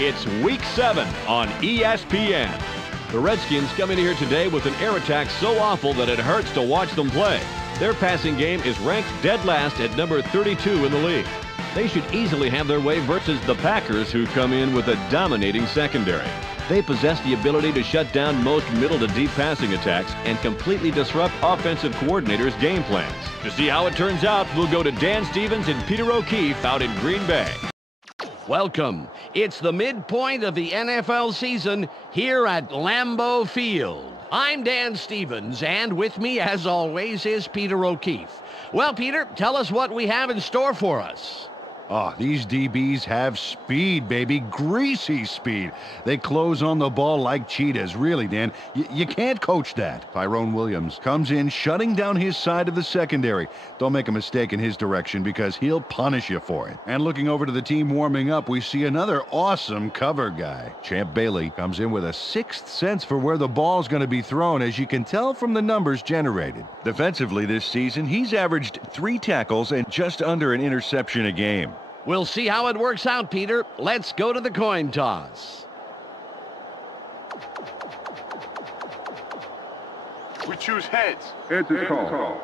It's Week 7 on ESPN. The Redskins come in here today with an air attack so awful that it hurts to watch them play. Their passing game is ranked dead last at number 32 in the league. They should easily have their way versus the Packers, who come in with a dominating secondary. They possess the ability to shut down most middle to deep passing attacks and completely disrupt offensive coordinators' game plans. To see how it turns out, we'll go to Dan Stevens and Peter O'Keefe out in Green Bay. Welcome. It's the midpoint of the NFL season here at Lambeau Field. I'm Dan Stevens, and with me, as always, is Peter O'Keefe. Well, Peter, tell us what we have in store for us. Oh, these DBs have speed, baby. Greasy speed. They close on the ball like cheetahs. Really, Dan, you can't coach that. Tyrone Williams comes in, shutting down his side of the secondary. Don't make a mistake in his direction because he'll punish you for it. And looking over to the team warming up, we see another awesome cover guy. Champ Bailey comes in with a sixth sense for where the ball's going to be thrown, as you can tell from the numbers generated. Defensively this season, he's averaged 3 tackles and just under an interception a game. We'll see how it works out, Peter. Let's go to the coin toss. We choose heads. Heads is called.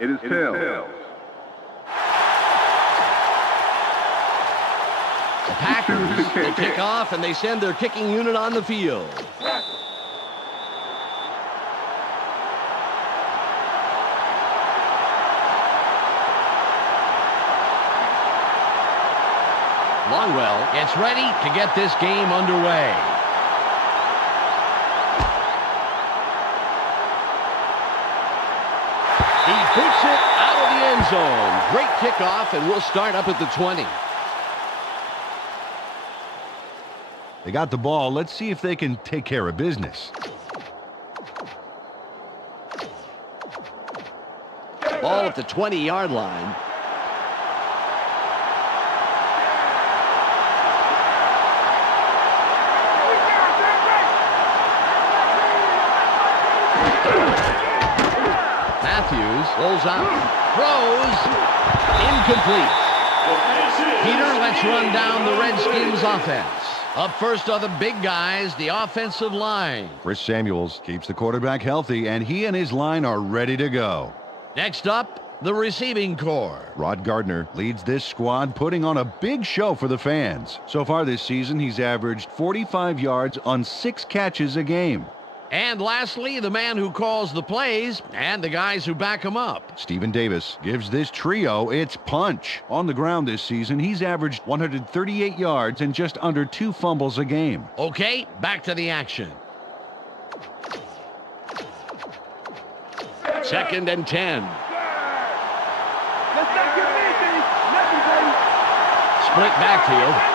It is tails. The Packers, they kick off and they send their kicking unit on the field. Longwell gets ready to get this game underway. He puts it out of the end zone. Great kickoff, and we'll start up at the 20. They got the ball. Let's see if they can take care of business. Ball at the 20-yard line. Matthews rolls out, throws, incomplete. Peter, let's run down the Redskins offense. Up first are the big guys, the offensive line. Chris Samuels keeps the quarterback healthy, and he and his line are ready to go. Next up, the receiving corps. Rod Gardner leads this squad, putting on a big show for the fans. So far this season, he's averaged 45 yards on 6 catches a game. And lastly, the man who calls the plays and the guys who back him up. Stephen Davis gives this trio its punch. On the ground this season, he's averaged 138 yards and just under 2 fumbles a game. Okay, back to the action. 2nd and 10. Split backfield.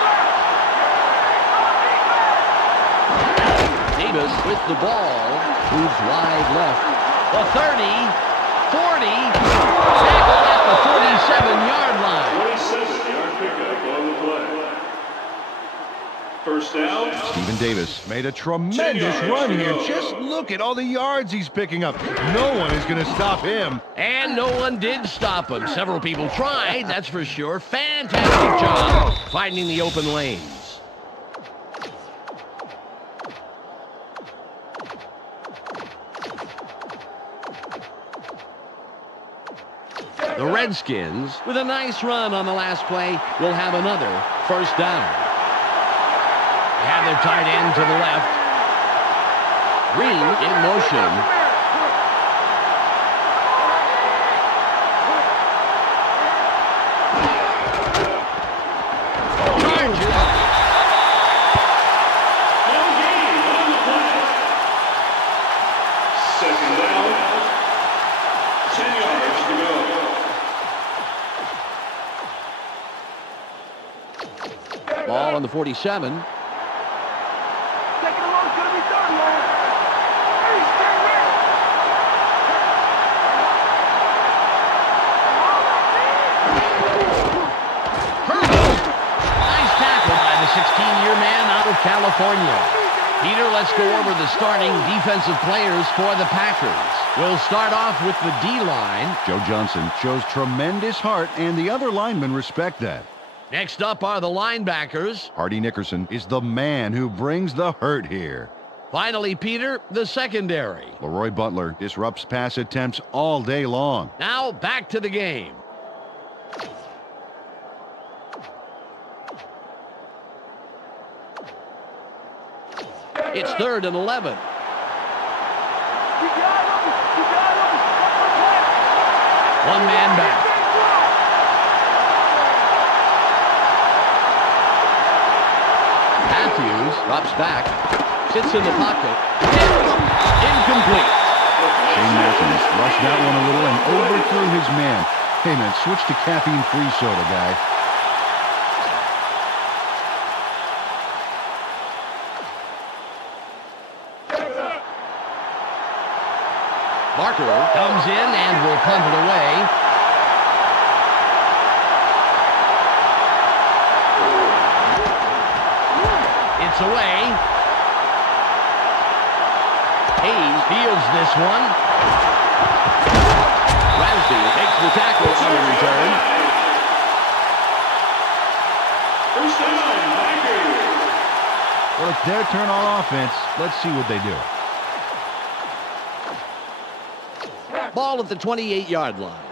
Davis with the ball, moves wide left. The 30, 40, tackle at the 47-yard line. 47-yard pickup on the play. First down. Stephen Davis made a tremendous run here. Just look at all the yards he's picking up. No one is going to stop him. And no one did stop him. Several people tried, that's for sure. Fantastic job finding the open lanes. The Redskins, with a nice run on the last play, will have another first down. They have their tight end to the left. Green in motion. Ball on the 47. Nice tackle by the 16-year man out of California. Peter, let's go over the starting defensive players for the Packers. We'll start off with the D-line. Joe Johnson shows tremendous heart, and the other linemen respect that. Next up are the linebackers. Hardy Nickerson is the man who brings the hurt here. Finally, Peter, the secondary. Leroy Butler disrupts pass attempts all day long. Now back to the game. It's 3rd and 11. One man back. Matthews drops back, sits in the pocket, incomplete. Shane Matthews rushed that one a little and overthrew his man. Hey man, switch to caffeine-free soda, guy. Barker comes in and will punt it away. It's away. Hayes fields this one. Rasby takes the tackle on the return. First down, Packers. Well, it's their turn on offense. Let's see what they do. Ball at the 28-yard line.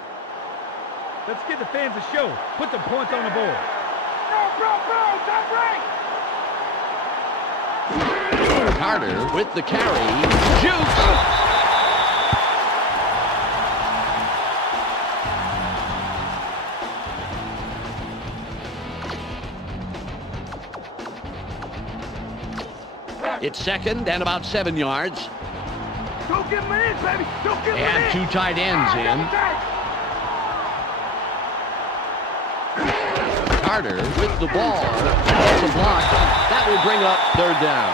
Let's give the fans a show. Put some points on the board. Carter with the carry. Jukes. It's 2nd and about 7 yards. Don't give him an inch, baby. Don't give They him an have inch. 2 tight ends in. Carter with the ball. That's a block. That will bring up 3rd down.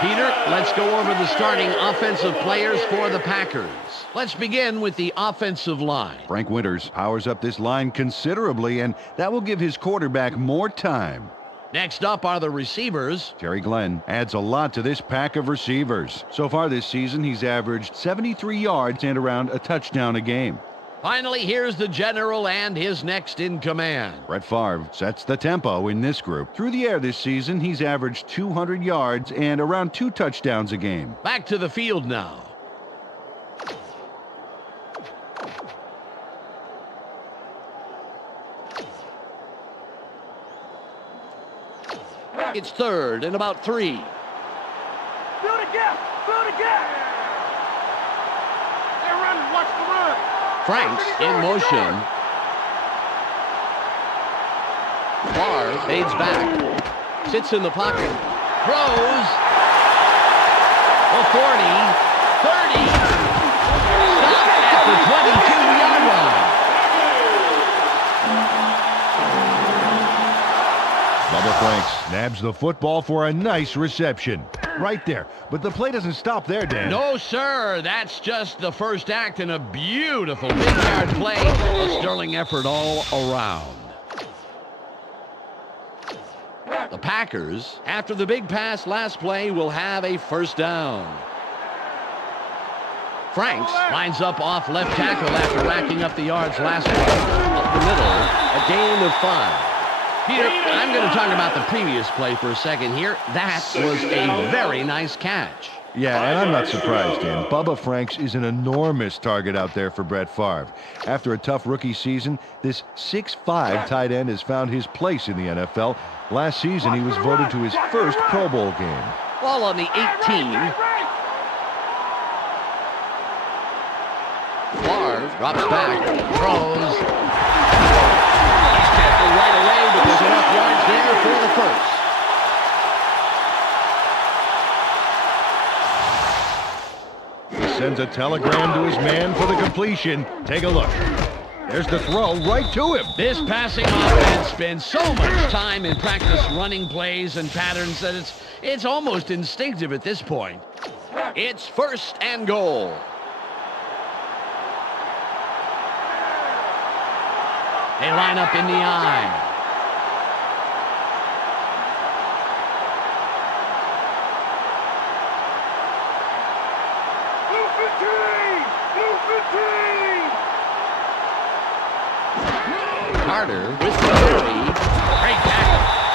Peter, let's go over the starting offensive players for the Packers. Let's begin with the offensive line. Frank Winters powers up this line considerably, and that will give his quarterback more time. Next up are the receivers. Jerry Glenn adds a lot to this pack of receivers. So far this season, he's averaged 73 yards and around a touchdown a game. Finally, here's the general and his next in command. Brett Favre sets the tempo in this group. Through the air this season, he's averaged 200 yards and around 2 touchdowns a game. Back to the field now. It's 3rd and about 3. Build a gap. Build a gap. They're running. Watch the run. Franks in motion. Favre fades back. Sits in the pocket. Throws. The 40. 30. Stop at the 22-yard line. Bubba Franks nabs the football for a nice reception. Right there. But the play doesn't stop there, Dan. No, sir. That's just the first act in a beautiful big-yard play. A sterling effort all around. The Packers, after the big pass last play, will have a 1st down. Franks lines up off left tackle after racking up the yards last play. Up the middle, a gain of 5. Peter, I'm going to talk about the previous play for a second here. That was a very nice catch. Yeah, and I'm not surprised, Dan. Bubba Franks is an enormous target out there for Brett Favre. After a tough rookie season, this 6'5" tight end has found his place in the NFL. Last season, he was voted to his first Pro Bowl game. Ball on the 18. Favre drops back, throws. He's tackled right away, but there's enough yards there for the 1st. Sends a telegram to his man for the completion. Take a look. There's the throw right to him. This passing offense spends so much time in practice running plays and patterns that it's almost instinctive at this point. It's 1st and goal. They line up in the eye. Carter with the carry.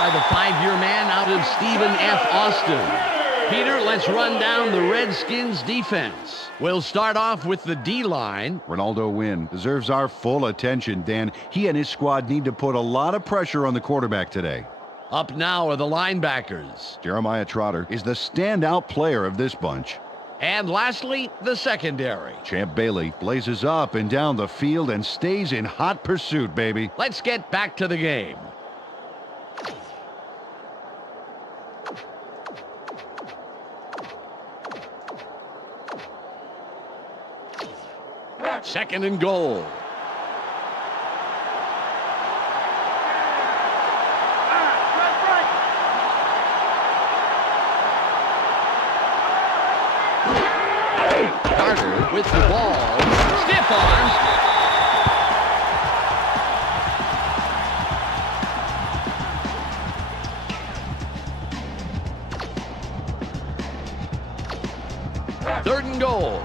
by the 5-year man out of Stephen F. Austin. Peter, let's run down the Redskins defense. We'll start off with the D-line. Ronaldo Wynn deserves our full attention, Dan. He and his squad need to put a lot of pressure on the quarterback today. Up now are the linebackers. Jeremiah Trotter is the standout player of this bunch. And lastly, the secondary. Champ Bailey blazes up and down the field and stays in hot pursuit, baby. Let's get back to the game. Second and goal. Carter with the ball. Stiff arms. Third and goal.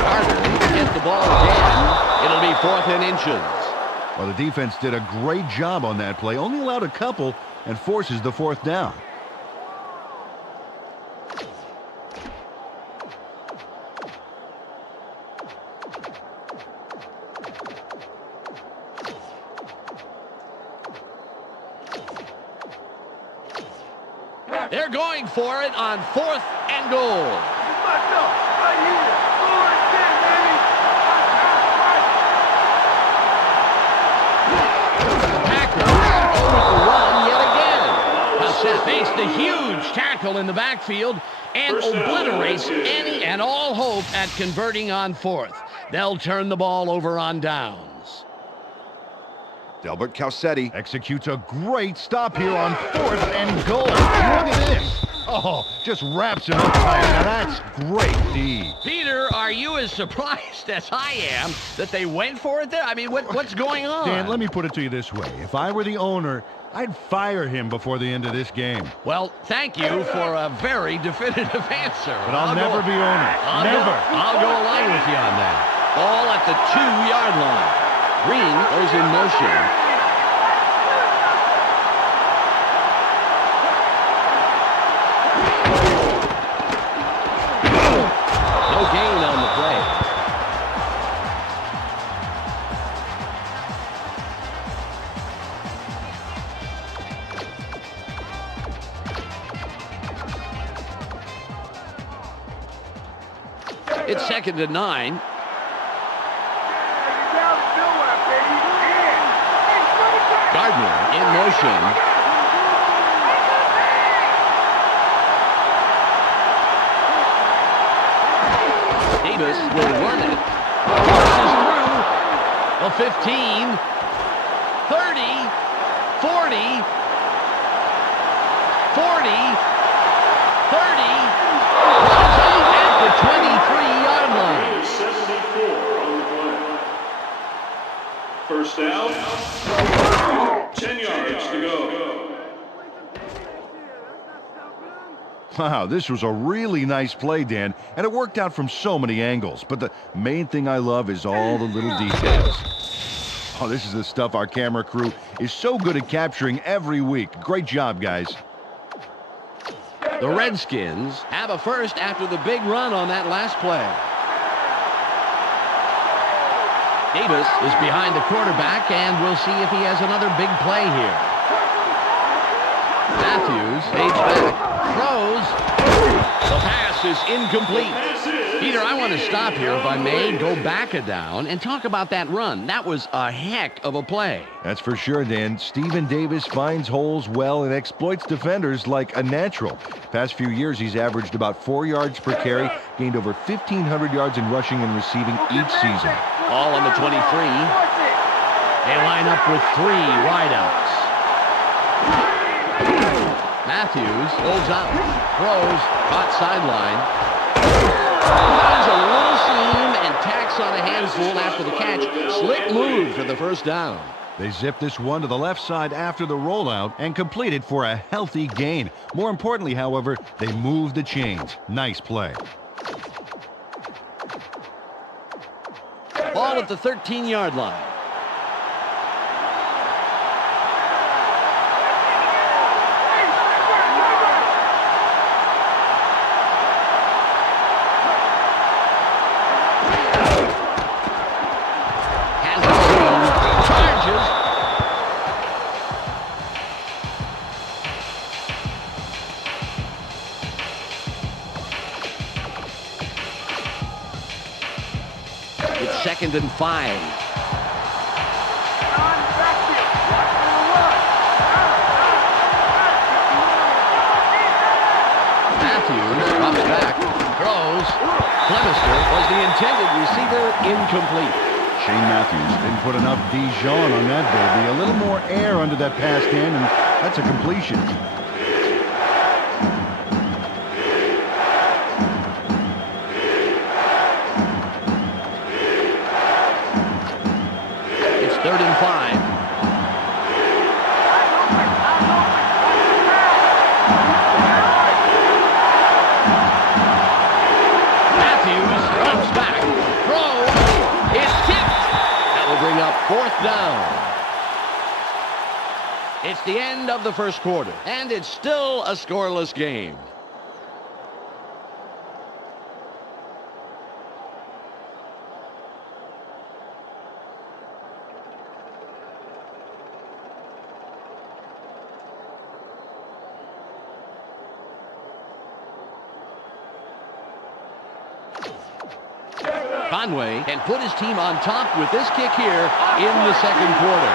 Carter gets the ball again. It'll be 4th and inches. Well, the defense did a great job on that play. Only allowed a couple and forces the 4th down. They're going for it on 4th and goal. Faced a huge tackle in the backfield and obliterates any and all hope at converting on 4th. They'll turn the ball over on downs. Delbert Causetti executes a great stop here on 4th and goal. Look at this. Oh, just wraps him up tight. Now that's great D. Peter, are you as surprised as I am that they went for it there? I mean, what's going on? Dan, let me put it to you this way. If I were the owner, I'd fire him before the end of this game. Well, thank you for a very definitive answer. But I'll never be owner. Never. I'll go along with you on that. Ball at the 2-yard line. Green goes in motion. No gain on the play. It's 2nd and 9. Gardner in motion. Davis will run it. Passes through. A 15, 30, 40, 40, 30. At the 23-yard line. 74 on the play. First down. 10 yards to go. Wow, this was a really nice play, Dan, and it worked out from so many angles. But the main thing I love is all the little details. Oh, this is the stuff our camera crew is so good at capturing every week. Great job, guys. The Redskins have a first after the big run on that last play. Davis is behind the quarterback, and we'll see if he has another big play here. Matthews fades back. Throws. The pass is incomplete. Peter, I want to stop here, if I may, go back a down, and talk about that run. That was a heck of a play. That's for sure, Dan. Stephen Davis finds holes well and exploits defenders like a natural. Past few years, he's averaged about 4 yards per carry, gained over 1,500 yards in rushing and receiving each season. All on the 23. They line up with 3 wideouts. Matthews holds out, throws, caught sideline. Finds a little seam and tacks on a handful after the catch. Slick move for the first down. They zip this one to the left side after the rollout and complete it for a healthy gain. More importantly, however, they move the chains. Nice play. Ball at the 13-yard line. Has the lead. Charges. It's 2nd and 5. Matthews drops back, throws. Clemister was the intended receiver, incomplete. Shane Matthews didn't put enough Dijon on that baby. A little more air under that pass stand, and that's a completion. It's 3rd and 5. Matthews drops back, throws. It's tipped. That will bring up 4th down. It's the end of the first quarter, and it's still a scoreless game. Conway can put his team on top with this kick here in the second quarter.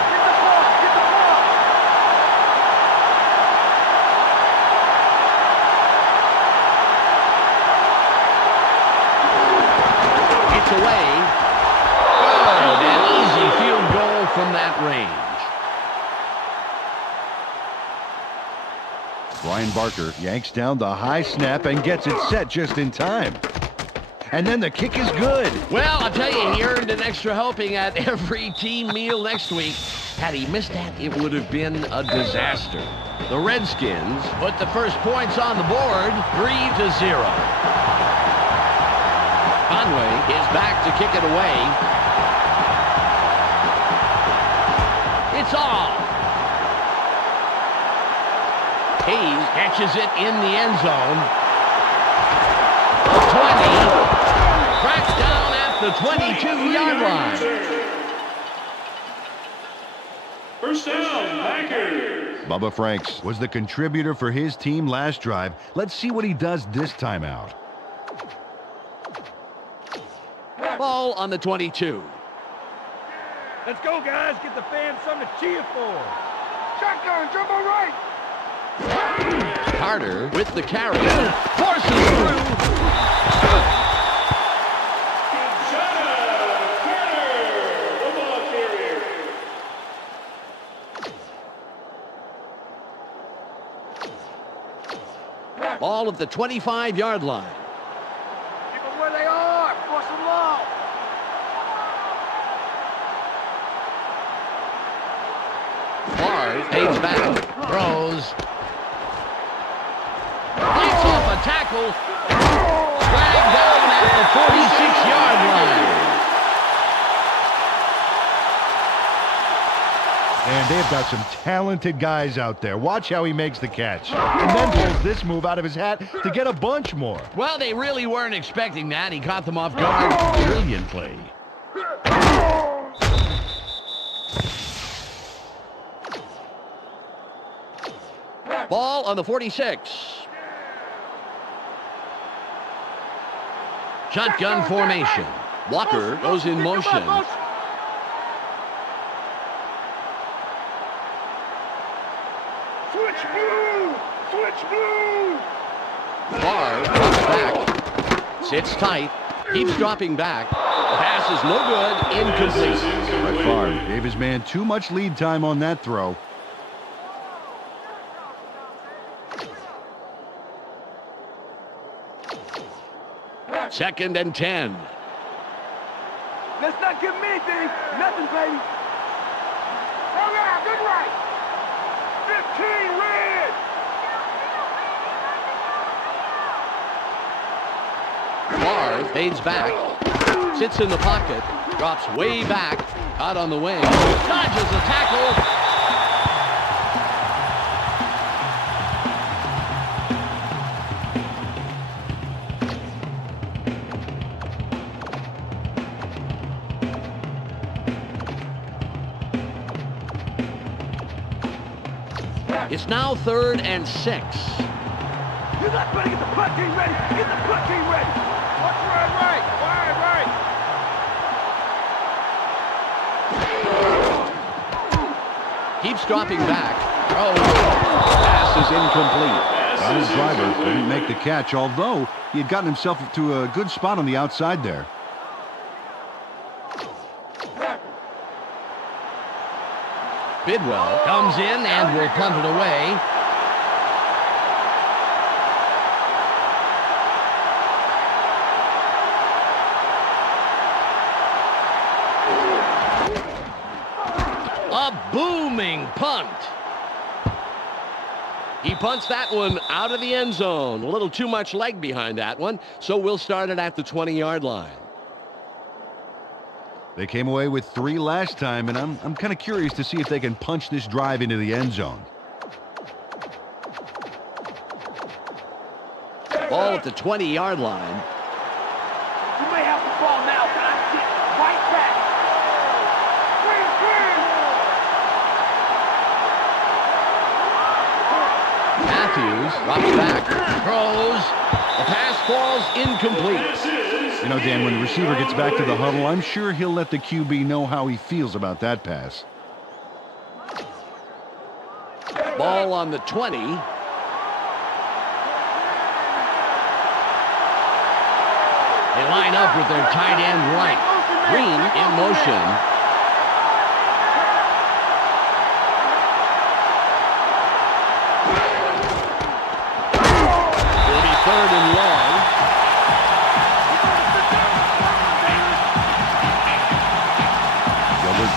It's away. Good. An easy field goal from that range. Brian Barker yanks down the high snap and gets it set just in time. And then the kick is good. Well, I'll tell you, he earned an extra helping at every team meal next week. Had he missed that, it would have been a disaster. The Redskins put the first points on the board, 3-0. Conway is back to kick it away. It's off. Hayes catches it in the end zone. 20. Cracked down at the 22-yard line. First down, Packers. Bubba Franks was the contributor for his team last drive. Let's see what he does this time out. Ball on the 22. Let's go, guys. Get the fans something to cheer for. Shotgun, jumbo right. Carter with the carry. Forces through. Ball at the 25-yard line. Keep them where they are. Force them long. Barr fades back, throws. Breaks off a tackle. Dragged down at the 46-yard line. And they've got some talented guys out there. Watch how he makes the catch. And then pulls this move out of his hat to get a bunch more. Well, they really weren't expecting that. He caught them off guard brilliantly. Ball on the 46. Shotgun formation. Walker goes in motion. Switch move. Switch move. Barr drops back. Sits tight. Keeps dropping back. The pass is no good. Incomplete. Brett Favre gave his man too much lead time on that throw. Second and 10. Let's not give him anything. Nothing, baby. All right, good right. 15 red. Barr fades back. Sits in the pocket. Drops way back. Out on the wing. Dodges the tackle. It's now 3rd and 6. You guys better get the punt team ready. Get the punt team ready. Watch right. Wide right. Keeps dropping back. Pass is incomplete. His driver didn't make the catch, although he had gotten himself to a good spot on the outside there. Bidwell comes in and will punt it away. A booming punt. He punts that one out of the end zone. A little too much leg behind that one, so we'll start it at the 20-yard line. They came away with 3 last time, and I'm kind of curious to see if they can punch this drive into the end zone. Ball at the 20-yard line. You may have the ball now, but I'm getting right back. Matthews drops back, throws. The pass falls incomplete. You know, Dan, when the receiver gets back to the huddle, I'm sure he'll let the QB know how he feels about that pass. Ball on the 20. They line up with their tight end right. Green in motion. It'll be 3rd and long.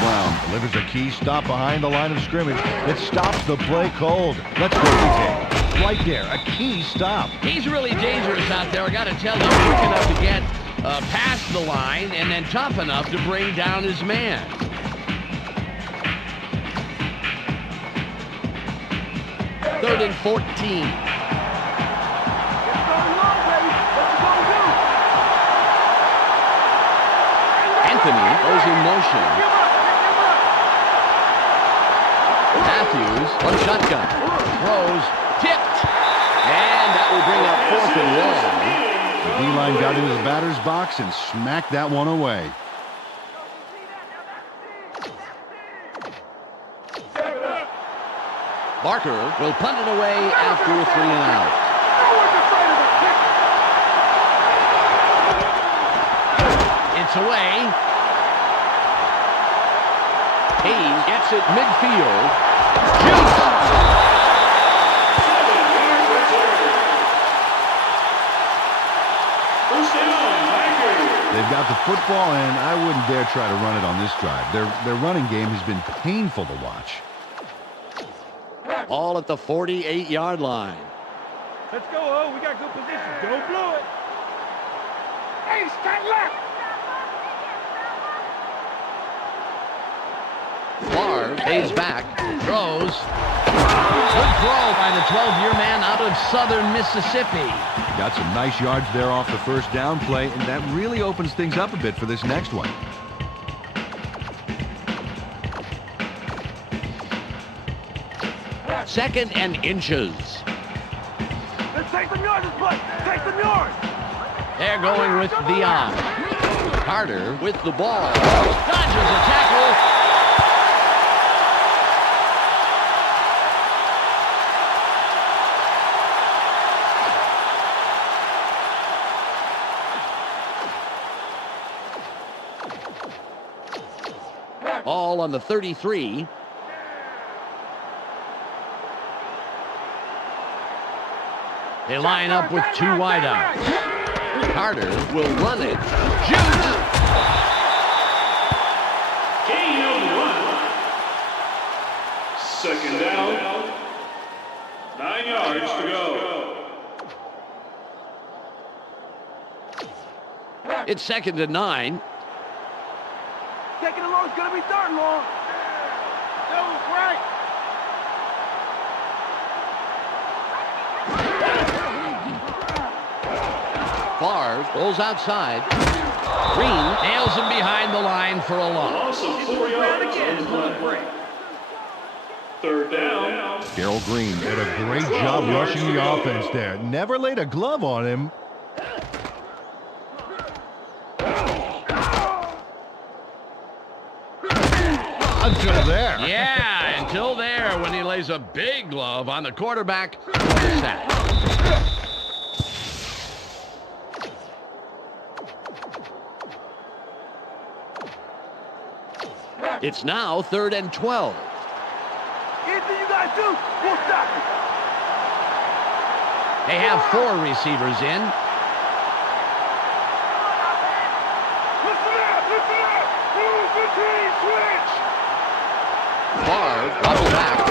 Brown delivers a key stop behind the line of scrimmage that stops the play cold. Let's go, DJ. Right there, a key stop. He's really dangerous out there. I got to tell you, quick enough to get past the line and then tough enough to bring down his man. Third and 14. Anthony goes in motion. Matthews on shotgun. Throws. Tipped. And that will bring up 4th and long. The D-line got into the batter's box and smacked that one away. Barker will punt it away after a 3 and out. It's away. Hayes gets it midfield. Shoots! They've got the football, and I wouldn't dare try to run it on this drive. Their running game has been painful to watch. All at the 48-yard line. Let's go, O. We got good position. Don't blow it. Hey, stand left. Barr stays back, throws. Good throw by the 12-year man out of Southern Mississippi. Got some nice yards there off the first down play, and that really opens things up a bit for this next one. Second and inches. Let's take some yards, play. Take some yards. They're going with Dion. Carter with the ball. Dodges a tackle. Ball on the 33. They line up with 2 wideouts. Carter will run it. Shoots! Gain of 1. 2nd down. 9 yards to go. It's 2nd and 9. Taking it long is gonna be third and long. That was right. Favre rolls outside. Green nails him behind the line for a loss. Loss of 4 yards on the play. Third down. Darrell Green did a great job rushing the offense there. Never laid a glove on him. Until there. Yeah, until there when he lays a big glove on the quarterback for the sack. It's now 3rd and 12. Anything you guys do, we'll stop it. They have 4 receivers in. Listen up, listen up. Who's the team switch? Favre, double back,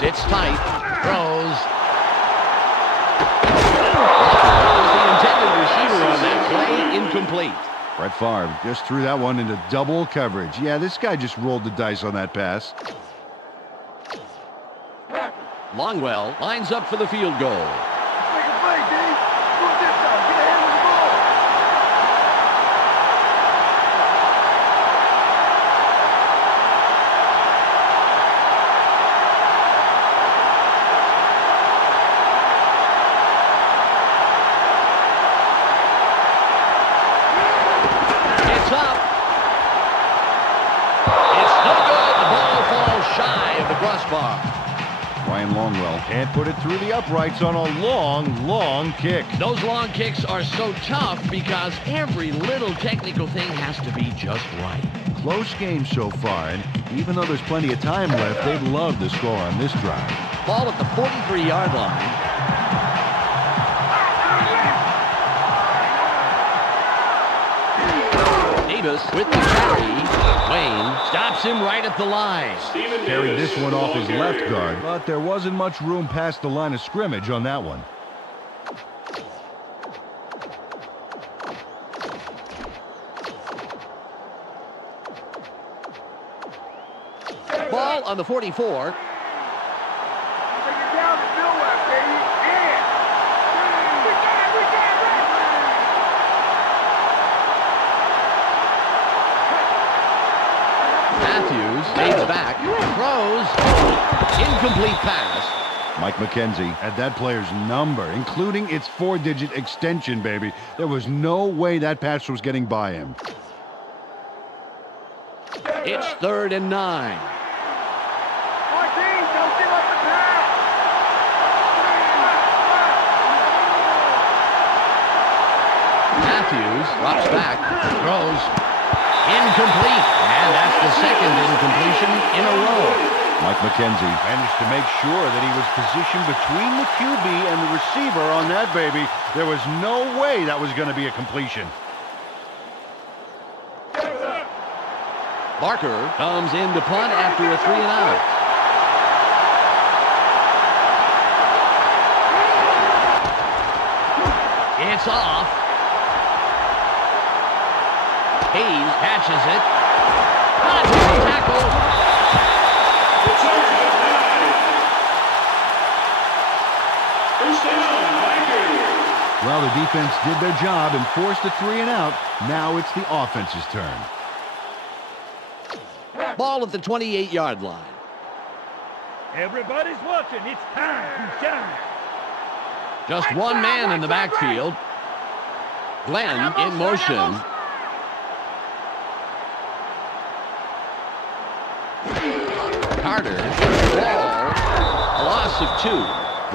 sits tight, throws. Was the intended receiver on that play incomplete. Brett Favre just threw that one into double coverage. Yeah, this guy just rolled the dice on that pass. Longwell lines up for the field goal. Make a play, D. Do it this time. Get ahead with the ball. It's up. It's no good. The ball falls shy of the crossbar. Ryan Longwell can't put it through the uprights on a long, long kick. Those long kicks are so tough because every little technical thing has to be just right. Close game so far, and even though there's plenty of time left, they'd love to score on this drive. Ball at the 43-yard line. Davis with the carry. Wayne stops him right at the line. Carried this one off his left guard, but there wasn't much room past the line of scrimmage on that one. Ball on the 44. Take it down to Bill West, baby. Yeah. We got it, Matthews fades back, throws, incomplete pass. Mike McKenzie had that player's number, including its 4-digit extension, baby. There was no way that pass was getting by him. It's 3rd and 9. Martin, don't give up the pass. Matthews drops back, throws, incomplete, and that's the 2nd incompletion in a row. Mike McKenzie managed to make sure that he was positioned between the QB and the receiver on that baby. There was no way that was going to be a completion. Barker comes in to punt after a 3-and-out. It's off. Hayes catches it. Tackle. First down, Packers. Well, the defense did their job and forced a 3-and-out. Now it's the offense's turn. Ball at the 28-yard line. Everybody's watching. It's time to shine. Just one man in the backfield. Glenn in motion. Carter, ball, a loss of 2.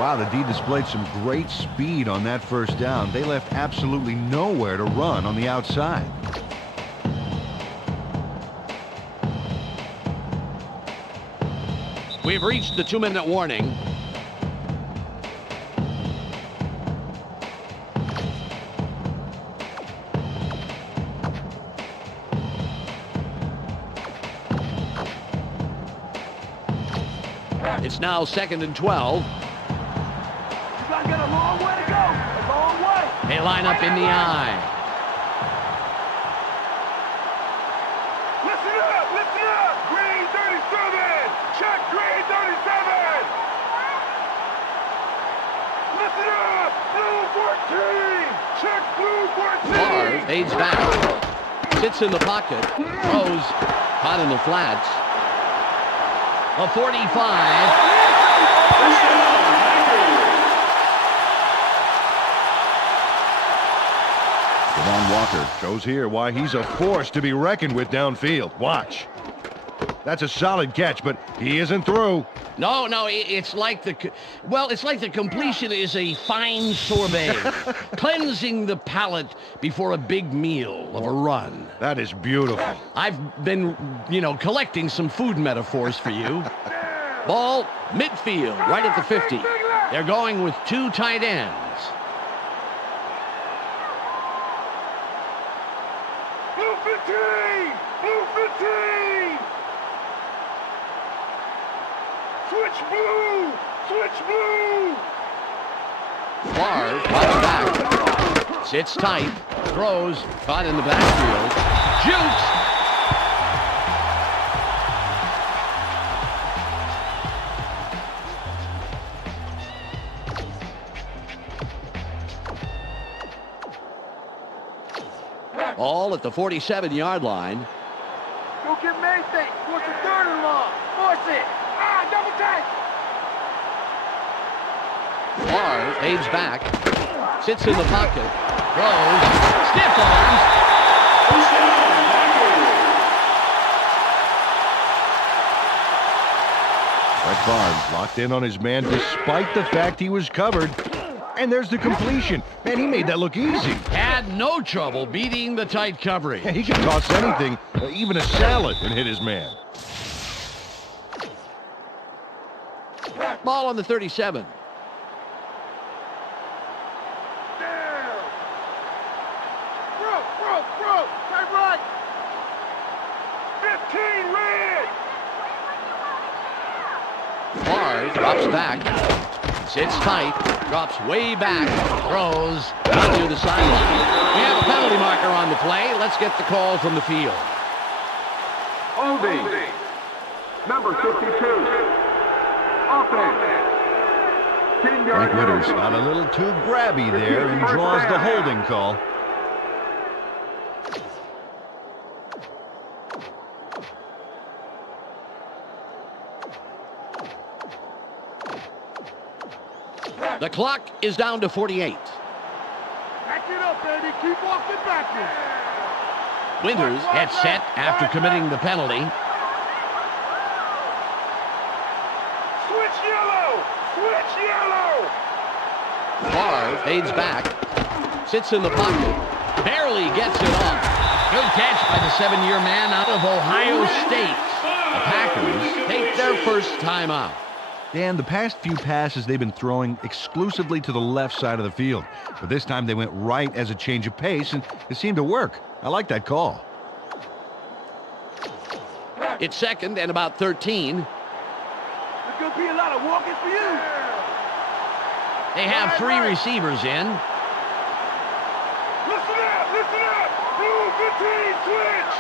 Wow, the D displayed some great speed on that first down. They left absolutely nowhere to run on the outside. We've reached the 2-minute warning. It's now 2nd and 12. You guys got a long way to go. A long way. They line up in the eye. Listen Listen up! Listen up! Green 37! Check green 37! Listen up! Blue 14! Check blue 14! Favre fades back. Sits in the pocket. Throws. Caught in the flats. A 45. First down, Packers. Devon Walker shows here why he's a force to be reckoned with downfield. Watch. That's a solid catch, but he isn't through. No, it's like it's like the completion is a fine sorbet, cleansing the palate before a big meal of a run. That is beautiful. I've been, collecting some food metaphors for you. Ball, midfield, right at the 50. They're going with two tight ends. Blue 15! Blue 15! Switch blue! Switch blue! Favre drops back. Sits tight. Throws. Caught in the backfield. Jukes. All at the 47-yard line. Go get Maything! Force the third and long! Force it! Double tight! Favre fades back. Sits in the pocket. Throws. Stiff arms. First down, Packers. Brett Favre locked in on his man despite the fact he was covered. And there's the completion. Man, he made that look easy. Had no trouble beating the tight coverage. Yeah, he could toss anything, even a salad, and hit his man. Ball on the 37. Down! Broke! Tight right! 15 red! Favre drops back. Sits tight. Drops way back. Throws. Out near the sideline. We have a penalty marker on the play. Let's get the call from the field. Holding. Number 52. Offense. Frank Winters got a little too grabby there and draws the holding call. The clock is down to 48. Back it up, baby. Keep walking backwards. Winters gets set after committing the penalty. Switch yellow! Switch yellow! Favre fades back. Sits in the pocket. Barely gets it off. Good catch by the 7-year man out of Ohio State. The Packers take their first timeout. Dan, the past few passes they've been throwing exclusively to the left side of the field. But this time they went right as a change of pace, and it seemed to work. I like that call. It's second and about 13. There's going to be a lot of walking for you. They have three receivers in. Listen up! Listen up! Blue 15, switch!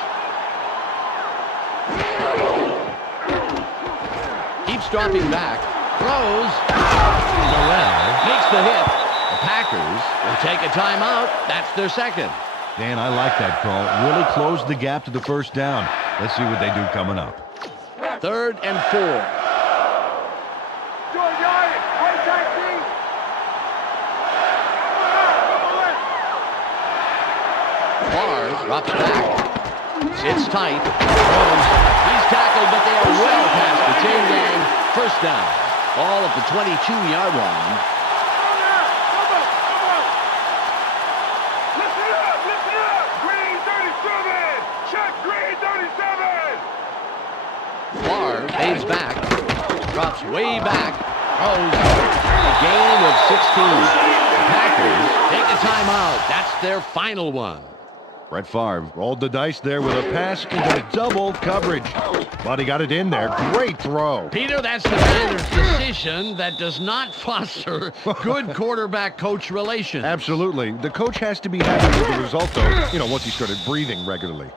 Keeps dropping back. Throws. Noel makes the hit. The Packers will take a timeout. That's their second. Dan, I like that call. Really closed the gap to the first down. Let's see what they do coming up. Third and 4. Joy yardage! Right side deep! Favre drops back. Sits tight. Throws. He's tackled, but they are well past the chain gang. First down. Ball at the 22-yard line. Listen up! Listen up! Green 37! Check green 37! Favre fades back. Drops way back. Throws. A gain of 16. The Packers take a timeout. That's their final one. Brett Favre rolled the dice there with a pass into double coverage. But he got it in there. Great throw. Peter, that's the kind of decision that does not foster good quarterback-coach relations. Absolutely. The coach has to be happy with the result, though, once he started breathing regularly.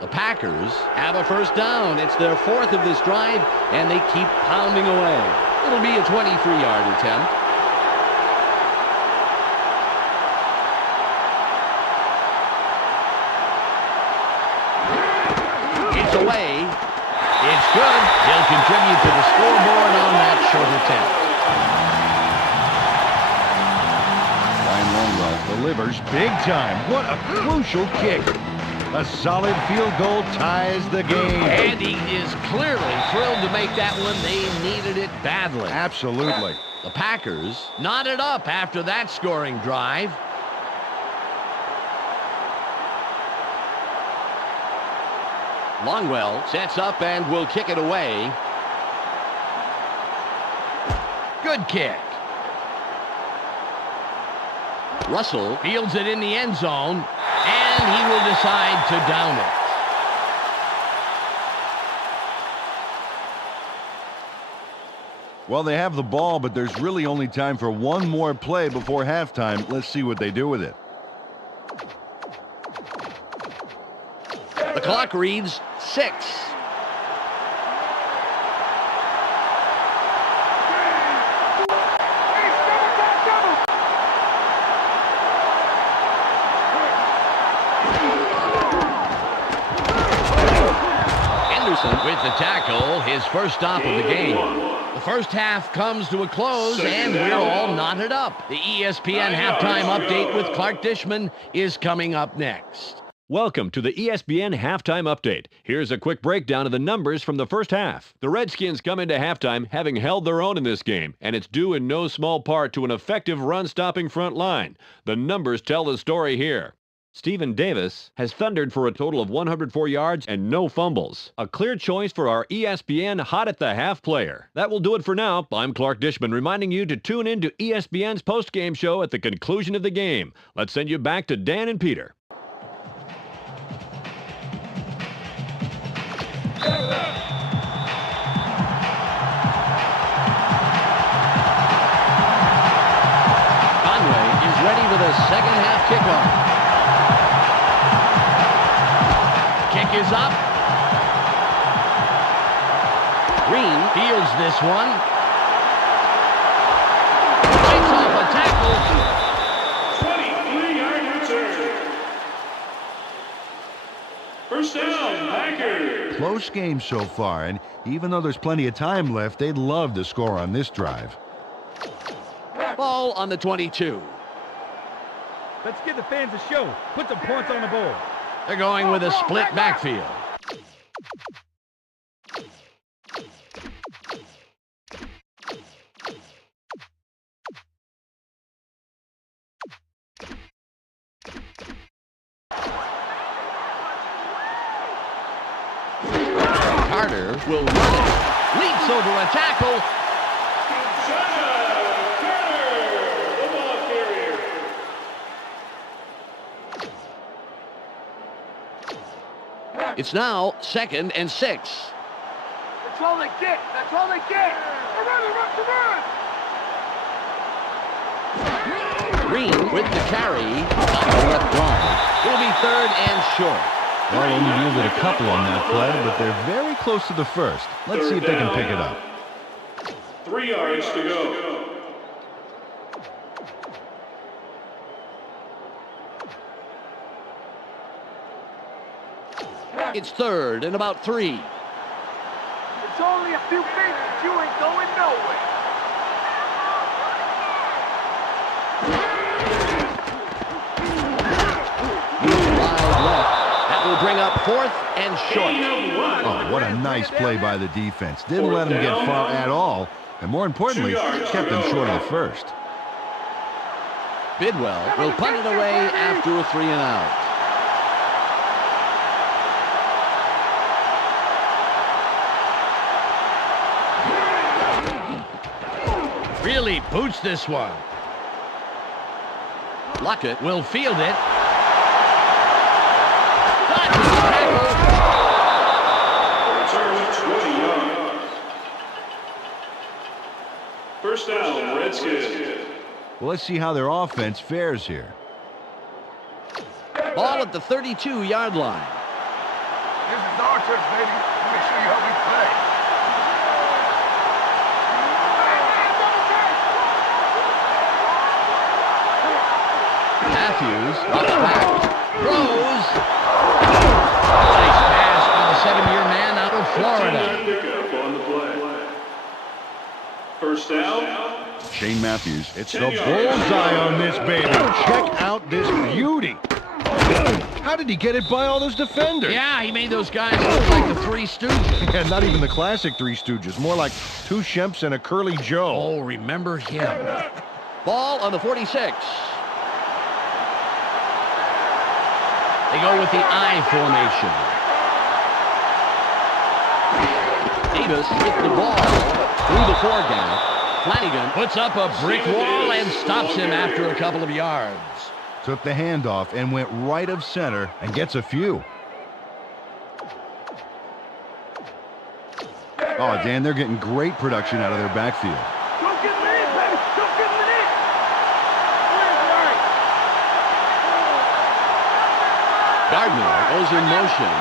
The Packers have a first down. It's their fourth of this drive, and they keep pounding away. It'll be a 23-yard attempt. It's away. It's good. He'll contribute to the scoreboard on that short attempt. Delivers big time. What a crucial kick. A solid field goal ties the game. And he is clearly thrilled to make that one. They needed it badly. Absolutely. The Packers knotted up after that scoring drive. Longwell sets up and will kick it away. Good kick. Russell fields it in the end zone, and he will decide to down it. Well, they have the ball, but there's really only time for one more play before halftime. Let's see what they do with it. The clock reads 6. With the tackle, his first stop of the game. The first half comes to a close, and we're all knotted up. The ESPN halftime update with Clark Dishman is coming up next. Welcome to the ESPN Halftime Update. Here's a quick breakdown of the numbers from the first half. The Redskins come into halftime having held their own in this game, and it's due in no small part to an effective run-stopping front line. The numbers tell the story here. Stephen Davis has thundered for a total of 104 yards and no fumbles. A clear choice for our ESPN Hot at the Half player. That will do it for now. I'm Clark Dishman reminding you to tune in to ESPN's post-game show at the conclusion of the game. Let's send you back to Dan and Peter. Conway is ready for the second half kickoff. Kick is up. Green fields this one. Fights off a tackle. 23-yard return. First down, Packers. Close game so far, and even though there's plenty of time left, they'd love to score on this drive. Ball on the 22. Let's give the fans a show. Put some points on the board. They're going with a split backfield. Carter will run it. Leaps over a tackle. It's now 2nd and 6. That's all they get. That's all they get. Green with the carry. On the left guard. It'll be 3rd and short. Well, only yielded a couple on that play, but they're very close to the first. Let's see if they can pick it up. 3 yards to go. It's 3rd and about 3. It's only a few feet, but you ain't going nowhere. Wide left. That will bring up 4th and short. Oh, what a nice play by the defense. Didn't let him get far at all, and more importantly, kept him short of the first. Bidwell will punt it away after a 3 and out. Really boots this one. Lockett will field it. Return 20 yards. First down, Redskins. Well, let's see how their offense fares here. Ball at the 32-yard line. This is our turf, baby. Make sure you help me play. Matthews drops back, throws. Nice pass for the 7-year man out of Florida. Pickup on the play. First down. Shane Matthews, it's the 10 yards. bullseye on this baby. Check out this beauty. How did he get it by all those defenders? Yeah, he made those guys look like the Three Stooges. Yeah, not even the classic Three Stooges. More like two Shemps and a Curly Joe. Oh, remember him. Ball on the 46. They go with the I formation. Davis with the ball through the 4 gap. Flanagan puts up a brick wall and stops him after a couple of yards. Took the handoff and went right of center and gets a few. Oh, Dan, they're getting great production out of their backfield. Don't get me in, baby. Don't get me in. Gardner goes in motion.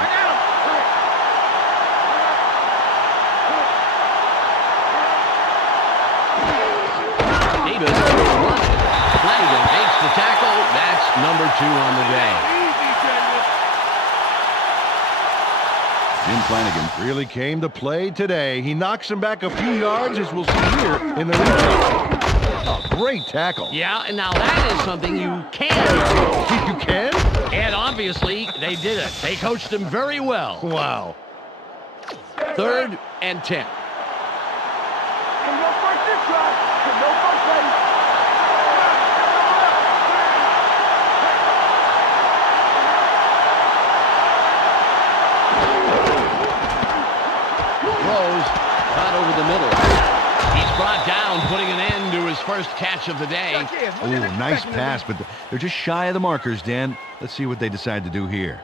Davis runs. Flanagan makes the tackle. That's number 2 on the day. Jim Flanagan really came to play today. He knocks him back a few yards, as we'll see here in the replay. Oh, great tackle. Yeah, and now that is something you can do. You can? And obviously, they did it. They coached him very well. Wow. 3rd and 10. Can no first this drive. Can no first, baby. Throws cut over the middle. He's brought down, putting an end to his first catch of the day. Oh, nice pass, but they're just shy of the markers, Dan. Let's see what they decide to do here.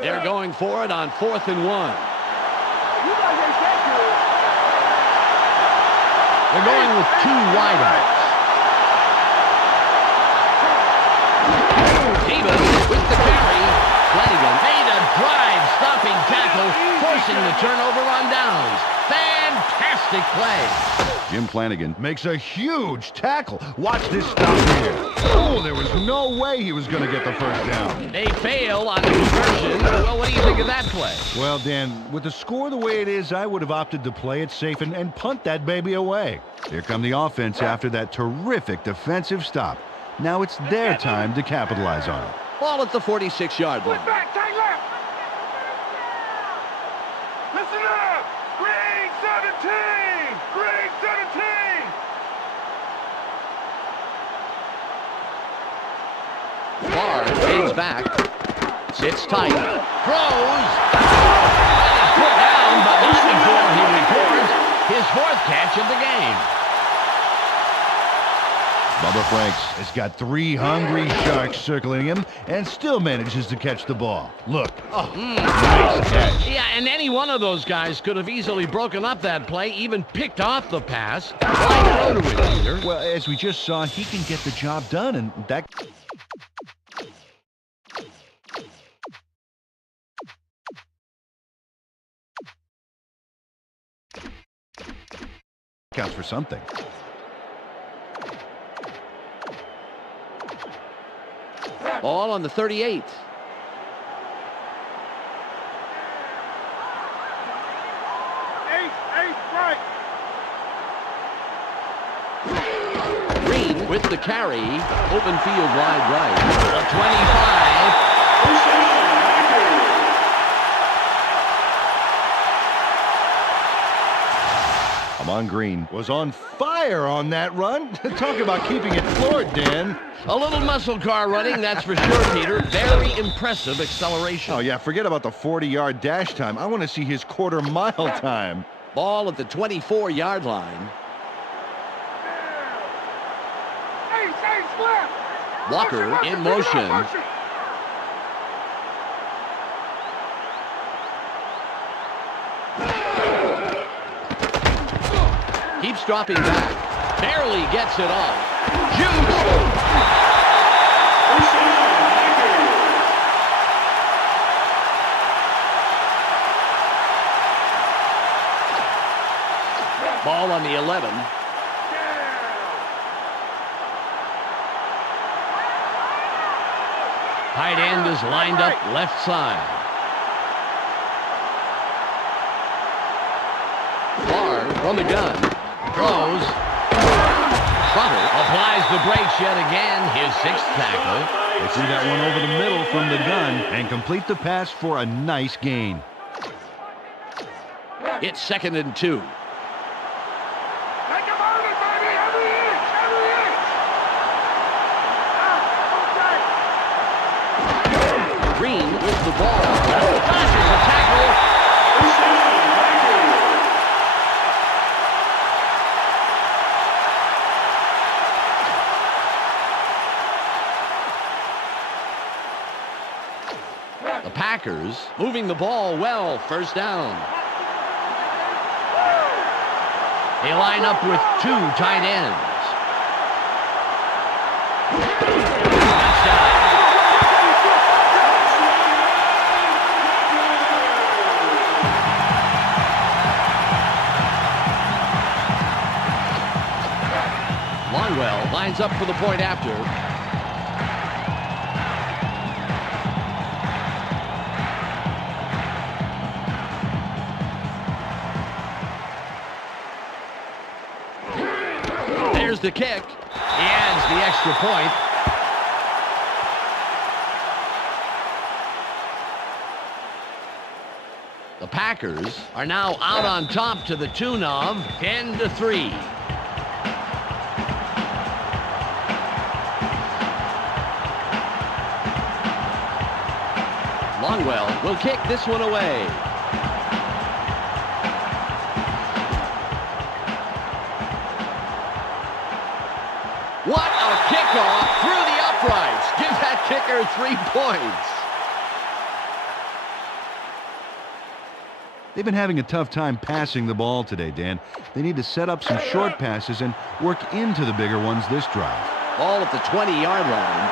They're going for it on 4th and 1. You guys ain't that good. They're going with 2 wideouts. Davis with the carry. Flanagan made a drive-stopping tackle, forcing the turnover on downs. Fantastic play. Jim Flanagan makes a huge tackle. Watch this stop here. Oh, there was no way he was going to get the first down. They fail on the conversion. Well, what do you think of that play? Well, Dan, with the score the way it is, I would have opted to play it safe and punt that baby away. Here come the offense after that terrific defensive stop. Now it's their time to capitalize on it. Ball at the 46-yard Flip line. back, tight left. Listen up. Grade 17. Grade 17. Barr fades back. Sits tight. Throws. And he's put down, but not before he records his 4th catch of the game. Bubba Franks has got 3 hungry sharks circling him and still manages to catch the ball. Look, nice catch. Yeah, and any one of those guys could have easily broken up that play, even picked off the pass. Why throw to it, Peter? Well, as we just saw, he can get the job done, and that... counts for something. Ball on the 38. Right. Green with the carry. Open field wide right. The 25. First down, Packers. Amon Green was on fire on that run. Talk about keeping it floored, Dan. A little muscle car running, that's for sure, Peter. Very impressive acceleration. Oh, yeah, forget about the 40-yard dash time. I want to see his quarter-mile time. Ball at the 24-yard line. Walker in motion. Keeps dropping back. Barely gets it off. Shoots. First down, Packers. Ball on the 11. Tight end is lined up left side. Barr from the gun. Throws. Butler applies the brakes yet again. His 6th tackle. They threw that one over the middle from the gun and complete the pass for a nice gain. It's 2nd and 2. Take him on it, baby! Every inch! Every inch! Green with the ball. Dodges a tackle. First down, Packers. The Packers moving the ball well. First down. They line up with 2 tight ends. Touchdown. Longwell lines up for the point after. There's the kick. He adds the extra point. The Packers are now out on top to the tune of 10-3. Longwell will kick this one away. What a kickoff through the uprights. Gives that kicker 3 points. They've been having a tough time passing the ball today, Dan. They need to set up some short passes and work into the bigger ones this drive. Ball at the 20-yard line.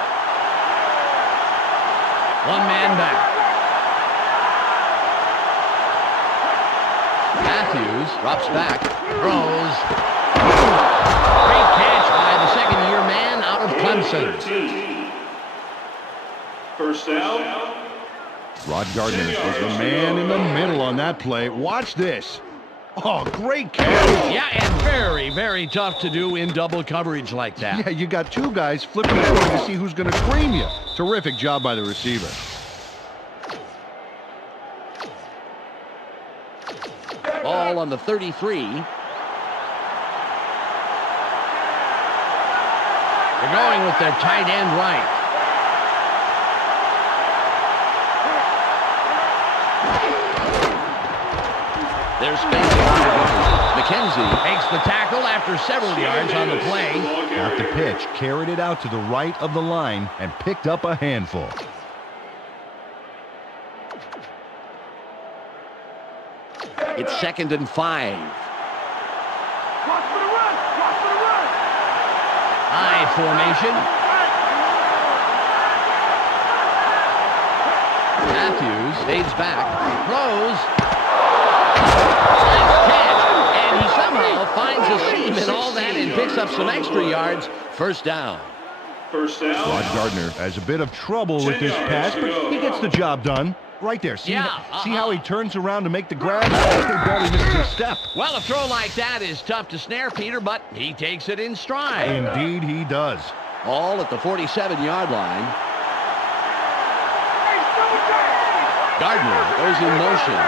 One man back. Matthews drops back, throws. Great catch by the second-year man out of Clemson. 13. First down. Rod Gardner was the man in the middle on that play. Watch this. Oh, great catch. Yeah, and very, very tough to do in double coverage like that. Yeah, you got 2 guys flipping the coin to see who's going to cream you. Terrific job by the receiver. Ball on the 33. They're going with their tight end right. There's space. McKenzie makes the tackle after several yards on the play. Got the pitch, carried it out to the right of the line, and picked up a handful. It's 2nd and 5. Watch for the run! Watch for the run! I formation. Matthews fades back, throws. Nice catch, and he somehow finds a seam in all that and picks up some extra yards. First down. First down. Rod Gardner has a bit of trouble with this pass, but he gets the job done. Right there. See how he turns around to make the grab? He barely misses a step. Well, a throw like that is tough to snare, Peter, but he takes it in stride. Indeed he does. All at the 47-yard line. Hey, summertime! Gardner goes in motion.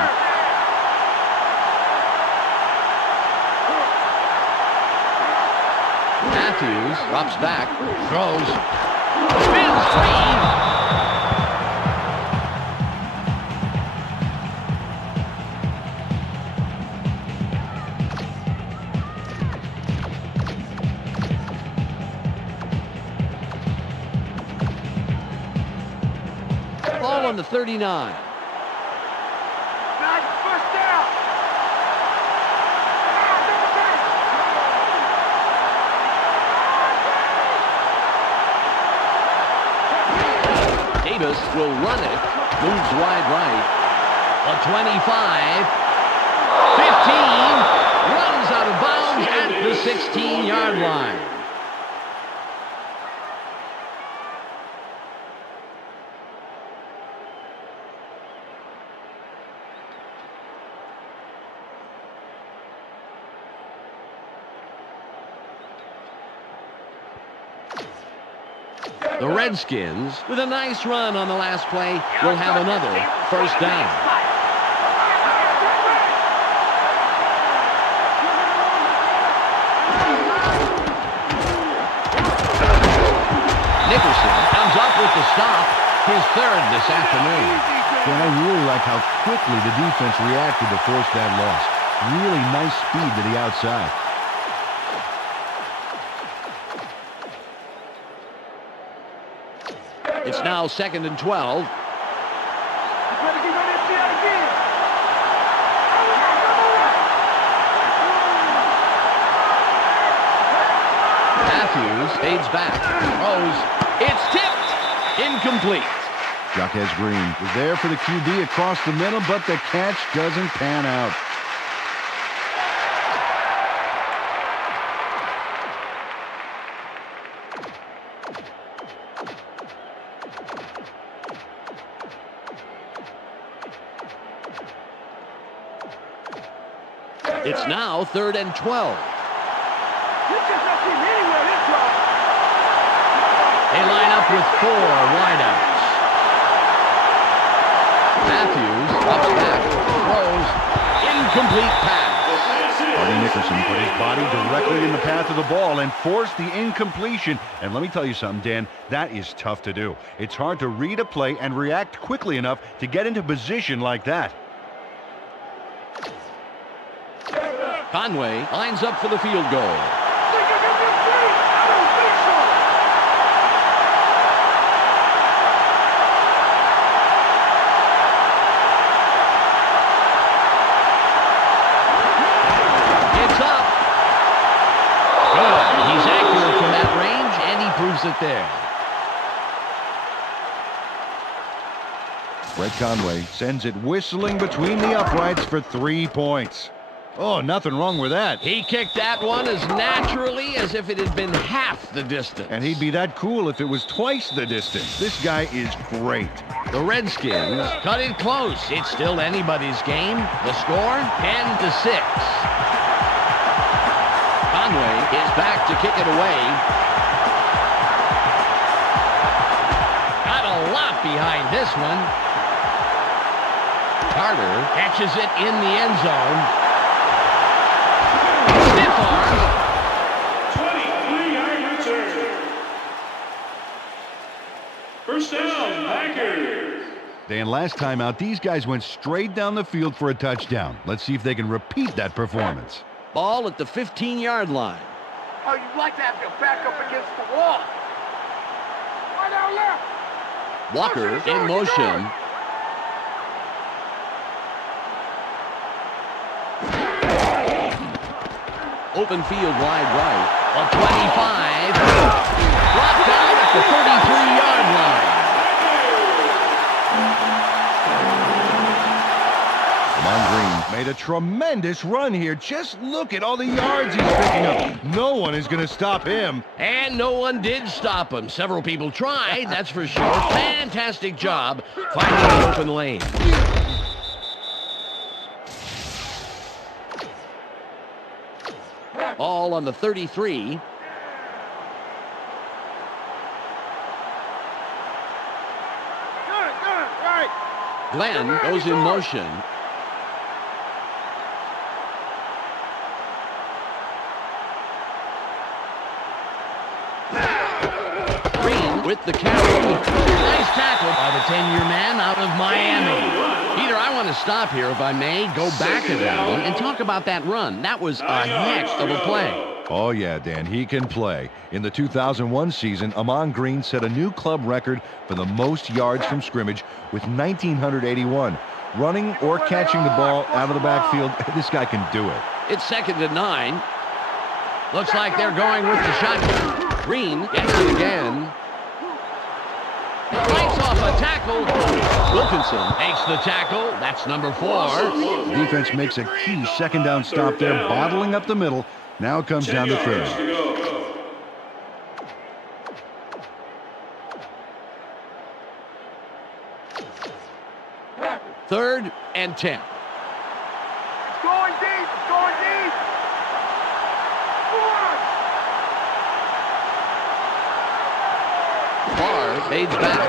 Matthews drops back, throws, spins free. Ball on the 39. Nice first down! Davis will run it. Moves wide right. A 25. 15. Runs out of bounds at the 16-yard line. The Redskins, with a nice run on the last play, will have another first down. Nickerson comes up with the stop, his third this afternoon. And I really like how quickly the defense reacted to force that loss. Really nice speed to the outside. It's now 2nd and 12. Matthews fades back. Throws. It's tipped. Incomplete. Jaquez Green was there for the QB across the middle, but the catch doesn't pan out. It's now 3rd and 12. They line up with 4 wideouts. Matthews ups back, throws, incomplete pass. Artie Nickerson put his body directly in the path of the ball and forced the incompletion. And let me tell you something, Dan, that is tough to do. It's hard to read a play and react quickly enough to get into position like that. Conway lines up for the field goal. It's up. Good. He's accurate from that range, and he proves it there. Brett Conway sends it whistling between the uprights for 3 points. Oh, nothing wrong with that. He kicked that one as naturally as if it had been half the distance. And he'd be that cool if it was twice the distance. This guy is great. The Redskins cut it close. It's still anybody's game. The score, 10-6. Conway is back to kick it away. Got a lot behind this one. Carter catches it in the end zone. 23-yard return. First down, Packers. Dan, last time out, these guys went straight down the field for a touchdown. Let's see if they can repeat that performance. Ball at the 15-yard line. Oh, you'd like to have your back up against the wall. Right down left. Walker in motion. Open field wide right. A 25. Brought down at the 33-yard line. Amon Green made a tremendous run here. Just look at all the yards he's picking up. No one is going to stop him. And no one did stop him. Several people tried, that's for sure. Fantastic job finding an open lane. All on the 33. Right. Glenn goes in motion. Green with the carry. Nice tackle by the 10-year man out of Miami. Peter, I want to stop here, if I may, go back a down and talk about that run. That was a heck of a play. Oh, yeah, Dan, he can play. In the 2001 season, Amon Green set a new club record for the most yards from scrimmage with 1,981. Running or catching the ball out of the backfield, this guy can do it. It's 2nd and 9. Looks like they're going with the shotgun. Green gets it again. Lights off a tackle. Wilkinson makes the tackle. That's number 4. Defense makes a key second down stop there, bottling up the middle. Now it comes down to third. Third and 10. It's going deep. It's going deep. Barr fades back.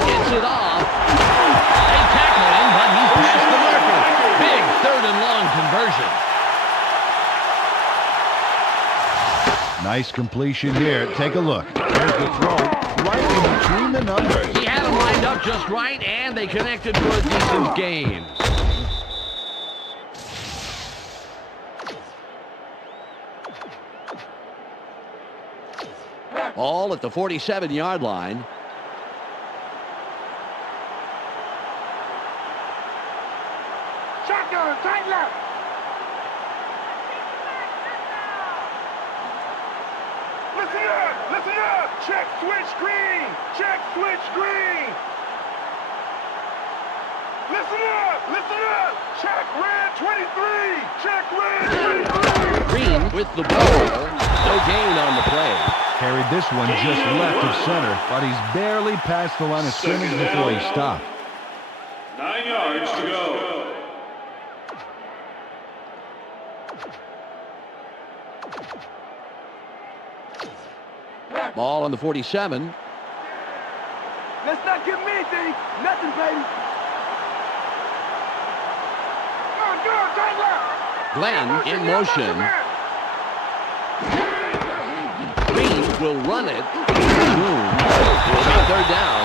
Gets it off. They tackle him, but he's past the marker. Big third and long conversion. Nice completion here. Take a look. There's the throw right in between the numbers. He had him lined up just right, and they connected for a decent gain. All at the 47-yard line. Shotgun, tight left. Listen up, listen up. Check, switch, green. Check, switch, green. Listen up, listen up. Check, red 23. Check, red 23. Green with the ball. No gain on the play. Carried this one just left of center, but he's barely past the line of scrimmage before he stopped. 9 yards to go. Ball on the 47. Let's not give him anything. Nothing, baby. Go, tight left. Glenn in motion. Green will run it. Boom. Will be third down.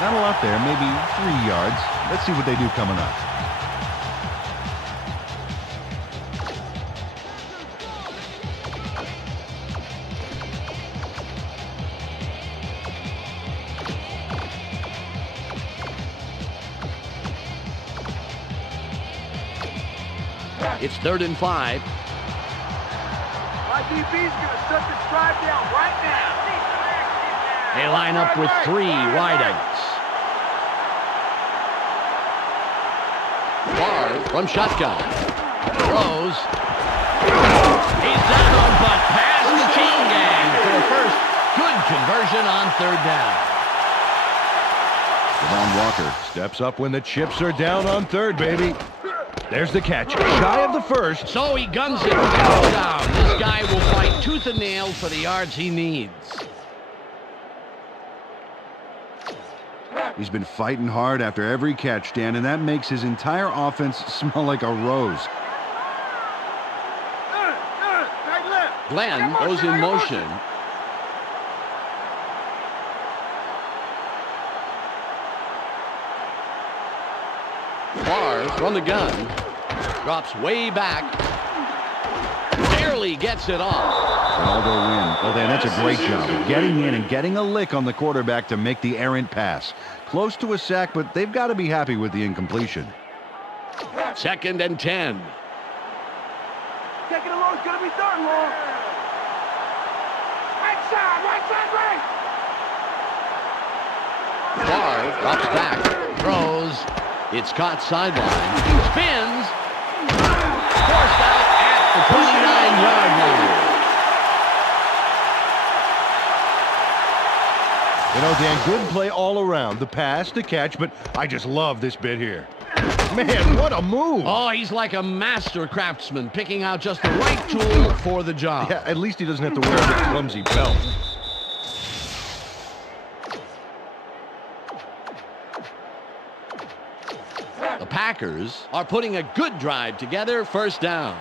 Not a lot there, maybe 3 yards. Let's see what they do coming up. It's 3rd and 5. My DB's gonna shut this drive down right now. They line up with 3 wideouts. Barr from shotgun. Throws. He's down, but past the chain gang for a first. Good conversion on 3rd down. Devon Walker steps up when the chips are down on third, baby. There's the catch. Shy of the first. So he guns it. Down. This guy will fight tooth and nail for the yards he needs. He's been fighting hard after every catch, Dan, and that makes his entire offense smell like a rose. Tight left. Glenn goes in motion. Barr from the gun. Drops way back. Barely gets it off. Ronaldo win. Well, Dan, that's a great job of getting in and getting a lick on the quarterback to make the errant pass. Close to a sack, but they've got to be happy with the incompletion. 2nd and 10. Taking it long, it's gonna be third long. Right side, right. Barr drops back. Throws. It's caught sideline. Spins. Forced out at the 29-yard line. You know, Dan, good play all around. The pass, the catch, but I just love this bit here. Man, what a move. Oh, he's like a master craftsman, picking out just the right tool for the job. Yeah, at least he doesn't have to wear the clumsy belt. The Packers are putting a good drive together. 1st down.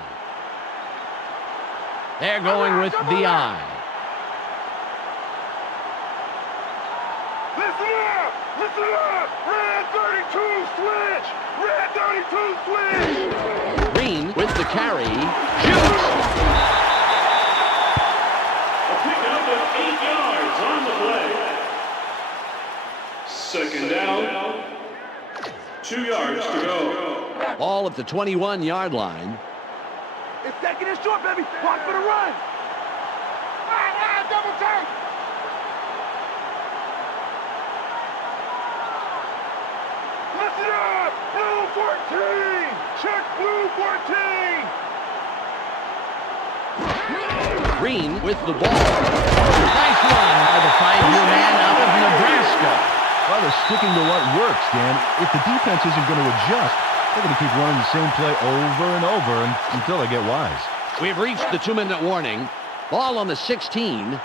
They're going with the eye. Listen up! Red 32 switch! Red 32 switch! Green with the carry. Shoots! A pickup of 8 yards on the play. 2nd down. 2 yards to go. Ball at the 21-yard line. It's 2nd and short, baby. Watch for the run. Double take. Green with the ball. Nice run by the 5-year man out of Nebraska. Well, they're sticking to what works, Dan. If the defense isn't going to adjust, they're going to keep running the same play over and over until they get wise. We've reached the 2-minute warning. Ball on the 16.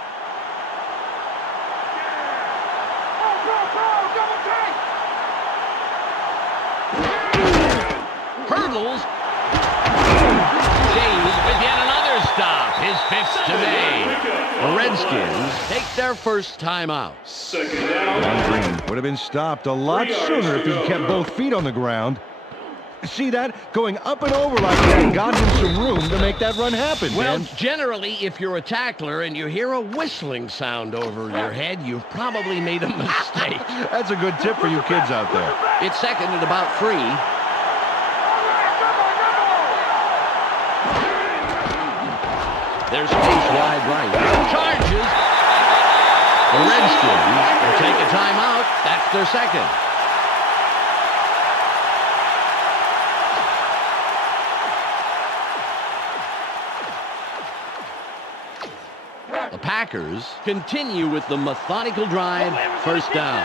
Hurdles. James with yet another stop. His 5th today. The Redskins take their first timeout. Second down. Green would have been stopped a lot sooner if he'd kept both feet on the ground. See that? Going up and over like that got him some room to make that run happen, Well, Dan. generally, if you're a tackler and you hear a whistling sound over your head, you've probably made a mistake. That's a good tip for you kids out there. It's second and about 3. There's space wide right. Charges. The Redskins will take a timeout. That's their second. The Packers continue with the methodical drive. First down.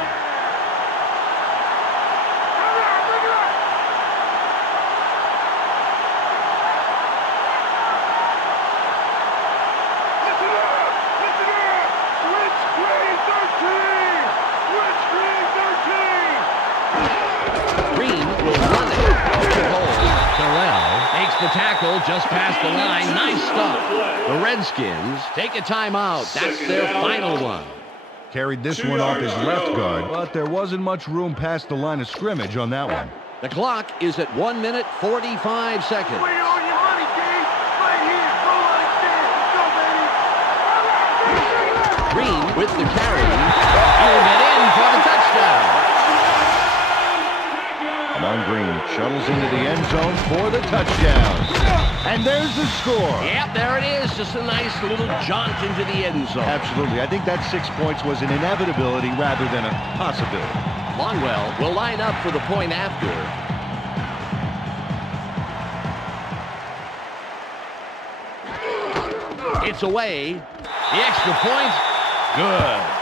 Green will run it. Terrell makes the tackle just past the line. Nice stop. The Redskins take a timeout. That's their final one. Carried this one off his left guard, but there wasn't much room past the line of scrimmage on that one. The clock is at 1 minute 45 seconds. Where you on your money, Dave? Right here. Go like this. Go, baby. Green with the carry. He'll get in for the touchdown. Amon Green shuttles into the end zone for the touchdown. And there's the score. Yep, there it is. Just a nice little jaunt into the end zone. Absolutely. I think that 6 points was an inevitability rather than a possibility. Longwell will line up for the point after. It's away. The extra point. Good.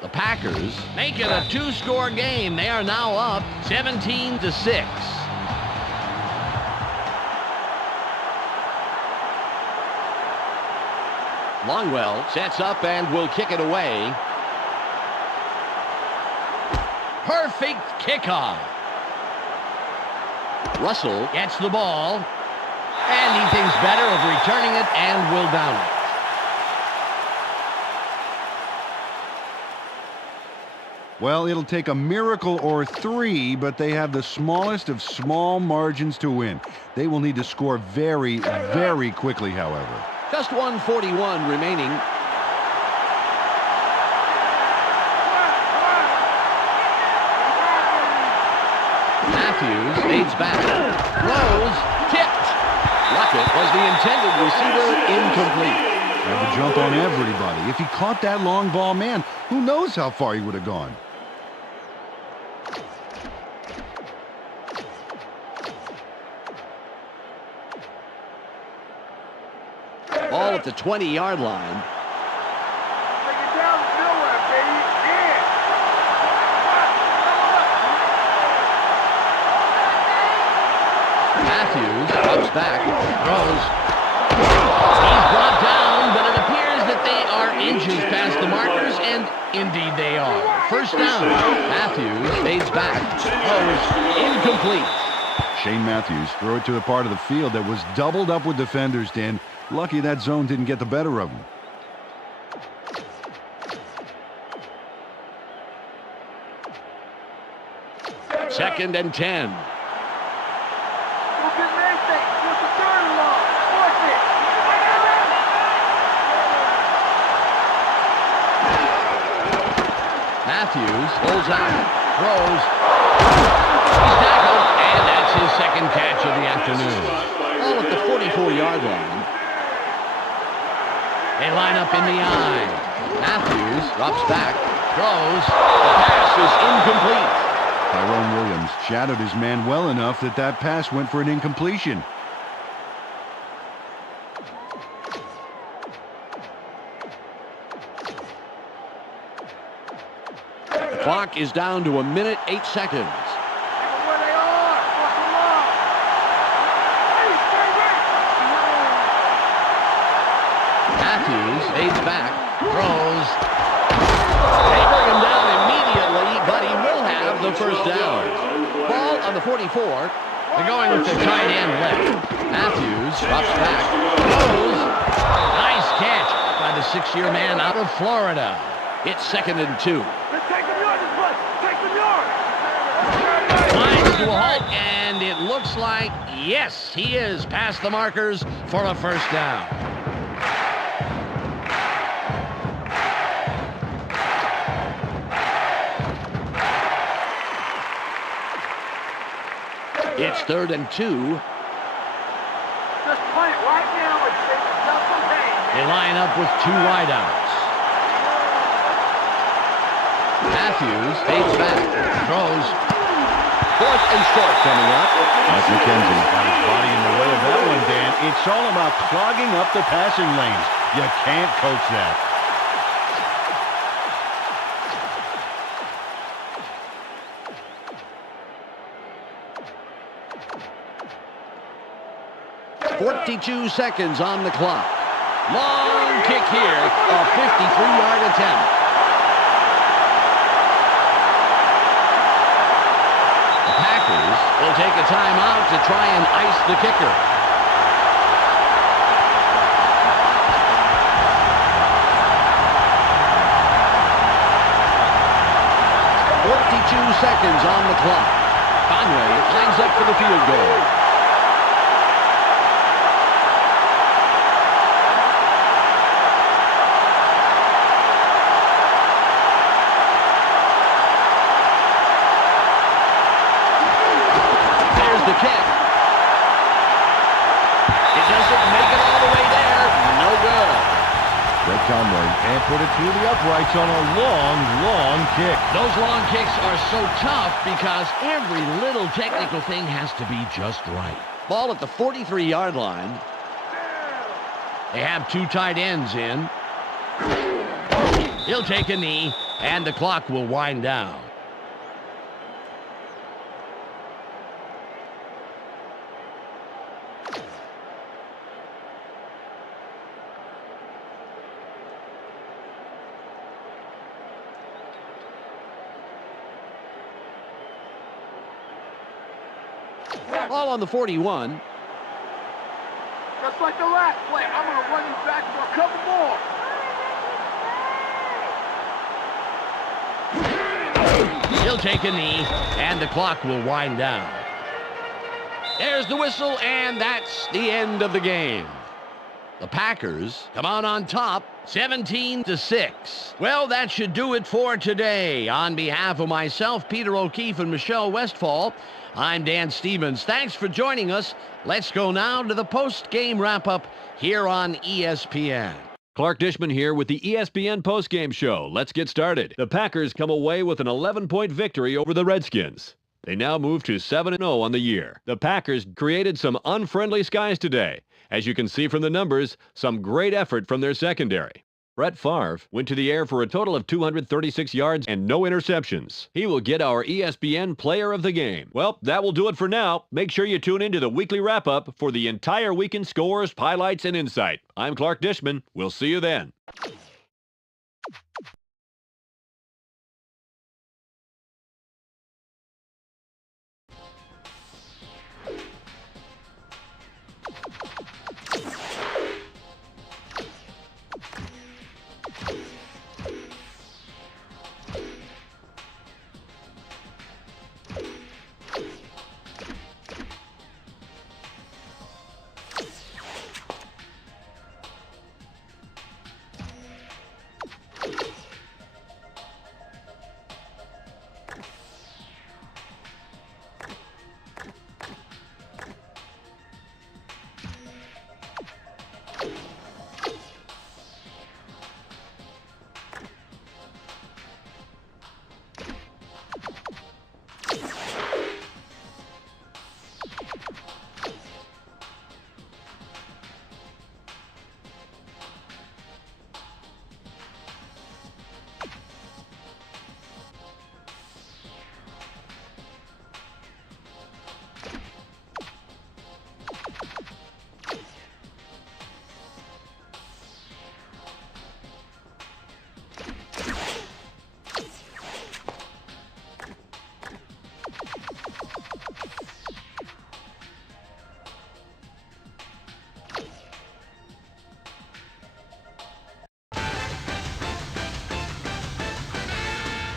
The Packers make it a 2-score game. They are now up 17-6. Longwell sets up and will kick it away. Perfect kickoff. Russell gets the ball, and he thinks better of returning it and will down it. Well, it'll take a miracle or 3, but they have the smallest of small margins to win. They will need to score very, very quickly, however. Just 1:41 remaining. Matthews fades back. Throws. Tipped. Luckett was the intended receiver. Incomplete. Had to jump on everybody. If he caught that long ball, man, who knows how far he would have gone. Ball at the 20-yard line. Take it down to nowhere, baby. Yeah. Matthews drops back, throws. He's brought down, but it appears that they are inches past the markers, and indeed they are. First down. Matthews fades back, throws, incomplete. Shane Matthews threw it to the part of the field that was doubled up with defenders, Dan. Lucky that zone didn't get the better of him. Second and 10. Look at Nathan. What's the third and long? Force it. Matthews pulls out, throws. He's tackled, and that's his second catch of the afternoon. All at the 44-yard line. They line up in the eye. Matthews drops back, throws. The pass is incomplete. Tyrone Williams shadowed his man well enough that that pass went for an incompletion. The clock is down to 1:08. Where they are. Force them off. Hey, stay back. Matthews fades back, throws. They bring him down immediately, but he will have the first down. Ball on the 44. They're going with the tight end left. Matthews drops back, throws. Nice catch by the 6-year man out of Florida. It's 2nd and 2. Let's take them yards, bud. Take them yards. Lines to a halt, and it looks like, yes, he is past the markers for a first down. It's 3rd and 2. Just play it right now and take yourself some pain. They line up with 2 wideouts. Matthews fades back, throws. 4th and short coming up. That's McKenzie. Got his body in the way of that one, Dan. It's all about clogging up the passing lanes. You can't coach that. .42 seconds on the clock. Long kick here, a 53-yard attempt. The Packers will take a timeout to try and ice the kicker. .42 seconds on the clock. Conway lines up for the field goal. The kick. It doesn't make it all the way there. No good. Greg Conway can't put it through the uprights on a long, long kick. Those long kicks are so tough because every little technical thing has to be just right. Ball at the 43-yard line. They have 2 tight ends in. He'll take a knee, and the clock will wind down. Ball on the 41. Just like the last play, I'm going to run you back for a couple more. He'll take a knee, and the clock will wind down. There's the whistle, and that's the end of the game. The Packers come out on top, 17-6. Well, that should do it for today. On behalf of myself, Peter O'Keefe, and Michelle Westfall, I'm Dan Stevens. Thanks for joining us. Let's go now to the post-game wrap-up here on ESPN. Clark Dishman here with the ESPN postgame show. Let's get started. The Packers come away with an 11-point victory over the Redskins. They now move to 7-0 on the year. The Packers created some unfriendly skies today. As you can see from the numbers, some great effort from their secondary. Brett Favre went to the air for a total of 236 yards and no interceptions. He will get our ESPN Player of the Game. Well, that will do it for now. Make sure you tune into the weekly wrap-up for the entire weekend scores, highlights, and insight. I'm Clark Dishman. We'll see you then.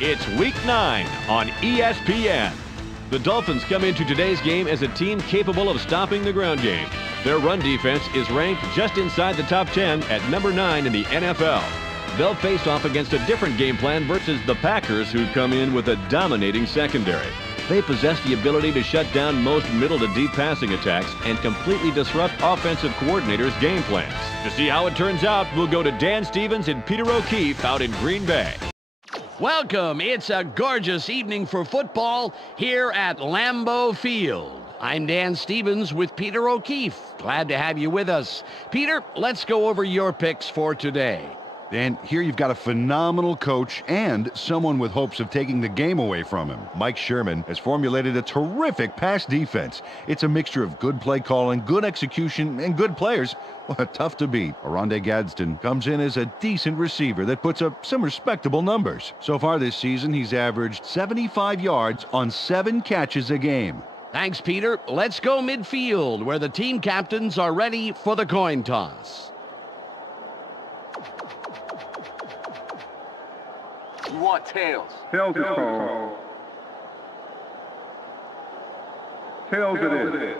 It's Week 9 on ESPN. The Dolphins come into today's game as a team capable of stopping the ground game. Their run defense is ranked just inside the top 10 at number 9 in the NFL. They'll face off against a different game plan versus the Packers, who come in with a dominating secondary. They possess the ability to shut down most middle to deep passing attacks and completely disrupt offensive coordinators' game plans. To see how it turns out, we'll go to Dan Stevens and Peter O'Keefe out in Green Bay. Welcome. It's a gorgeous evening for football here at Lambeau Field. I'm Dan Stevens with Peter O'Keefe. Glad to have you with us. Peter, let's go over your picks for today. Dan, here you've got a phenomenal coach and someone with hopes of taking the game away from him. Mike Sherman has formulated a terrific pass defense. It's a mixture of good play calling, good execution, and good players. Well, tough to beat. Oronde Gadsden comes in as a decent receiver that puts up some respectable numbers. So far this season, he's averaged 75 yards on 7 catches a game. Thanks, Peter. Let's go midfield, where the team captains are ready for the coin toss. You want tails? Tails is called. Tails it is.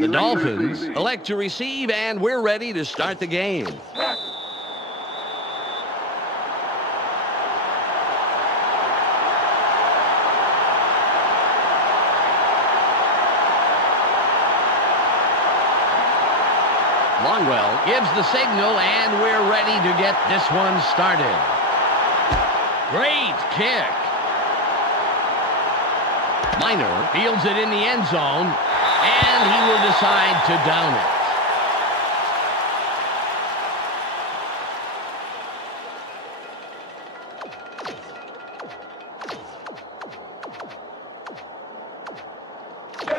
The Dolphins elect to receive, and we're ready to start the game. Longwell gives the signal, and we're ready to get this one started. Great kick. Minor fields it in the end zone, and he will decide to down it.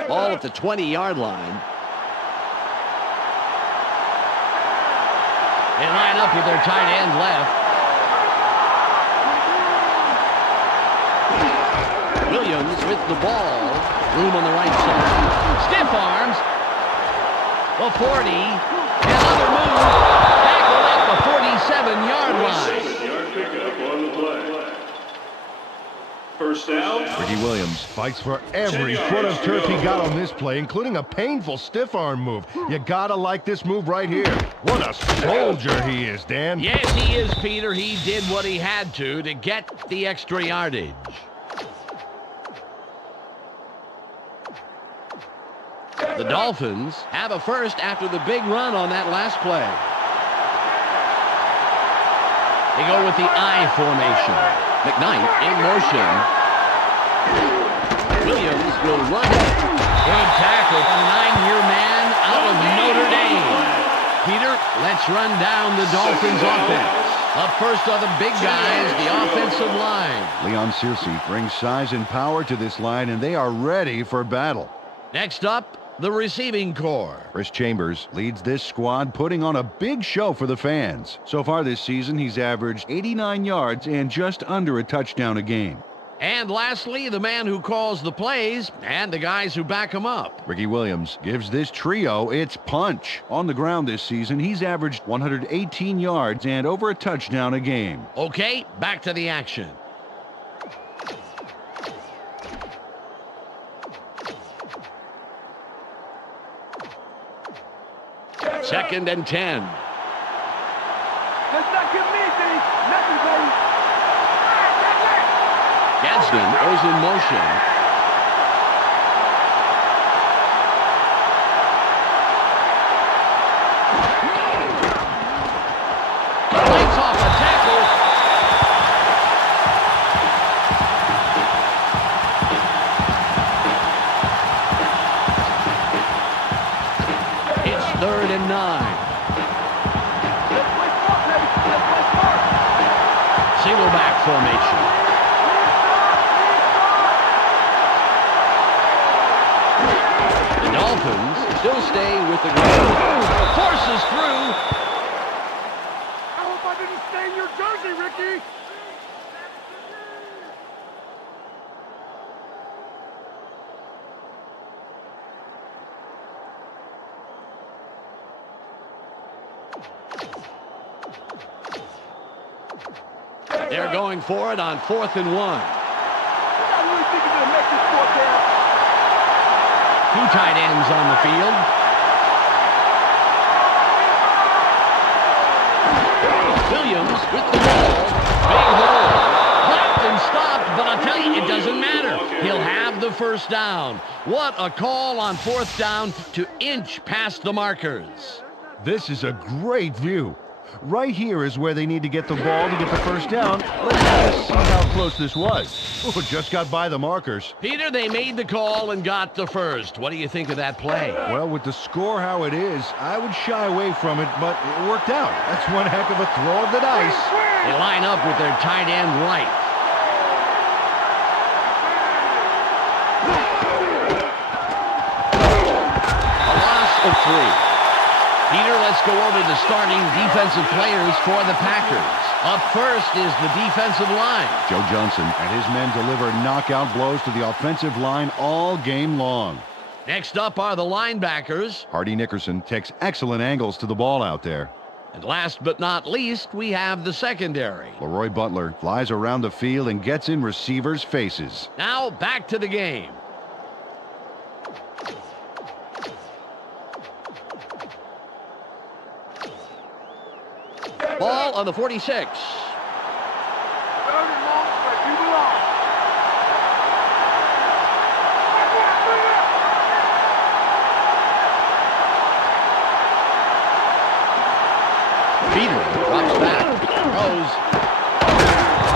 Ball at the 20-yard line. They line up with their tight end left. Williams with the ball. Room on the right side. Stiff arms. The 40. Another move. Tackle at the 47-yard line. 47-yard pickup on the play. First down. Ricky Williams fights for every foot of turf he got on this play, including a painful stiff arm move. You gotta like this move right here. What a soldier he is, Dan. Yes, he is, Peter. He did what he had to get the extra yardage. The Dolphins have a first after the big run on that last play. They go with the I formation. McKnight in motion. Williams will run it. Good tackle. A 9-year man out of Notre Dame. Peter, let's run down the Dolphins offense. Up first are the big guys, the offensive line. Leon Searcy brings size and power to this line, and they are ready for battle. Next up, the receiving corps. Chris Chambers leads this squad, putting on a big show for the fans. So far this season, he's averaged 89 yards and just under a touchdown a game. And lastly, the man who calls the plays and the guys who back him up. Ricky Williams gives this trio its punch. On the ground this season, he's averaged 118 yards and over a touchdown a game. Okay, back to the action. Second and 10. Let's not get me, D. Nothing, baby. Gadsden goes in motion. Lights off a tackle. It's 3rd and 9. Single back formation. The Dolphins still stay with the ground. Forces through. I hope I didn't stain your jersey, Ricky. They're going for it on 4th and 1. You're not really thinking to make this fourth down. 2 tight ends on the field. Williams with the ball. Big hole. Clapped and stopped, but I'll tell you, it doesn't matter. He'll have the first down. What a call on 4th down to inch past the markers. This is a great view. Right here is where they need to get the ball to get the first down. Let's just see how close this was. Oh, just got by the markers. Peter, they made the call and got the first. What do you think of that play? Well, with the score how it is, I would shy away from it, but it worked out. That's one heck of a throw of the dice. They line up with their tight end right. A loss of 3. Peter, let's go over the starting defensive players for the Packers. Up first is the defensive line. Joe Johnson and his men deliver knockout blows to the offensive line all game long. Next up are the linebackers. Hardy Nickerson takes excellent angles to the ball out there. And last but not least, we have the secondary. Leroy Butler flies around the field and gets in receivers' faces. Now back to the game. Ball on the 46. Third and long, but you belong. Peter drops back, throws,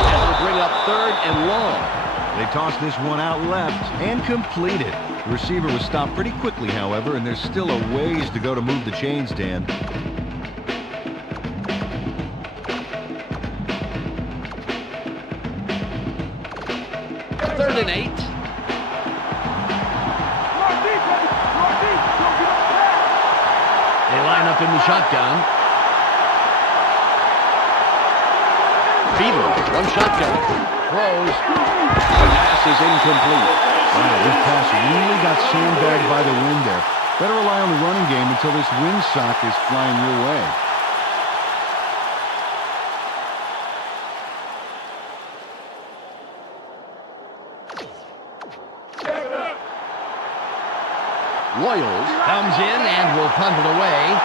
and will bring up 3rd and long. They toss this one out left and complete it. The receiver was stopped pretty quickly, however, and there's still a ways to go to move the chains, Dan. 3rd and 8. They line up in the shotgun. Peter from shotgun. Throws. The pass is incomplete. Wow, this pass really got sandbagged by the wind there. Better rely on the running game until this windsock is flying your way. Royals comes in and will punt it away.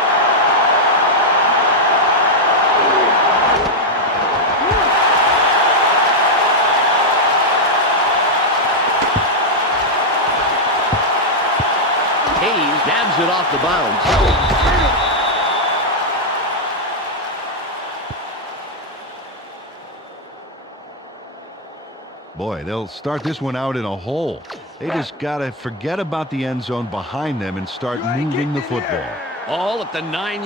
Hayes dabs it off the bounds. Boy, they'll start this one out in a hole. They just got to forget about the end zone behind them and start moving the football. All at the 9.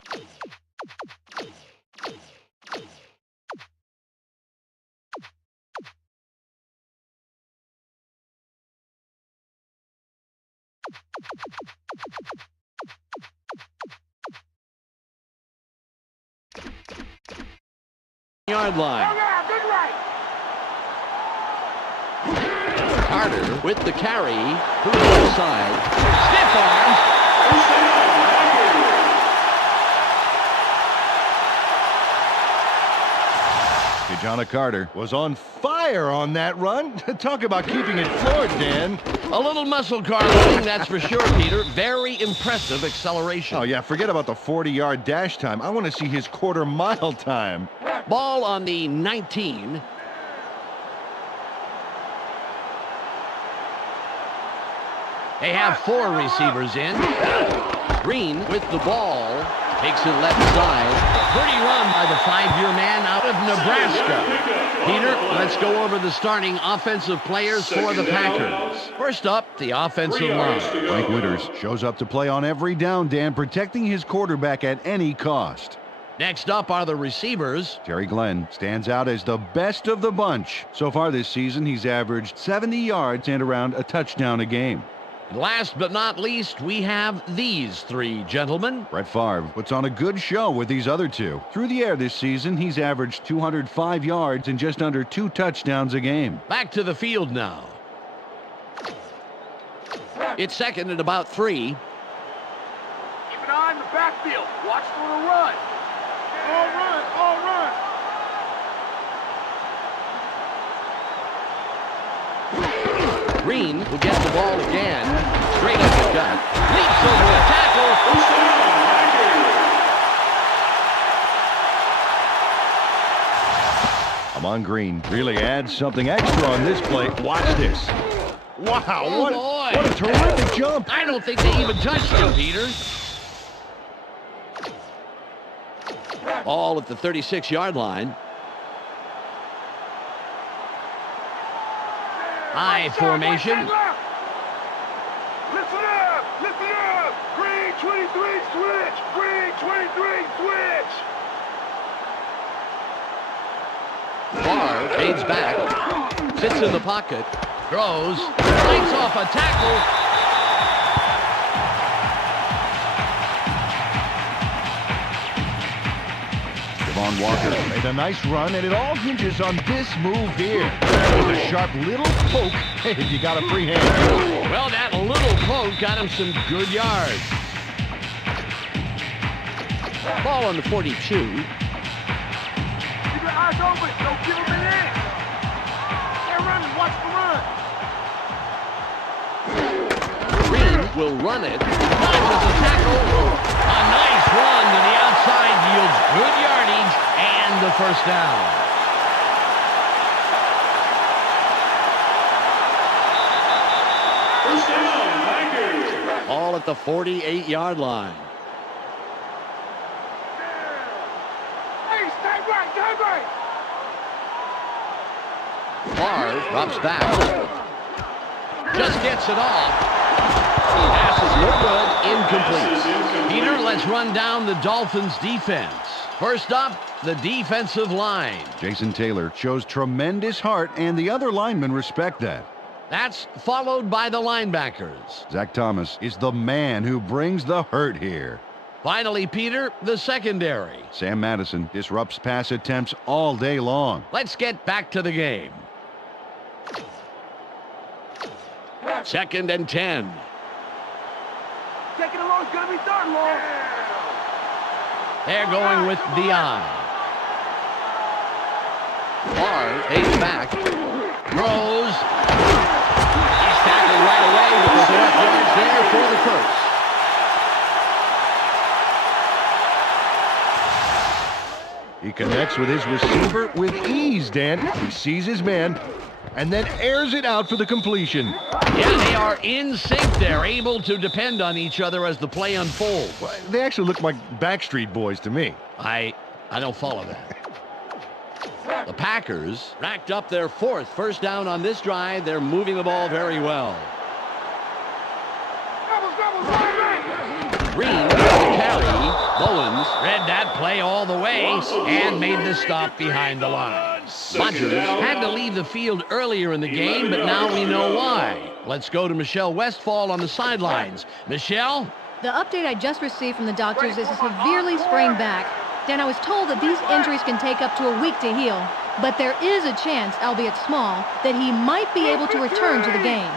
Yard line. Carter with the carry to the left side. Stiff arm. Kajana Carter Was on fire on that run. Talk about keeping it floored, Dan. A little muscle car loading, that's for sure, Peter. Very impressive acceleration. Oh, yeah, forget about the 40-yard dash time. I want to see his quarter-mile time. Ball on the 19. They have 4 receivers in. Green with the ball. Takes it left side. Pretty run by the 5-year man out of Nebraska. Peter, let's go over the starting offensive players for the Packers. First up, the offensive line. Frank Winters shows up to play on every down, Dan, protecting his quarterback at any cost. Next up are the receivers. Terry Glenn stands out as the best of the bunch. So far this season, he's averaged 70 yards and around a touchdown a game. And last but not least, we have these 3 gentlemen. Brett Favre puts on a good show with these other 2. Through the air this season, he's averaged 205 yards and just under 2 touchdowns a game. Back to the field now. It's second and about 3. Keep an eye on the backfield. Watch for the run. All run, all run. Green will get the ball again. Straight up the gut. Leaps over the tackle. First down, Packers. Amon Green really adds something extra on this play. Watch this. Wow, Oh, what boy. a terrific jump. I don't think they even touched him, Peter. Ball at the 36-yard line. High formation. Listen up! Listen up! Green 23 switch! Green 23 switch! Barr fades back. Sits in the pocket. Throws. Lights off a tackle. Devon Walker Made a nice run, and it all hinges on this move here. That was a sharp little poke. Hey, you got a free hand. Well, that little poke got him some good yards. Ball on the 42. Keep your eyes open! Don't give them an inch! They're running! Watch the run! Green will run it. Dodges the tackle. A nice run to the outside yields good yardage and the first down. First down, Packers. All at the 48-yard line. Hey, stay right! Stay right! Barr drops back. Just gets it off. Pass is no good. Incomplete. Peter, let's run down the Dolphins' defense. First up, the defensive line. Jason Taylor shows tremendous heart, and the other linemen respect that. That's followed by the linebackers. Zach Thomas is the man who brings the hurt here. Finally, Peter, the secondary. Sam Madison disrupts pass attempts all day long. Let's get back to the game. 2nd and 10. Second and long is gonna be third and long! They're going with the eye. Barr fades back. Throws. He's tackled right away with the left yards there for the first. He connects with his receiver with ease, Dan. He sees his man and then airs it out for the completion. Yeah, they are in sync. They're able to depend on each other as the play unfolds. Well, they actually look like Backstreet Boys to me. I don't follow that. The Packers racked up their 4th first down on this drive. They're moving the ball very well. Green with the carry. Bowens read that play all the way and made the stop behind the line. Rodgers had to leave the field earlier in the game, but now we know why. Let's go to Michelle Westfall on the sidelines. Michelle? The update I just received from the doctors is a severely sprained back. Dan, I was told that these injuries can take up to a week to heal, but there is a chance, albeit small, that he might be able to return to the game.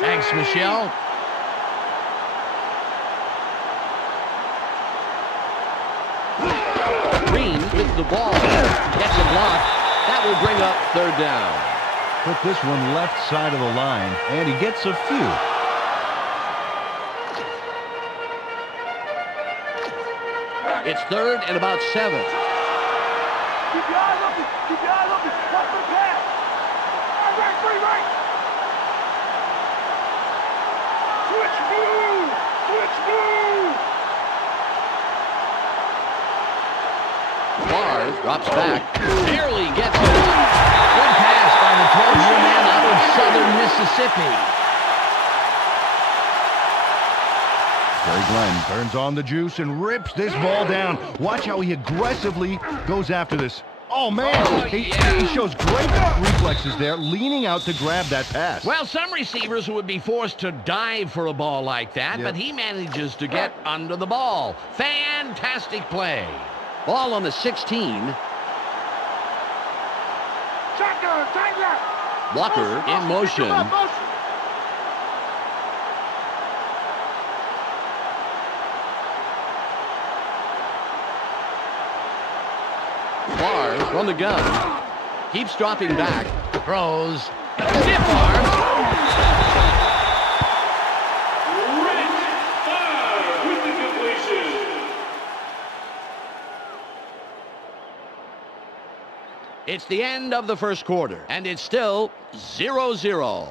Thanks, Michelle. Green with the ball. Gets a block. That will bring up 3rd down. Put this one left side of the line, and he gets a few. It's 3rd and about 7. Keep your eyes open! Keep your eyes open! Watch for the pass! Right, free, right! Switch move! Switch move! Barr drops back. Barely gets it up. Good pass by the 12-year man out of Southern Mississippi. Terry Glenn turns on the juice and rips this ball down. Watch how he aggressively goes after this. Oh, man. He shows great reflexes there, leaning out to grab that pass. Well, some receivers would be forced to dive for a ball like that, but he manages to get under the ball. Fantastic play. Ball on the 16. Shotgun, tight left! Walker in motion. Barr from the gun. Keeps dropping back. Throws. Stiff arm. With the completion. It's the end of the first quarter, and it's still 0-0.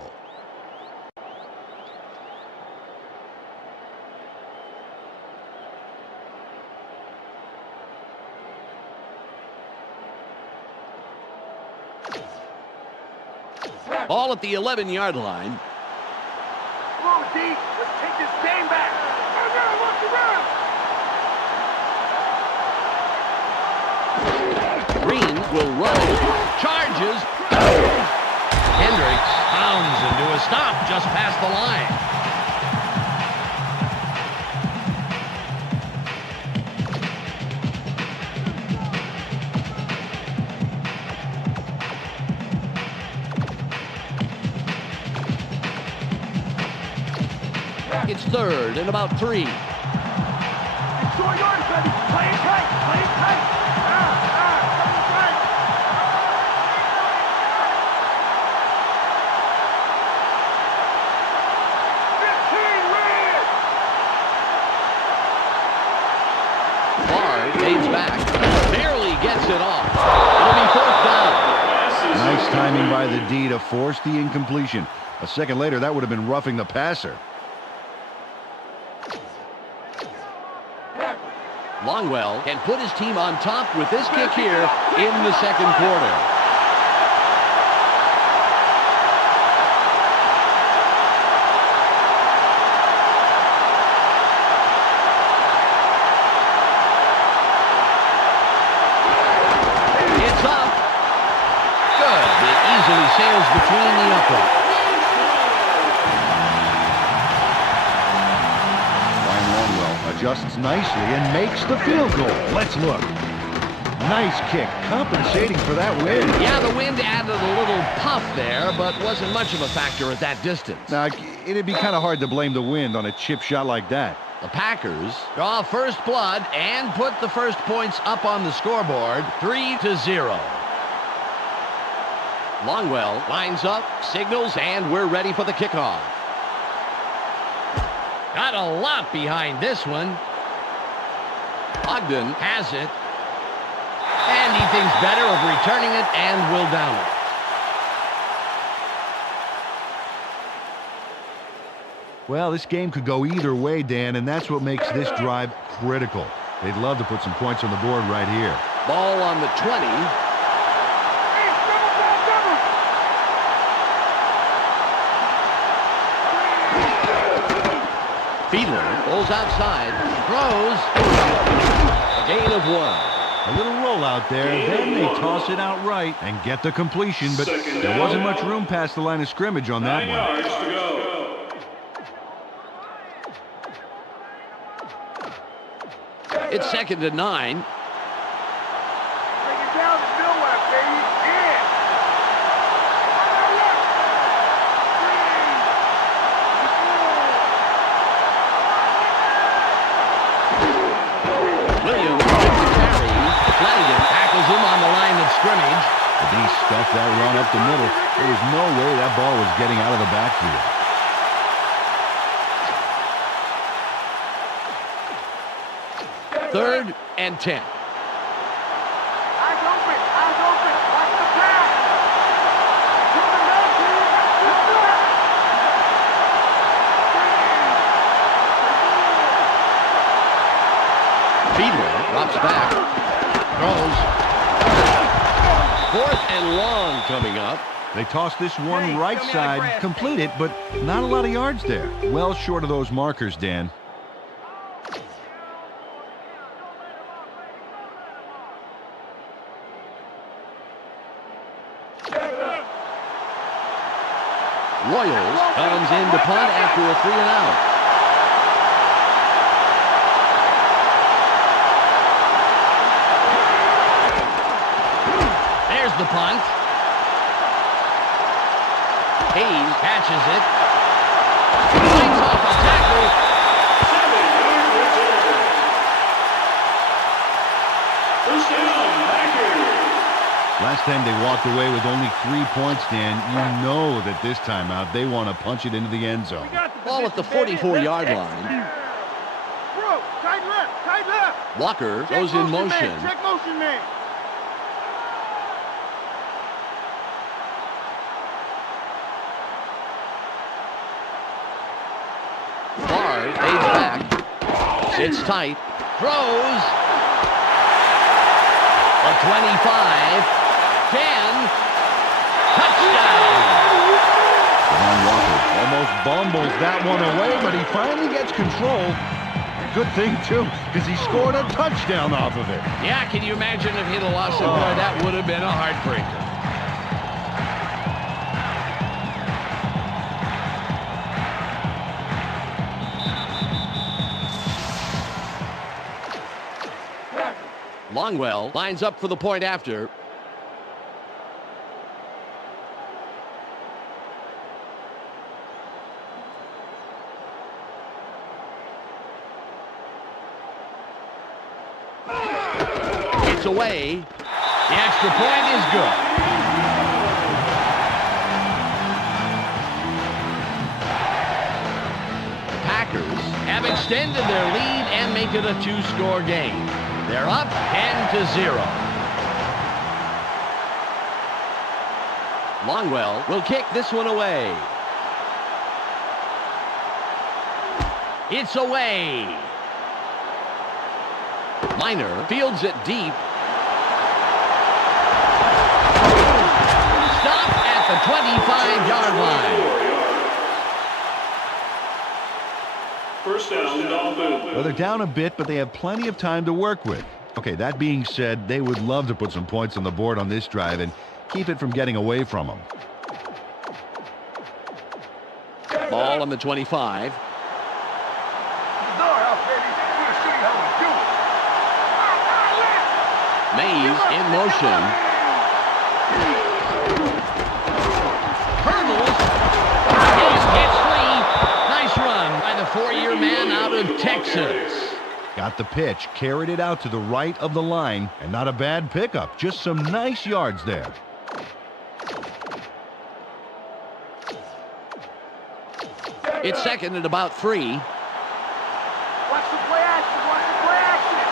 Ball at the 11-yard line. Come on, D. Let's take this game back. Green will roll. Charges. Hendricks pounds into a stop just past the line. It's third and about 3. It's 4 yards, baby. Play it tight. Play it tight. Fades back. Barely gets it off. It'll be 4th down. Nice timing by the D to force the incompletion. A second later, that would have been roughing the passer. Longwell can put his team on top with this kick here in the second quarter. It's up. Good. It easily sails between the uprights. Adjusts nicely and makes the field goal. Let's look. Nice kick, compensating for that wind. Yeah, the wind added a little puff there, but wasn't much of a factor at that distance. Now, it'd be kind of hard to blame the wind on a chip shot like that. The Packers draw first blood and put the first points up on the scoreboard, 3-0. Longwell lines up, signals, and we're ready for the kickoff. Got a lot behind this one. Ogden has it. And he thinks better of returning it and will down it. Well, this game could go either way, Dan, and that's what makes this drive critical. They'd love to put some points on the board right here. Ball on the 20. Fiedler pulls outside, throws, a gain of 1. A little rollout there, then they toss it out right and get the completion, but there wasn't much room past the line of scrimmage on that 9 one. yards to go. It's 2nd and 9. Bring it down to nowhere, baby. Yeah. Williams with the carry. Flanagan tackles him on the line of scrimmage. The D stuffed that run up the middle. There was no way that ball was getting out of the backfield. 3rd and 10. Eyes open. Eyes open. Watch the pass. To the left, team. To the left. Fiedler drops back. Throws. 4th and long coming up. They tossed this one right side, complete it, but not a lot of yards there. Well short of those markers, Dan. Royals comes in to punt after a 3-and-out. There's the punt. Hayes catches it. Fights off a tackle. 7-yard return. First down, Packers. Last time they walked away with only 3 points, Dan. You know that this time out they want to punch it into the end zone. Ball at the 44-yard line. Bro, tight left, tight left. Walker Check goes in motion. Man, check motion, man. Barr fades back. Sits tight. Throws. A 25. 10. Touchdown. John Walker almost bumbles that one away, but he finally gets control. Good thing, too, because he scored a touchdown off of it. Yeah, can you imagine if he'd have lost it? Boy, that would have been a heartbreaker. Longwell lines up for the point after. It's away. The extra point is good. The Packers have extended their lead and make it a 2-score game. They're up 10-0. Longwell will kick this one away. It's away. Minor fields it deep. Stop at the 25-yard line. First down, Dolphins. Well, they're down a bit, but they have plenty of time to work with. Okay, that being said, they would love to put some points on the board on this drive and keep it from getting away from them. Ball on the 25. Mays in motion. Hurdles. Gets free. Nice run by the 4-year man out of Texas. Got the pitch, carried it out to the right of the line, and not a bad pickup. Just some nice yards there. It's second and about 3. Watch the play action. Watch the play action.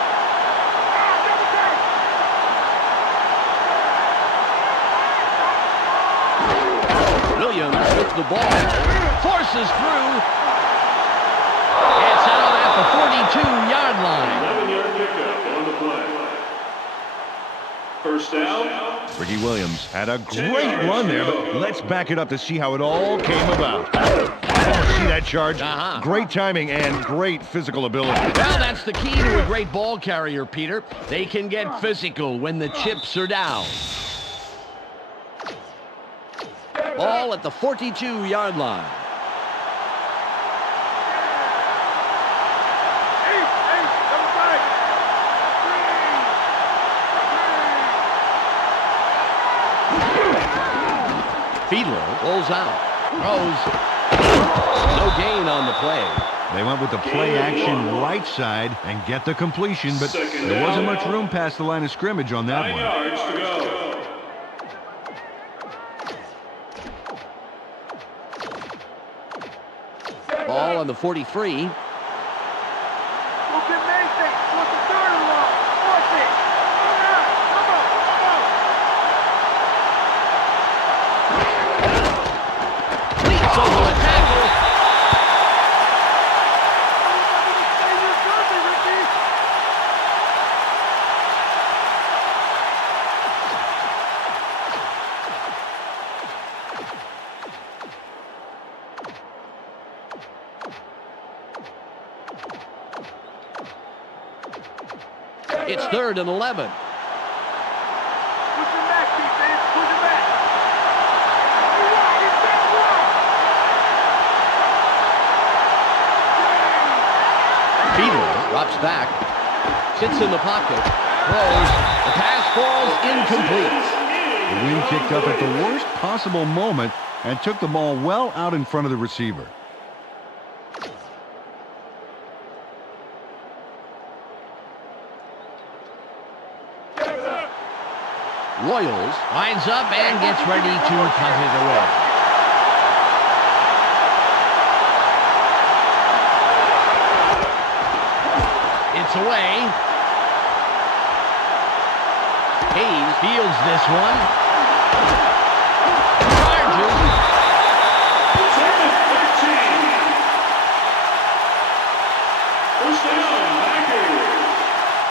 Williams with the ball. Forces through. It's out at the 42-yard line. 11-yard pickup on the play. First down. Ricky Williams had a great run there, but let's back it up to see how it all came about. Oh, see that charge? Great timing and great physical ability. Well, that's the key to a great ball carrier, Peter. They can get physical when the chips are down. Ball at the 42-yard line. Fiedler rolls out. Throws. No gain on the play. They went with the play action right side and get the completion, but there wasn't much room past the line of scrimmage on that 9 one. yards to go. Ball on the 43. Leaps over the tackle. It's third and 11. Fiedler drops back, sits in the pocket, throws. The pass falls incomplete. The wind kicked up at the worst possible moment and took the ball well out in front of the receiver. Royals lines up and gets ready to punt it away. It's away. Hayes fields this one. Charges. First down, Packers.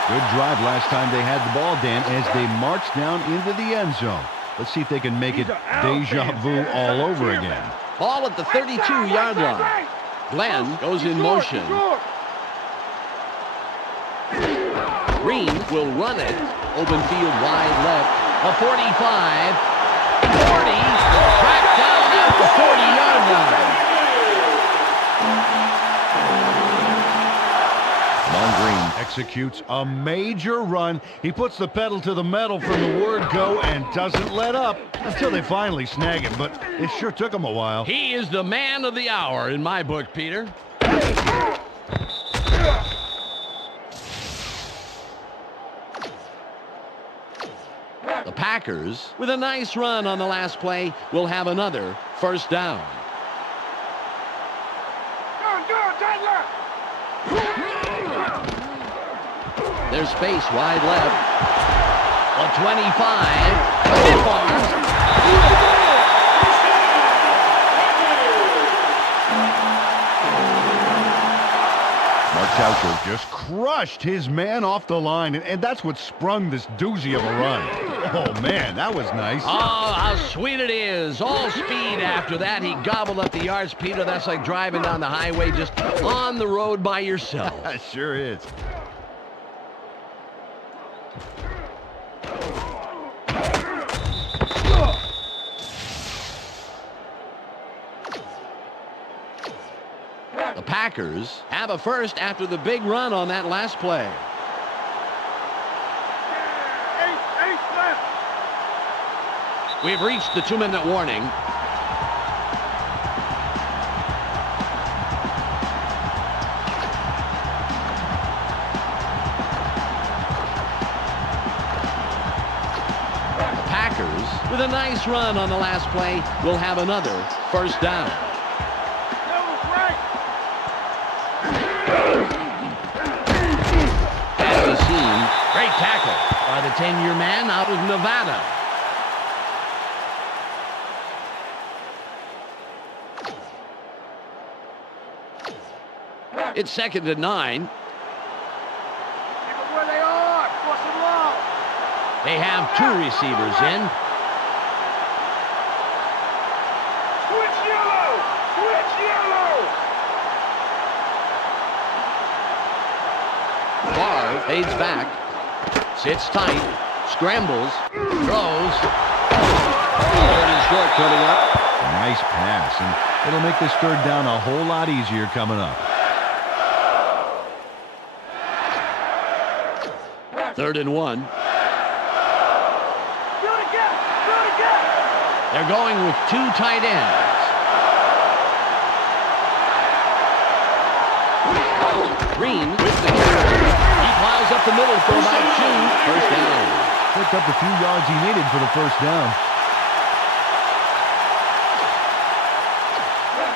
Good drive last time they had the ball, Dan, as they march down into the end zone. Let's see if they can make it deja vu all over again. Ball at the 32-yard line. Glenn goes in motion. Green will run it. Open field wide left. A 45. 40. Tracked down at the 40-yard line. Green executes a major run. He puts the pedal to the metal from the word go and doesn't let up until they finally snag him, but it sure took him a while. He is the man of the hour in my book, Peter. The Packers, with a nice run on the last play, will have another first down. There's space wide left. A 25. Stiff arms. Mark Tauscher just crushed his man off the line, and that's what sprung this doozy of a run. Oh, man, that was nice. Oh, how sweet it is. All speed after that. He gobbled up the yards, Peter. That's like driving down the highway just on the road by yourself. Sure is. The Packers have a first after the big run on that last play. We've reached the 2-minute warning. The Packers, with a nice run on the last play, will have another first down. At the scene, great tackle by the 10-year man out of Nevada. It's 2nd and 9. They have 2 receivers in. Switch yellow! Switch yellow! Barr fades back, sits tight, scrambles, throws. 3rd and short coming up. Nice pass, and it'll make this 3rd down a whole lot easier coming up. 3rd and 1. They're going with 2 tight ends. Green with the carry. He plows up the middle for about 2. First down. Picked up the few yards he needed for the first down.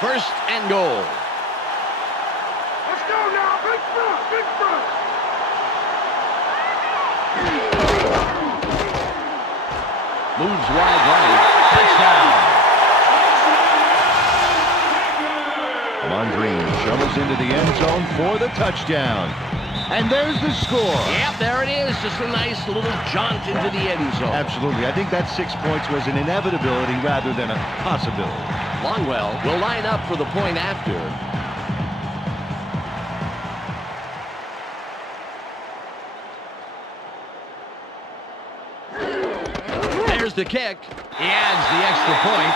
1st and goal. Let's go now! Big front! Big front! Moves wide right. Touchdown. Green shovels into the end zone for the touchdown. And there's the score. Yep, there it is. Just a nice little jaunt into the end zone. Absolutely. I think that 6 points was an inevitability rather than a possibility. Longwell will line up for the point after. There's the kick. He adds the extra point.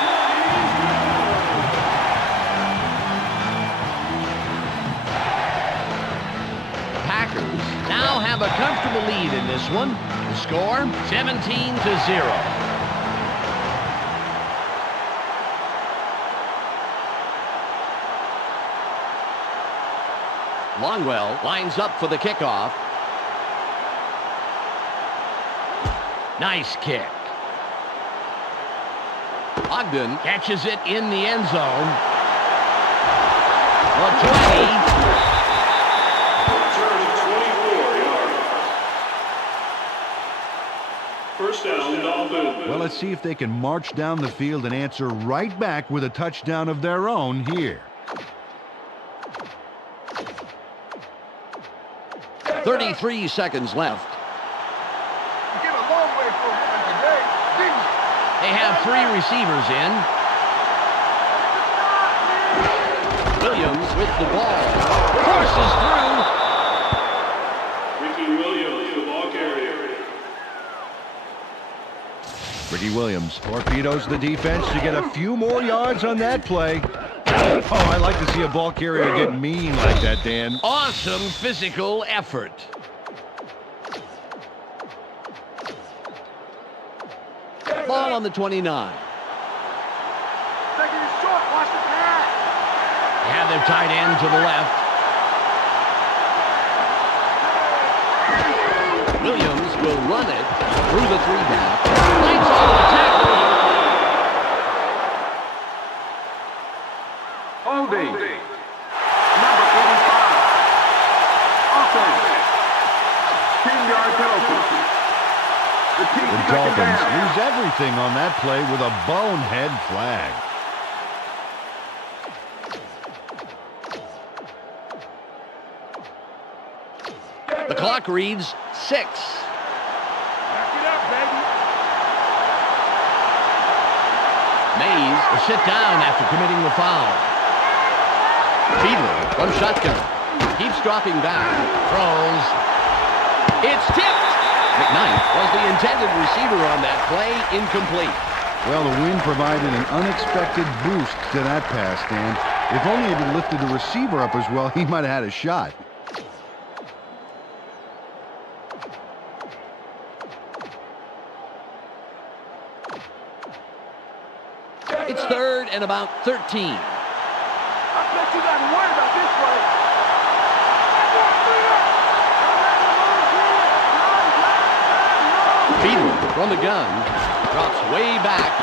The Packers now have a comfortable lead in this one. The score, 17-0. Longwell lines up for the kickoff. Nice kick. Ogden catches it in the end zone. The 20. Return to 24 yards. First down, Dolphins. Well, let's see if they can march down the field and answer right back with a touchdown of their own here. 33 seconds left. You get a long way from one today. They have 3 receivers in. Williams with the ball. Forces through. Ricky Williams, the ball carrier. Ricky Williams torpedoes the defense to get a few more yards on that play. Oh, I like to see a ball carrier get mean like that, Dan. Awesome physical effort. Ball on the 29. Taking it short. Watch the pass. They have their tight end to the left. Williams will run it through the 3-back. Lights on the tackle. Holding. Number 85. Offense. 10-yard penalty. The Dolphins lose everything on that play with a bonehead flag. The clock reads 6. Back it up, baby. Mays will sit down after committing the foul. Fiedler from shotgun. Keeps dropping back. Throws. It's tipped. McKnight was the intended receiver on that play. Incomplete. Well, the wind provided an unexpected boost to that pass, Dan. If only it had lifted the receiver up as well, he might have had a shot. It's 3rd and about 13. I bet you got to worry about this play. Fiedler from the gun. Drops way back.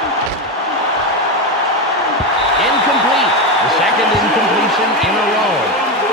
Incomplete. The second incompletion in a row.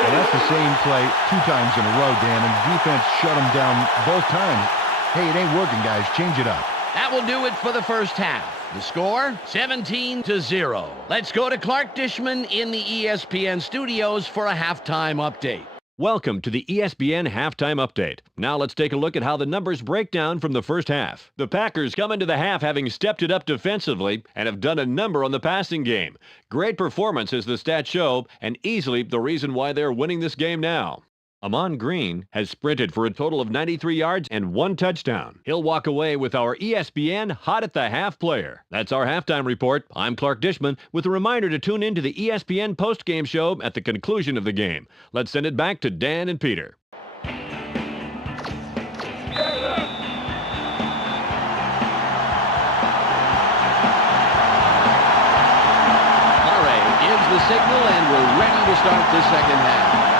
Well, that's the same play 2 times in a row, Dan, and the defense shut him down both times. Hey, it ain't working, guys. Change it up. That will do it for the first half. The score, 17-0. Let's go to Clark Dishman in the ESPN studios for a halftime update. Welcome to the ESPN Halftime Update. Now let's take a look at how the numbers break down from the first half. The Packers come into the half having stepped it up defensively and have done a number on the passing game. Great performance as the stats show, and easily the reason why they're winning this game now. Amon Green has sprinted for a total of 93 yards and 1 touchdown. He'll walk away with our ESPN Hot at the Half player. That's our halftime report. I'm Clark Dishman with a reminder to tune in to the ESPN postgame show at the conclusion of the game. Let's send it back to Dan and Peter. Murray gives the signal and we're ready to start the second half.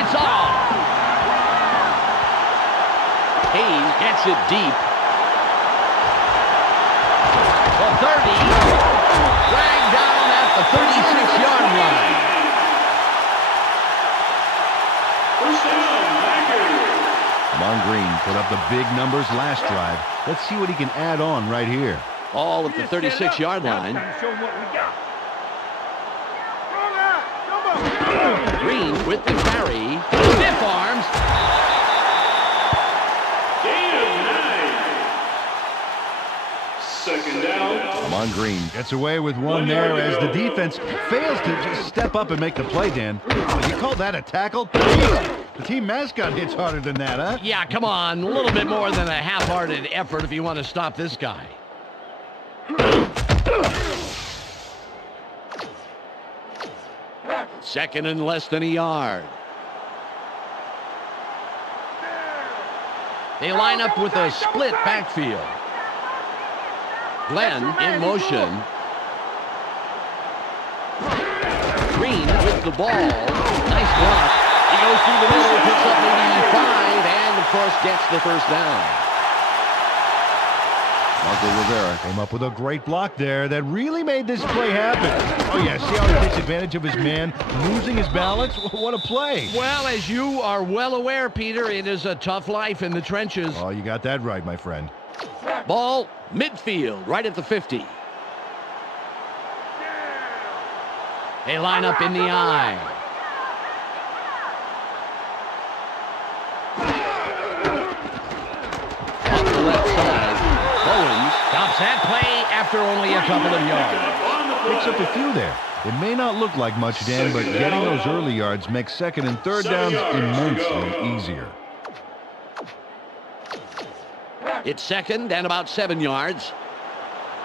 It's off. Hayes gets it deep. The 30. Dragged down at the 36-yard line. First down, Packers. Amon Green put up the big numbers last drive. Let's see what he can add on right here. All at the 36-yard line. Show what we got. Green with the carry. Stiff arms. Gain of 9. Second down. Amon Green gets away with one there as the defense fails to just step up and make the play, Dan. You call that a tackle? The team mascot hits harder than that, huh? Yeah, come on. A little bit more than a half-hearted effort if you want to stop this guy. Second and less than a yard. They line up with a split backfield. Glenn in motion. Green with the ball. Nice block. He goes through the middle, picks up maybe 5, and of course gets the first down. Marco Rivera Came up with a great block there that really made this play happen. Oh, yeah, see how he takes advantage of his man losing his balance? What a play. Well, as you are well aware, Peter, it is a tough life in the trenches. Oh, you got that right, my friend. Ball midfield, right at the 50. They line up in the eye. Up the left side. Owens stops that play after only a couple of yards. Picks up a few there. It may not look like much, Dan, but getting those early yards makes second and third downs immensely easier. It's second and about 7 yards.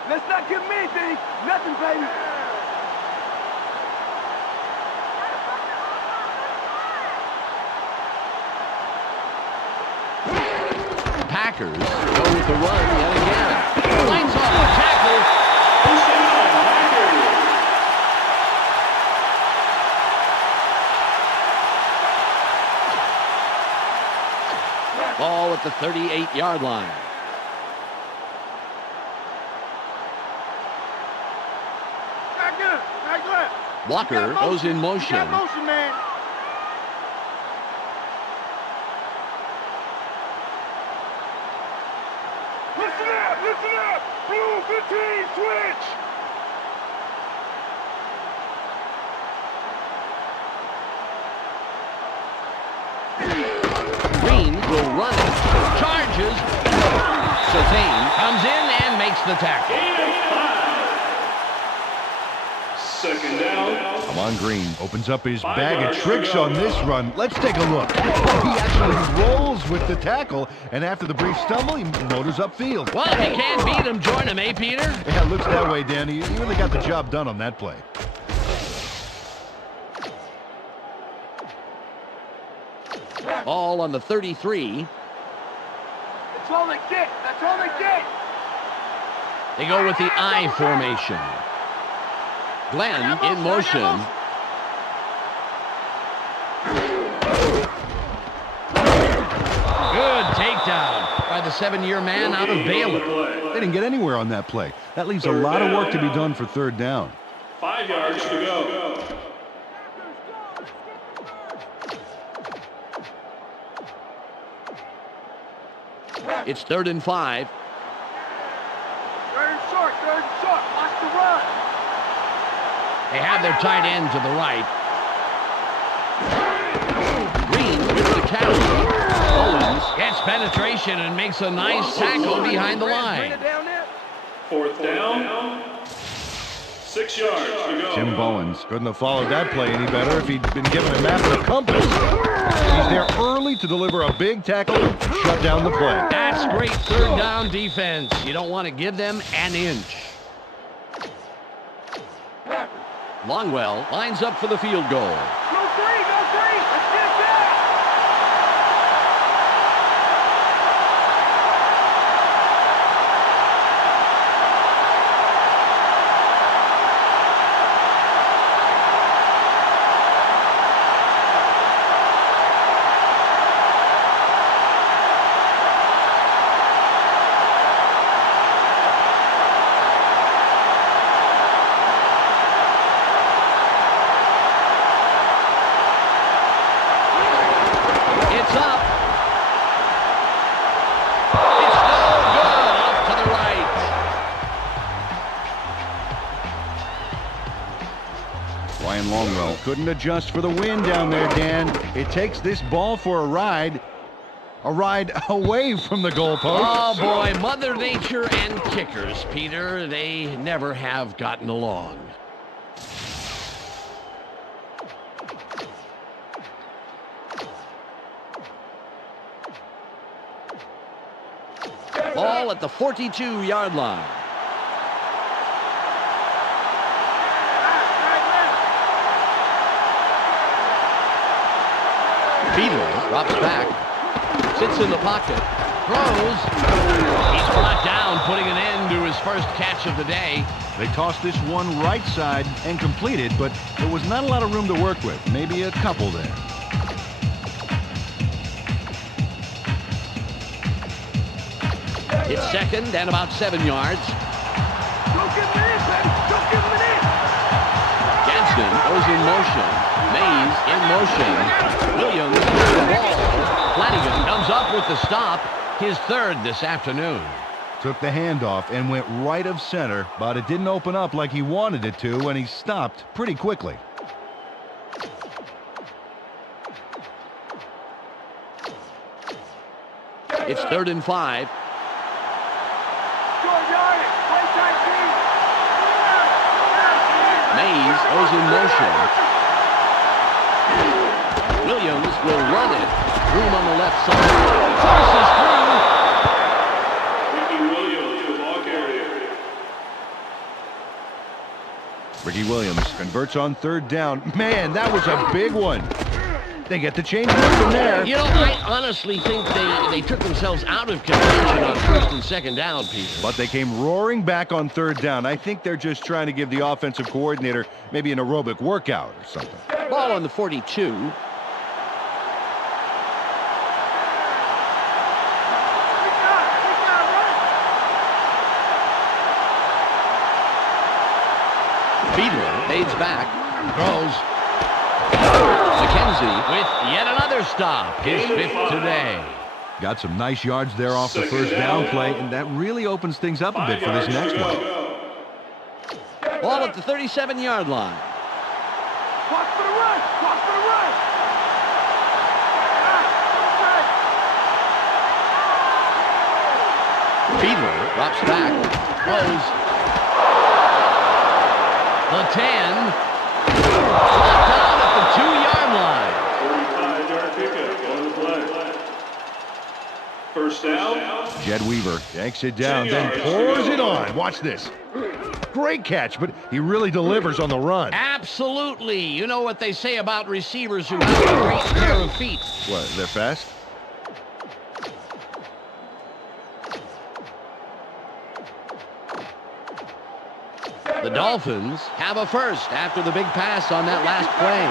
Let's not give me anything. Nothing, baby. Packers go with the run yet again. Lines off the tackle. First down, Packers. Ball at the 38-yard line. Back up. Back up. Walker goes in motion. You got motion, man. Listen up. Listen up. Blue 15, switch. Green will run it. Charges. Sertain comes in and makes the tackle. Gain of 5. Second down. Come on, Green. Opens up his bag of tricks on this run. Let's take a look. He actually rolls with the tackle, and after the brief stumble, he motors upfield. Well, if you can't beat him, join him, eh, Peter? Yeah, it looks that way, Danny. He really got the job done on that play. Ball on the 33. That's all they get. That's all they get. They go with the I formation. Glenn in motion. Good takedown by the 7-year man out of Baylor. They didn't get anywhere on that play. That leaves a lot of work to be done for third down. 5 yards to go. It's 3rd and 5. Third and short. Third and short. Watch the run. They have their tight end to the right. Green with the carry. Owens gets penetration and makes a nice tackle behind the line. 4th down. 6 yards to go. Jim Bowens couldn't have followed that play any better if he'd been given a map and a compass. He's there early to deliver a big tackle and shut down the play. That's great third down defense. You don't want to give them an inch. Longwell lines up for the field goal. Go three. Go three. Let's get it back. It's up. It's no good. Off to the right. Ryan Longwell couldn't adjust for the wind down there, Dan. It takes this ball for a ride away from the goalpost. Oh, boy, Mother Nature and kickers, Peter, they never have gotten along. Ball at the 42-yard line. Peter drops back, sits in the pocket, throws. He's brought down, putting an end to his first catch of the day. They tossed this one right side and completed, but there was not a lot of room to work with. Maybe a couple there. It's second and about 7 yards. Don't give him an inch, baby. Don't give him an inch. Gadsden goes in motion. Mays in motion. Williams with the ball. Flanagan comes up with the stop. His third this afternoon. Took the handoff and went right of center, but it didn't open up like he wanted it to, and he stopped pretty quickly. It's 3rd and 5. Short yardage. Play tight, team. Mays goes in motion. Williams will run it. Room on the left side. Forces through. Ricky Williams to the ball carrier. Ricky Williams converts on 3rd down. Man, that was a big one. They get the change from there. You know, I honestly think they took themselves out of contention on 1st and 2nd down, Peter. But they came roaring back on 3rd down. I think they're just trying to give the offensive coordinator maybe an aerobic workout or something. Ball on the 42. Fiedler fades back, throws. McKenzie with yet another stop. His 5th today. Got some nice yards there off the 1st down play, and that really opens things up a bit for this next one. Ball at the 37-yard line. Watch for the run. Watch for the run. Fiedler drops back, throws. The 10. Brought down at the 2-yard line. 45-yard pickup on the play. First down. Jed Weaver takes it down, then pours it on. Watch this. Great catch, but he really delivers on the run. Absolutely. You know what they say about receivers who have a great pair of feet. What, they're fast? The Dolphins have a first after the big pass on that last play.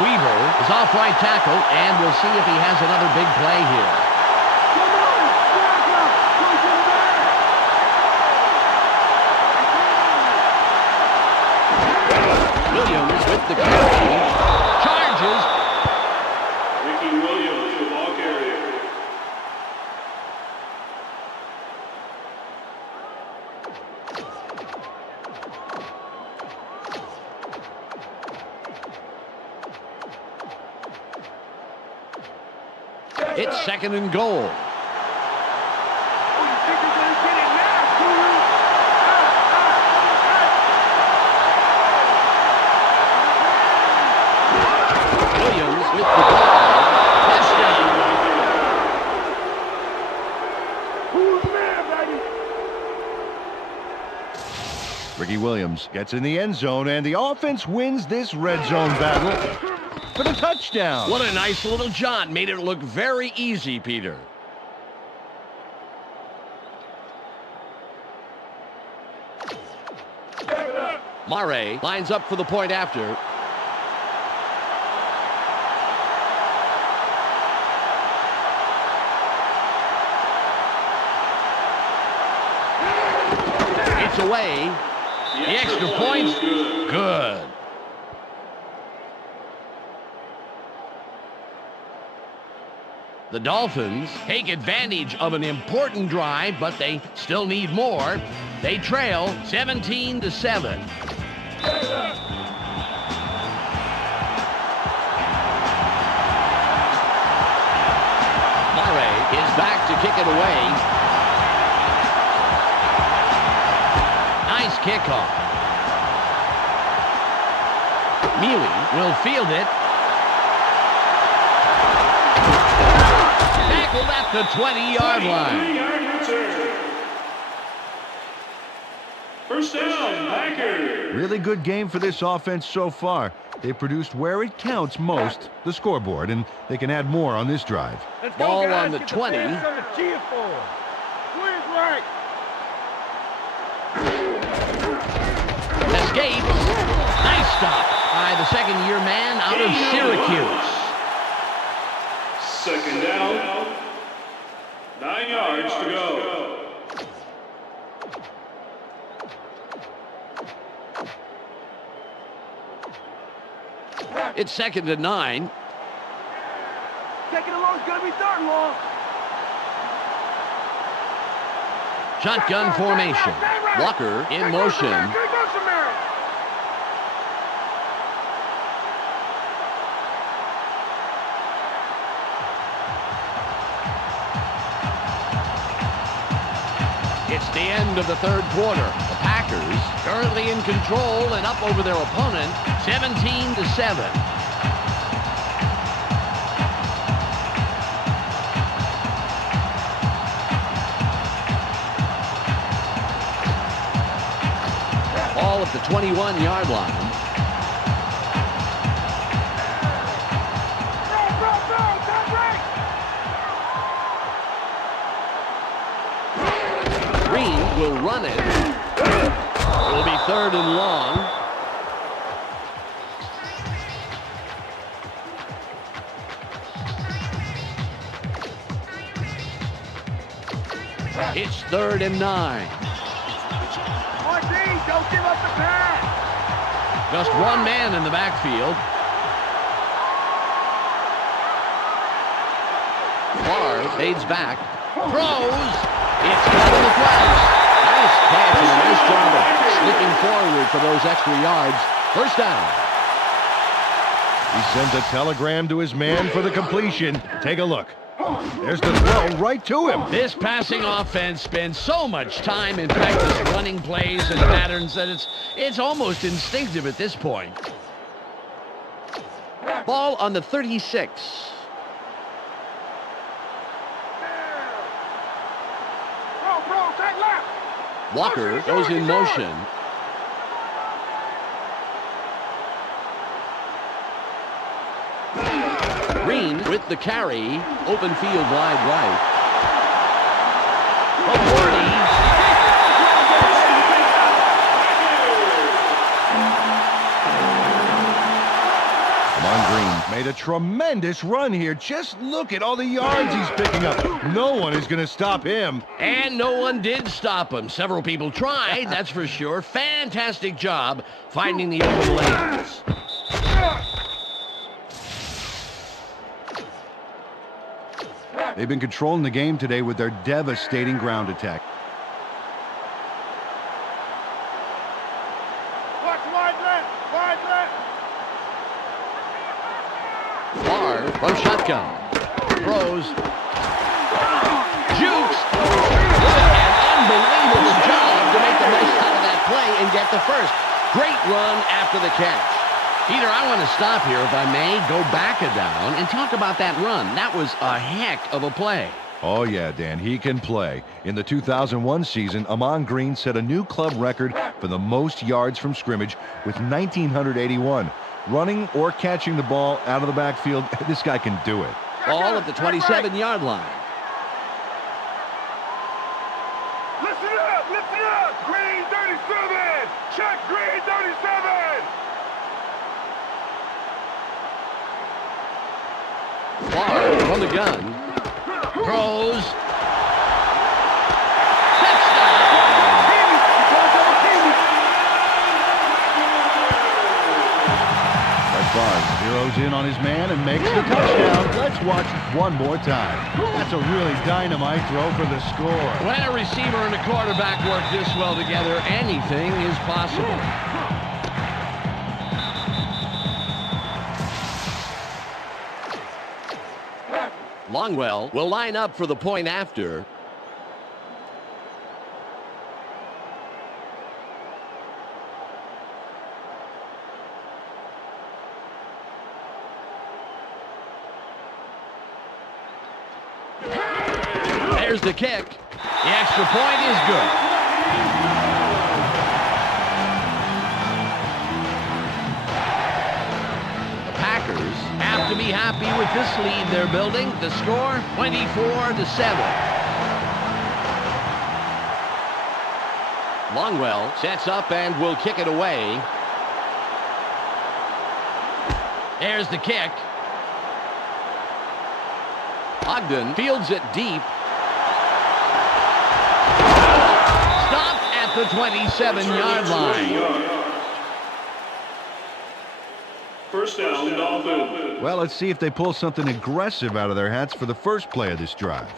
Weaver is off right tackle, and we'll see if he has another big play here. Williams with the carry. Charges. Ricky Williams to the ball carrier. It's 2nd and goal. Williams with the ball. Touchdown. Who's there, baby? Ricky Williams gets in the end zone, and the offense wins this red zone battle for the touchdown. What a nice little jaunt. Made it look very easy, Peter. Mare lines up for the point after. It's away. The extra point's good. The Dolphins take advantage of an important drive, but they still need more. They trail 17-7. Mare is back to kick it away. Nice kickoff. Mealy will field it. Tackled at the 20-yard line. 3-yard return. First down, Packers. Really good game for this offense so far. They produced where it counts most, the scoreboard, and they can add more on this drive. Let's Ball go, guys. on the Get 20. fans something to cheer for. Where's right? Escapes. Nice stop by the second-year man out of Syracuse. Second down. 9 yards to go. It's 2nd and 9. Taking it long is going to be 3rd and long. Shotgun formation. Walker in motion. It's the end of the 3rd quarter. The Packers currently in control and up over their opponent, 17-7. Ball at the 21-yard line. Green will run it. It'll be 3rd and long. It's 3rd and 9. Don't give up the pass. Just one man in the backfield. Barr fades back. Throws. It's got in the flash. Nice catch and a nice job of slipping forward for those extra yards. 1st down. He sends a telegram to his man for the completion. Take a look. There's the throw right to him. This passing offense spends so much time in practice running plays and patterns that it's almost instinctive at this point. Ball on the 36. Walker goes in motion. Green with the carry. Open field wide right. Green made a tremendous run here. Just look at all the yards he's picking up. No one is going to stop him. And no one did stop him. Several people tried, that's for sure. Fantastic job finding the open lanes. They've been controlling the game today with their devastating ground attack. Watch wide left. Wide left. Barr from shotgun. Throws. Jukes. An unbelievable job to make the most out of that play and get the first. Great run after the catch. Peter, I want to stop here, if I may, go back a down and talk about that run. That was a heck of a play. Oh, yeah, Dan, he can play. In the 2001 season, Amon Green set a new club record for the most yards from scrimmage with 1,981. Running or catching the ball out of the backfield, this guy can do it. Ball at the 27-yard line. Listen up, listen up. Green 37. Check Green 37. Barr from the gun. Throws. Touchdown! Brett Favre zeroes in on his man and makes the touchdown. Let's watch one more time. That's a really dynamite throw for the score. When a receiver and a quarterback work this well together, anything is possible. Longwell will line up for the point after. There's the kick. The extra point is good. Have to be happy with this lead they're building. The score, 24-7. Longwell sets up and will kick it away. There's the kick. Ogden fields it deep. the 27-yard line. First down, Dolphins. Well, let's see if they pull something aggressive out of their hats for the first play of this drive.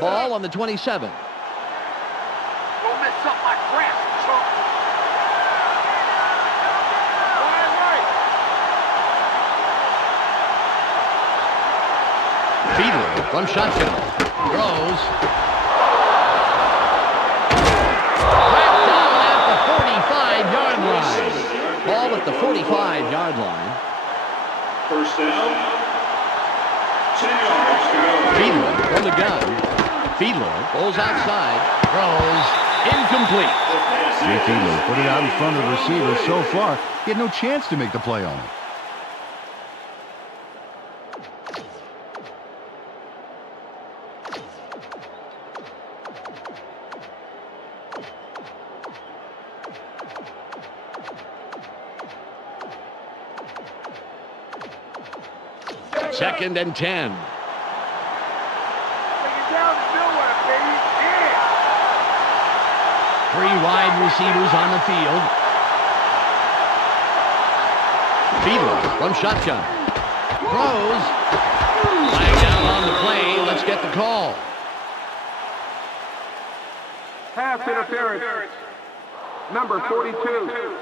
Ball on the 27. Don't mess up my grass, chump. Fiedler from shotgun. Throws. Wrapped down at the 45-yard line. Ball at the 45-yard line. First down. 10 yards to go. Fiedler from the gun. Fiedler pulls outside. Throws. Incomplete. Jay Fiedler put it out in front of the receiver. So far, he had no chance to make the play on it. Second and 10. Take it down to nowhere, baby. Yeah. 3 wide receivers on the field. Fiedler from shotgun. Throws. Flag down on the play. Let's get the call. Pass interference. Number 42.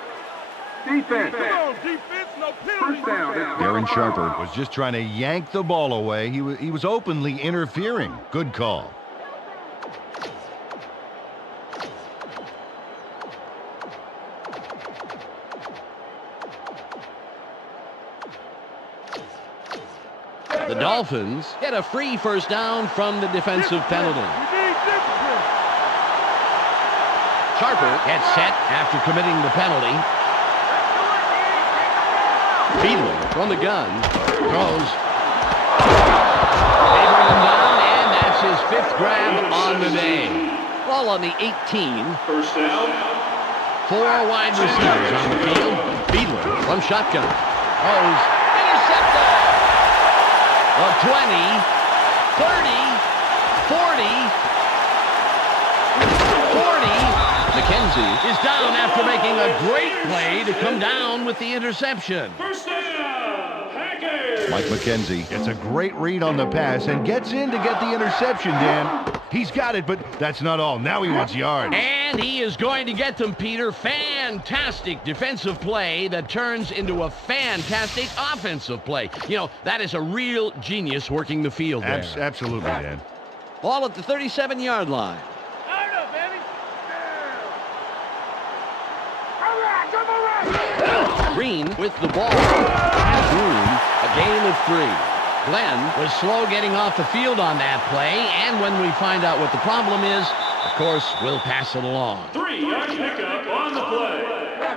Defense. No defense, no penalty. First down. Darren Sharper was just trying to yank the ball away. He was openly interfering. Good call. The Dolphins get a free first down from the defensive penalty. We need discipline. Sharper gets set after committing the penalty. Fiedler from the gun. Throws. They bring him down, and that's his 5th grab on the day. Ball on the 18. First down. 4 wide receivers on the field. Fiedler from shotgun. Throws. Intercepted. The 20, 30, 40, 40. McKenzie is down after making a great play to come down with the interception. First down. Packers. Mike McKenzie gets a great read on the pass and gets in to get the interception, Dan. He's got it, but that's not all. Now he wants yards. And he is going to get them, Peter. Fantastic defensive play that turns into a fantastic offensive play. You know, that is a real genius working the field there. Absolutely, Dan. Ball at the 37-yard line. Green with the ball. And Boone, a gain of 3. Glenn was slow getting off the field on that play, and when we find out what the problem is, of course, we'll pass it along. 3-yard pickup on the play.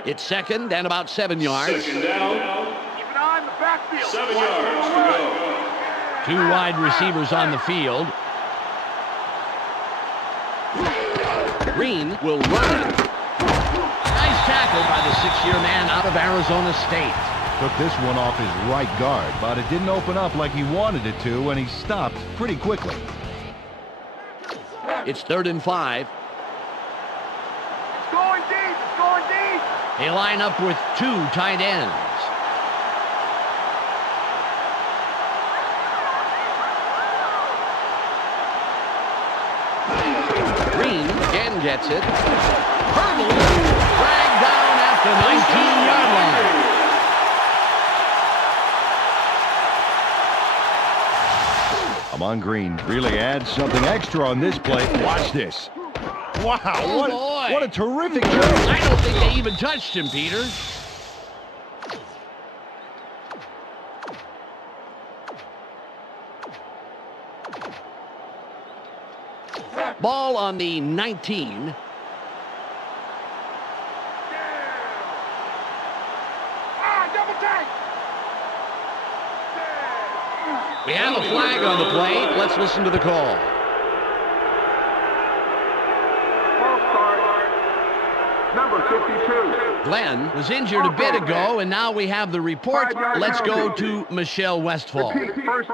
It's second and about 7 yards. Second down. Keep an eye on the backfield. 7 yards to go. 2 wide receivers on the field. Green will run it. Nice tackle by the 6-year man out of Arizona State. Took this one off his right guard, but it didn't open up like he wanted it to, and he stopped pretty quickly. It's 3rd and 5. It's going deep. It's going deep. They line up with 2 tight ends. Green again gets it. Hurdle. Dragged down at the 19-yard line. Amon Green really adds something extra on this play. Watch this. Wow, Oh, boy. what a terrific job. I don't think they even touched him, Peter. Ball on the 19. Double take. We have a flag on the play. Let's listen to the call. False start. Number 52. Glenn was injured a bit ago, and now we have the report. Let's go to Michelle Westfall.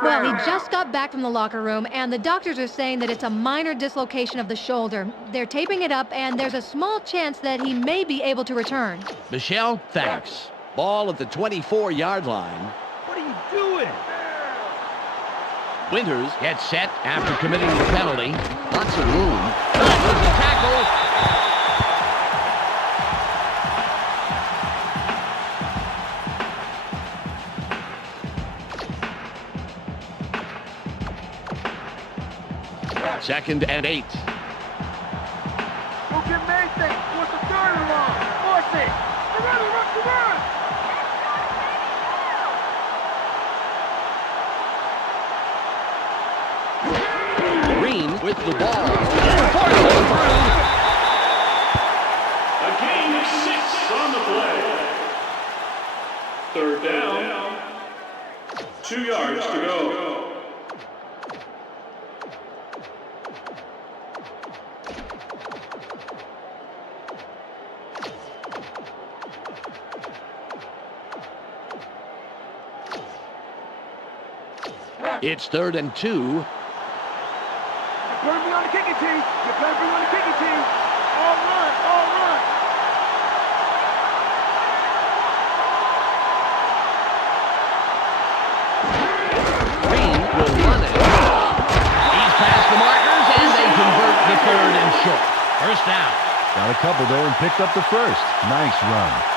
Well, he just got back from the locker room, and the doctors are saying that it's a minor dislocation of the shoulder. They're taping it up, and there's a small chance that he may be able to return. Michelle, thanks. Ball at the 24-yard line. What are you doing? Winters gets set after committing the penalty. Lots of room. That was the tackle. Second and 8. Go get Mason. What's the third and long? Force it. Come on, come on. Green with the ball. A gain of 6 on the play. Third down. 2 yards to go. It's 3rd and 2. You're putting me on the kicking team. You're putting me on the kicking team. All run, all run. Green will run it. He's past the markers, and they convert the 3rd and short. First down. Got a couple there and picked up the first. Nice run.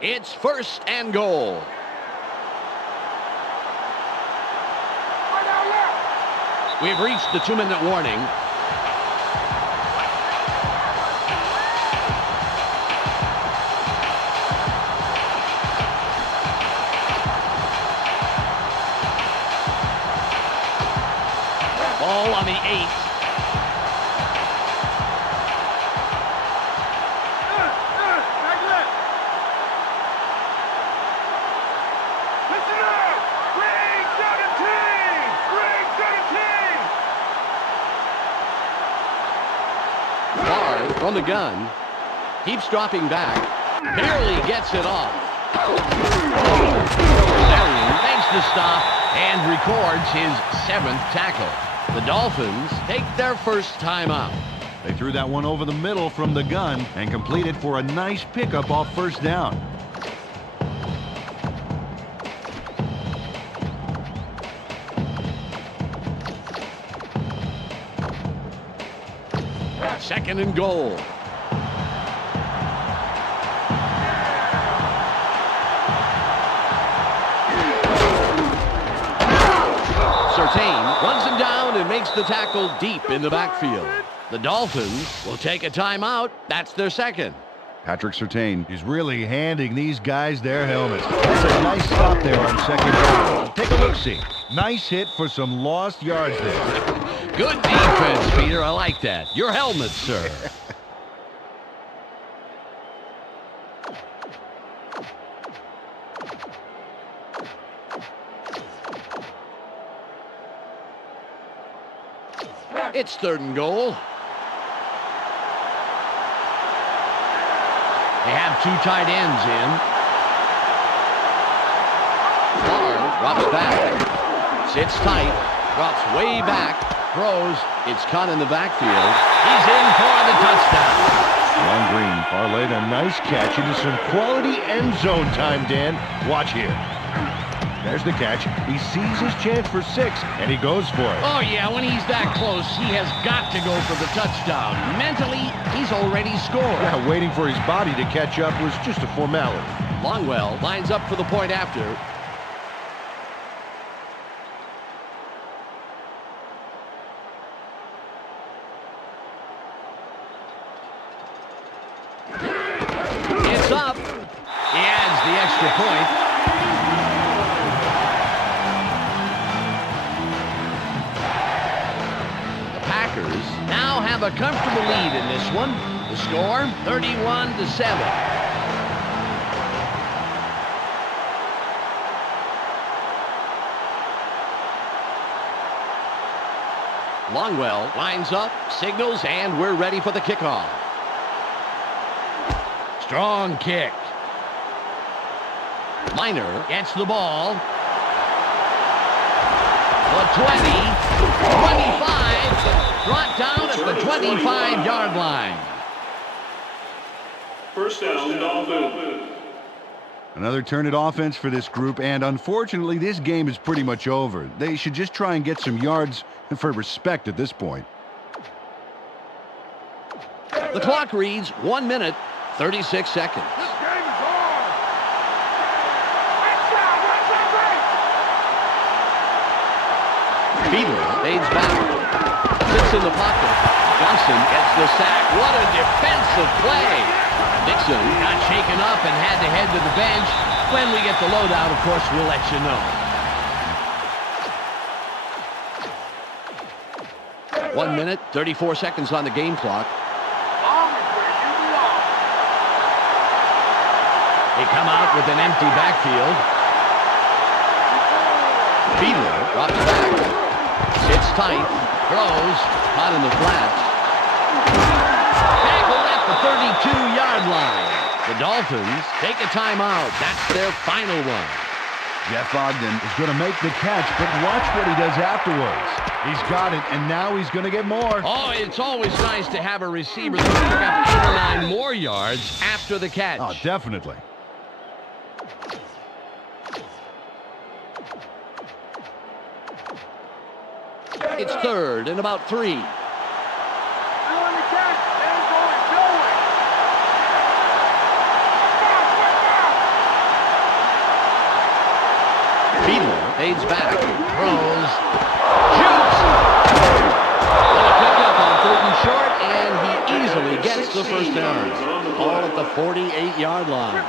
It's 1st and goal. Right out left. We've reached the 2-minute warning. Ball on the 8. Back left. Listen up. Ring 17. Ring 17. Barr from the gun. Keeps dropping back. Barely gets it off. Marion makes the stop and records his 7th tackle. The Dolphins take their first timeout. They threw that one over the middle from the gun and completed for a nice pickup off first down. Second and goal. Surtain runs him down and makes the tackle deep in the backfield. The Dolphins will take a timeout. That's their second. Patrick Surtain is really handing these guys their helmets. That's a nice stop there on second down. Take a look-see. Nice hit for some lost yards there. Good defense, Peter. I like that. Your helmet, sir. It's 3rd and goal. They have 2 tight ends in. Barr drops back. Sits tight. Drops way back. Throws. It's caught in the backfield. He's in for the touchdown. Long Green parlayed a nice catch into some quality end zone time, Dan. Watch here. There's the catch. He sees his chance for 6, and he goes for it. Oh, yeah, when he's that close, he has got to go for the touchdown. Mentally, he's already scored. Yeah, waiting for his body to catch up was just a formality. Longwell lines up for the point after. It's up. He adds the extra point. Now have a comfortable lead in this one. The score, 31-7. Longwell lines up, signals, and we're ready for the kickoff. Strong kick. Minor gets the ball. The 20, 25, brought down at the 25-yard line. First down, Dolphins. Another turn at offense for this group, and unfortunately, this game is pretty much over. They should just try and get some yards for respect at this point. The clock reads 1 minute, 36 seconds. This game is on. Fiedler fades back. Sits in the pocket. Johnson gets the sack. What a defensive play. Dixon got shaken up and had to head to the bench. When we get the loadout, of course, we'll let you know. 1 minute, 34 seconds on the game clock. They come out with an empty backfield. Fiedler drops back. Sits tight. Throws. Caught in the flats. Tackled at the 32-yard line. The Dolphins take a timeout. That's their final one. Jeff Ogden is going to make the catch, but watch what he does afterwards. He's got it, and now he's going to get more. Oh, it's always nice to have a receiver that can pick up 8 or 9 more yards after the catch. Oh, definitely. It's 3rd and about 3. Doing the catch. They're going nowhere. Fiedler fades back, throws, shoots. And a pickup on 3rd and short, and he easily gets the first down. All at the 48-yard line.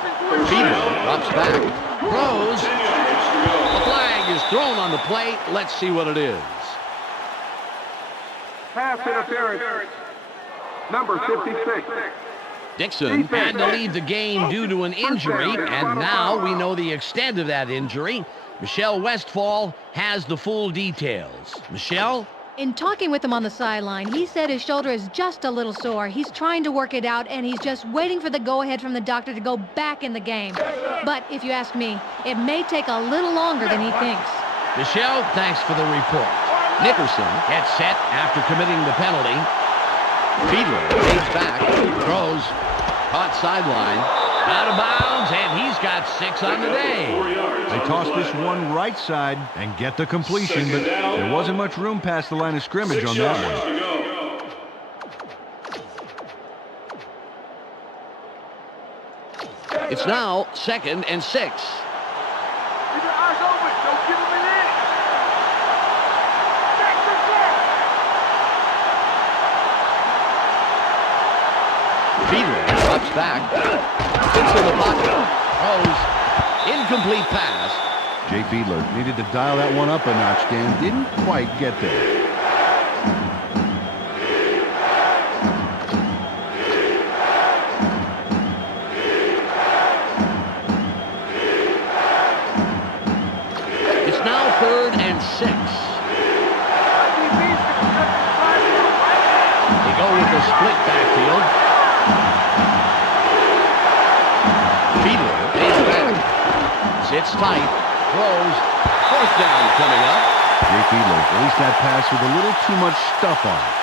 Fiedler drops back, throws. A flag is thrown on the play. Let's see what it is. Pass interference. Number 56. Dixon had to leave the game due to an injury, and now we know the extent of that injury. Michelle Westfall has the full details. Michelle? In talking with him on the sideline, he said his shoulder is just a little sore. He's trying to work it out, and he's just waiting for the go-ahead from the doctor to go back in the game. But if you ask me, it may take a little longer than he thinks. Michelle, thanks for the report. Nickerson gets set after committing the penalty. Fiedler fades back, throws, caught sideline, out of bounds, and he's got 6 on the day. They toss this one right side and get the completion, but there wasn't much room past the line of scrimmage on that one. It's now 2nd and 6. Keep your eyes open. Don't give him an inch. Fiedler drops back, sits in the pocket, throws, incomplete pass. Jay Fiedler needed to dial that one up a notch, Dan. Didn't quite get there. It's now 3rd and 6. They go with the split backfield. Fiedler pays back, sits tight, throws, 4th down coming up. Jay Fiedler released that pass with a little too much stuff on it.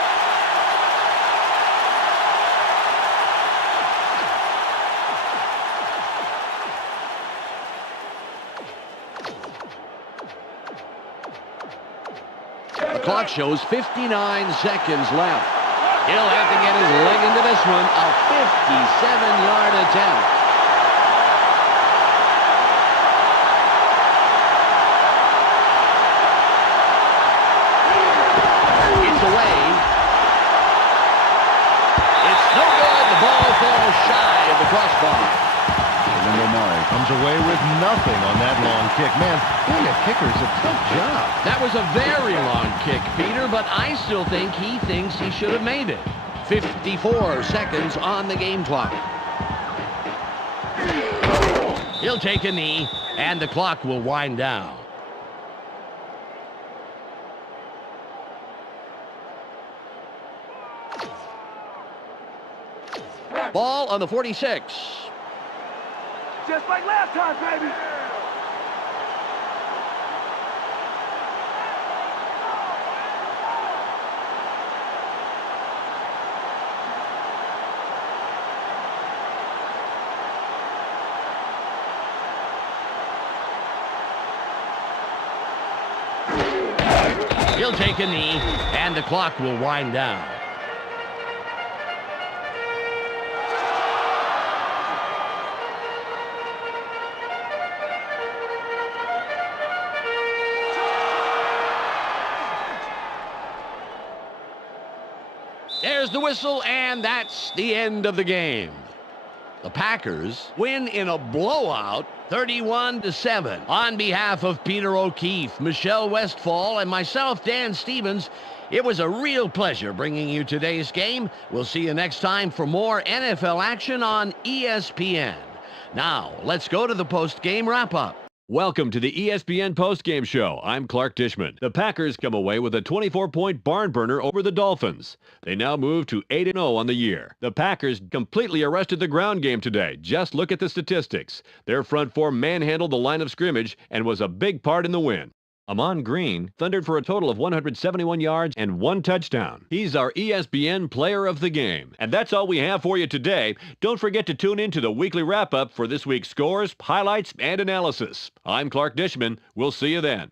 The clock shows 59 seconds left. He'll have to get his leg into this one. A 57-yard attempt. It's away. It's no good. The ball falls shy of the crossbar. Lingo Murray comes away with nothing on that long kick. Man, being a kicker is a tough job. That was a very long kick, Peter, but I still think he thinks he should have made it. 54 seconds on the game clock. He'll take a knee, and the clock will wind down. Ball on the 46. Just like last time, baby. He'll take a knee, and the clock will wind down. There's the whistle, and that's the end of the game. The Packers win in a blowout, 31-7. On behalf of Peter O'Keefe, Michelle Westfall, and myself, Dan Stevens, it was a real pleasure bringing you today's game. We'll see you next time for more NFL action on ESPN. Now, let's go to the post-game wrap-up. Welcome to the ESPN postgame show. I'm Clark Dishman. The Packers come away with a 24-point barn burner over the Dolphins. They now move to 8-0 on the year. The Packers completely arrested the ground game today. Just look at the statistics. Their front four manhandled the line of scrimmage and was a big part in the win. Amon Green thundered for a total of 171 yards and 1 touchdown. He's our ESPN player of the game. And that's all we have for you today. Don't forget to tune in to the weekly wrap-up for this week's scores, highlights, and analysis. I'm Clark Dishman. We'll see you then.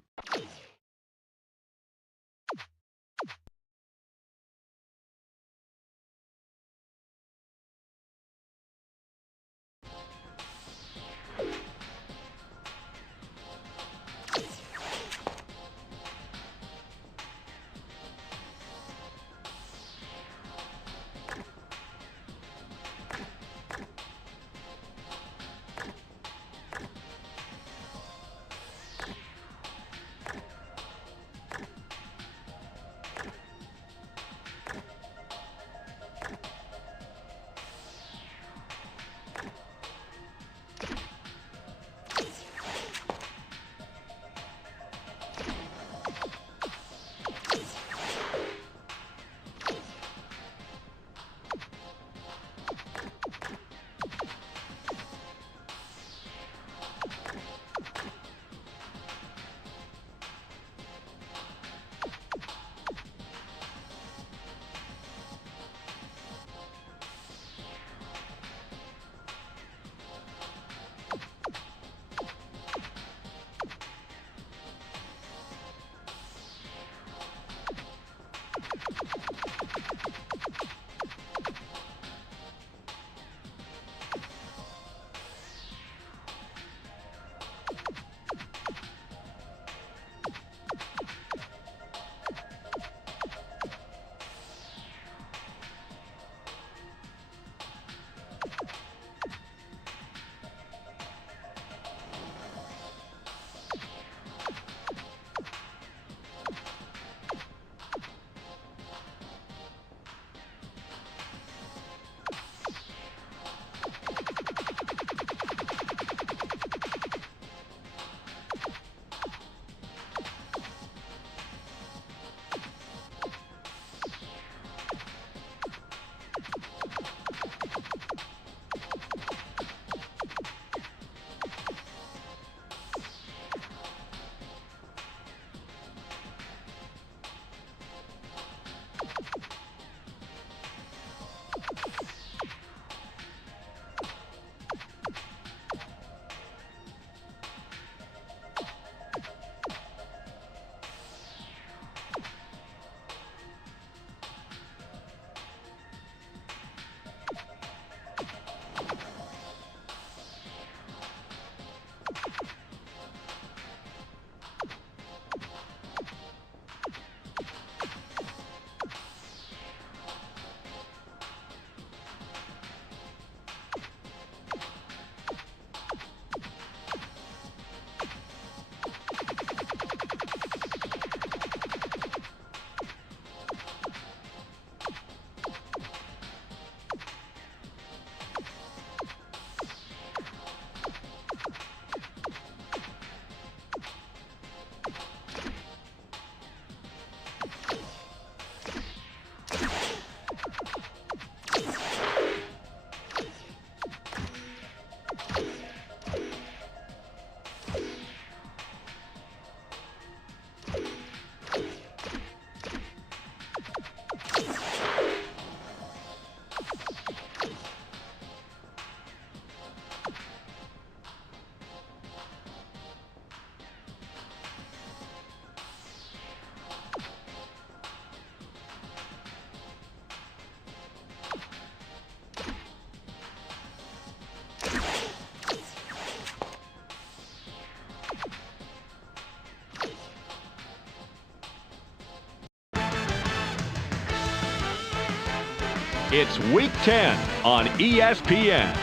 It's Week 10 on ESPN.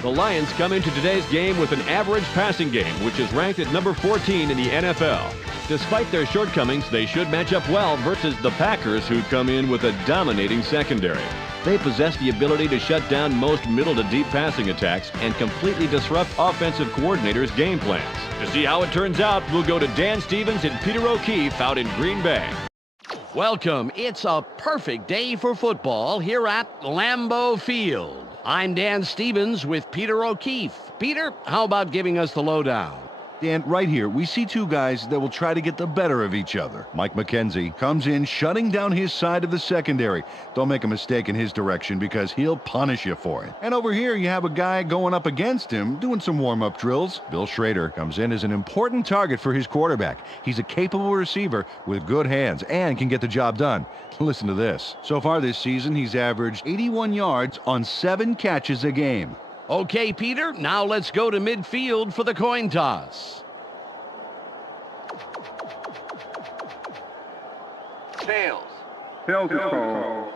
The Lions come into today's game with an average passing game, which is ranked at number 14 in the NFL. Despite their shortcomings, they should match up well versus the Packers, who come in with a dominating secondary. They possess the ability to shut down most middle to deep passing attacks and completely disrupt offensive coordinators' game plans. To see how it turns out, we'll go to Dan Stevens and Peter O'Keefe out in Green Bay. Welcome. It's a perfect day for football here at Lambeau Field. I'm Dan Stevens with Peter O'Keefe. Peter, how about giving us the lowdown? Dan, right here, we see two guys that will try to get the better of each other. Mike McKenzie comes in, shutting down his side of the secondary. Don't make a mistake in his direction because he'll punish you for it. And over here, you have a guy going up against him, doing some warm-up drills. Bill Schrader comes in as an important target for his quarterback. He's a capable receiver with good hands and can get the job done. Listen to this. So far this season, he's averaged 81 yards on 7 catches a game. Okay, Peter, now let's go to midfield for the coin toss. Tails. Tails is called.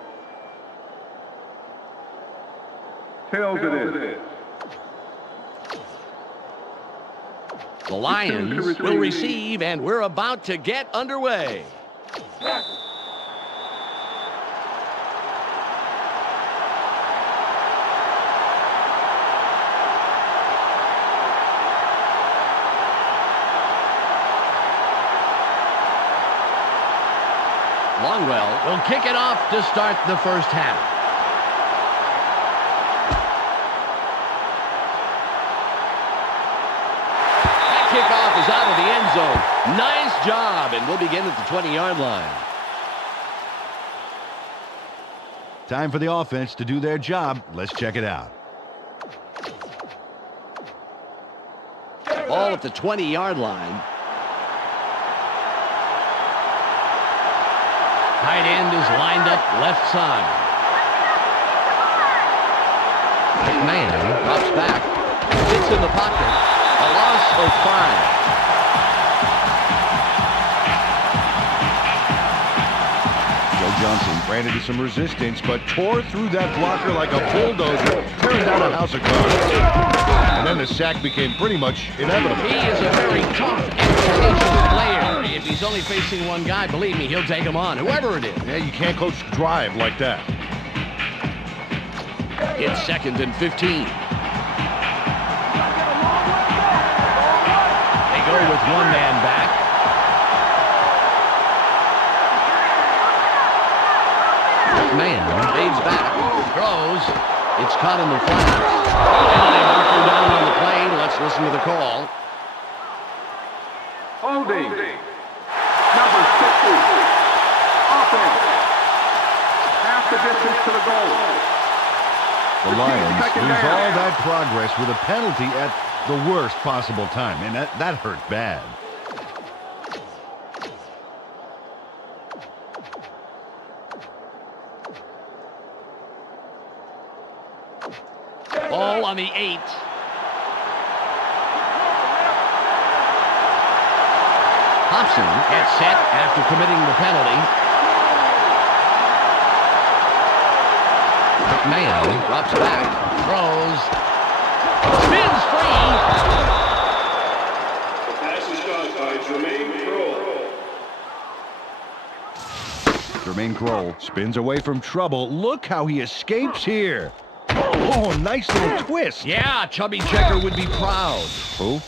Tails it is. The Lions will receive, and we're about to get underway. Longwell will kick it off to start the first half. That kickoff is out of the end zone. Nice job, and we'll begin at the 20-yard line. Time for the offense to do their job. Let's check it out. Ball at the 20-yard line. Tight end is lined up left side. McMahon drops back. Sits in the pocket. A loss of 5. Joe Johnson ran into some resistance, but tore through that blocker like a bulldozer, tearing down a house of cards. And then the sack became pretty much inevitable. He is a very tough and tenacious player. If he's only facing one guy, believe me, he'll take him on, whoever it is. Yeah, you can't coach drive like that. It's 2nd and 15. They go with one man back. Man fades back, throws. It's caught in the flats. And they mark him down on the play. Let's listen to the call. Holding. Number 60. Offense. Half the distance to the goal. The Lions lose all that progress with a penalty at the worst possible time, and that hurt bad. Ball on the 8. Hobson gets set after committing the penalty. McMahon drops back, throws, spins free. The pass is caught by Jermaine Kroll. Jermaine Kroll spins away from trouble. Look how he escapes here. Oh, nice little twist. Yeah, Chubby Checker would be proud. Who?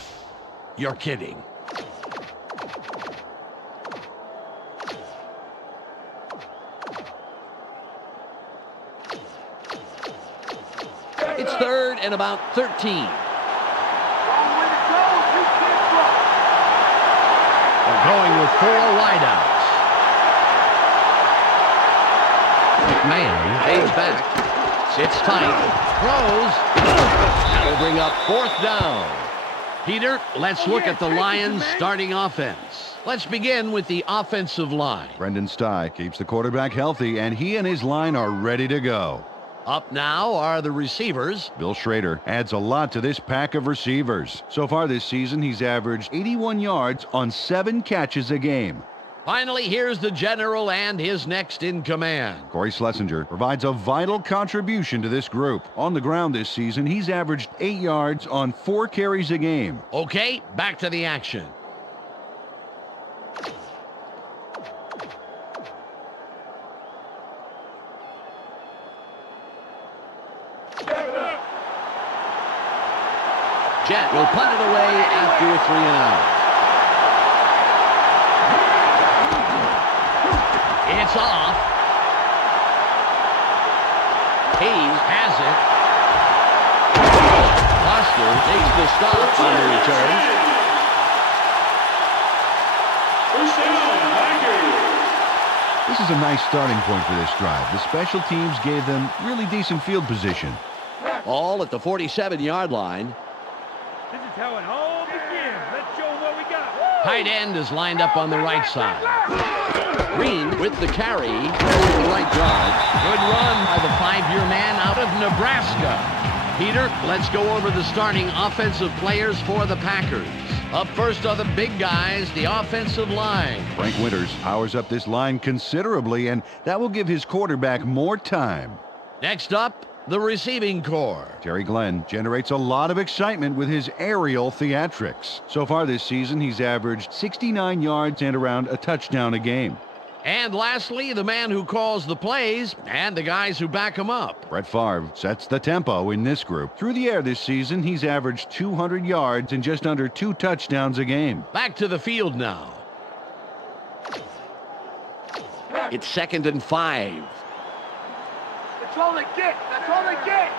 You're kidding. It's 3rd and about 13. They're going with 4 wideouts. McMahon fades back, sits tight, throws. That'll bring up 4th down. Peter, let's look at the Lions' starting offense. Let's begin with the offensive line. Brendan Stye keeps the quarterback healthy, and he and his line are ready to go. Up now are the receivers. Bill Schrader adds a lot to this pack of receivers. So far this season, he's averaged 81 yards on 7 catches a game. Finally, here's the general and his next in command. Corey Schlesinger provides a vital contribution to this group. On the ground this season, he's averaged 8 yards on 4 carries a game. Okay, back to the action. Jet will punt it away after a 3-and-out. It's off. Hayes has it. Foster takes the stop on the return. First down, Packers. This is a nice starting point for this drive. The special teams gave them really decent field position. All at the 47-yard line. This is how it all begins. Let's show 'em what we got. Tight end is lined up on the right side. Green with the carry over the right guard. Good run by the 5-year man out of Nebraska. Peter, let's go over the starting offensive players for the Packers. Up first are the big guys, the offensive line. Frank Winters powers up this line considerably, and that will give his quarterback more time. Next up, the receiving corps. Terry Glenn generates a lot of excitement with his aerial theatrics. So far this season, he's averaged 69 yards and around a touchdown a game. And lastly, the man who calls the plays and the guys who back him up. Brett Favre sets the tempo in this group. Through the air this season, he's averaged 200 yards and just under 2 touchdowns a game. Back to the field now. It's 2nd and 5. That's all they get. That's all they get.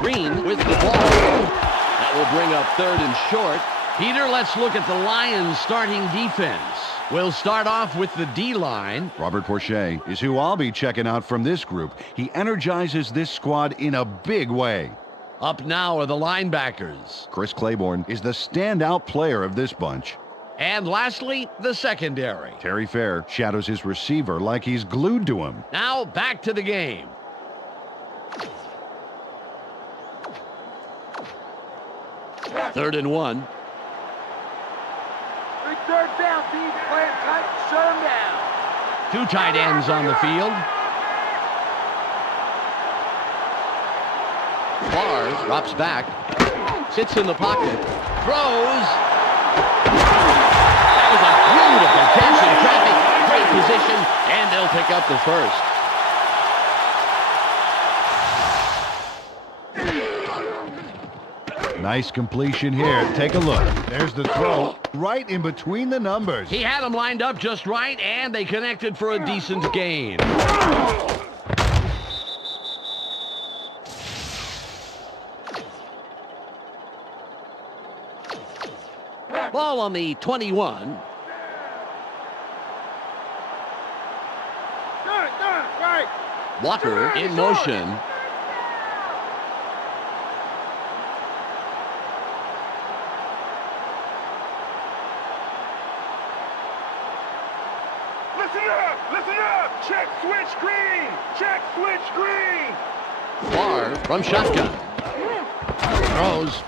Green with the ball. That will bring up 3rd and short. Peter, let's look at the Lions' starting defense. We'll start off with the D-line. Robert Porcher is who I'll be checking out from this group. He energizes this squad in a big way. Up now are the linebackers. Chris Claiborne is the standout player of this bunch. And lastly, the secondary. Terry Fair shadows his receiver like he's glued to him. Now back to the game. Third and 1. Big third down, team. Play it tight. Shut them down. 2 tight ends on the field. Barr drops back. Sits in the pocket. Throws. That was a beautiful catch in traffic. Great position. And they'll pick up the first. Nice completion here. Take a look. There's the throw right in between the numbers. He had them lined up just right, and they connected for a decent gain. Ball on the 21. Right. Walker in motion. Listen up! Check, switch, green! Check, switch, green! Barr from shotgun. Throws.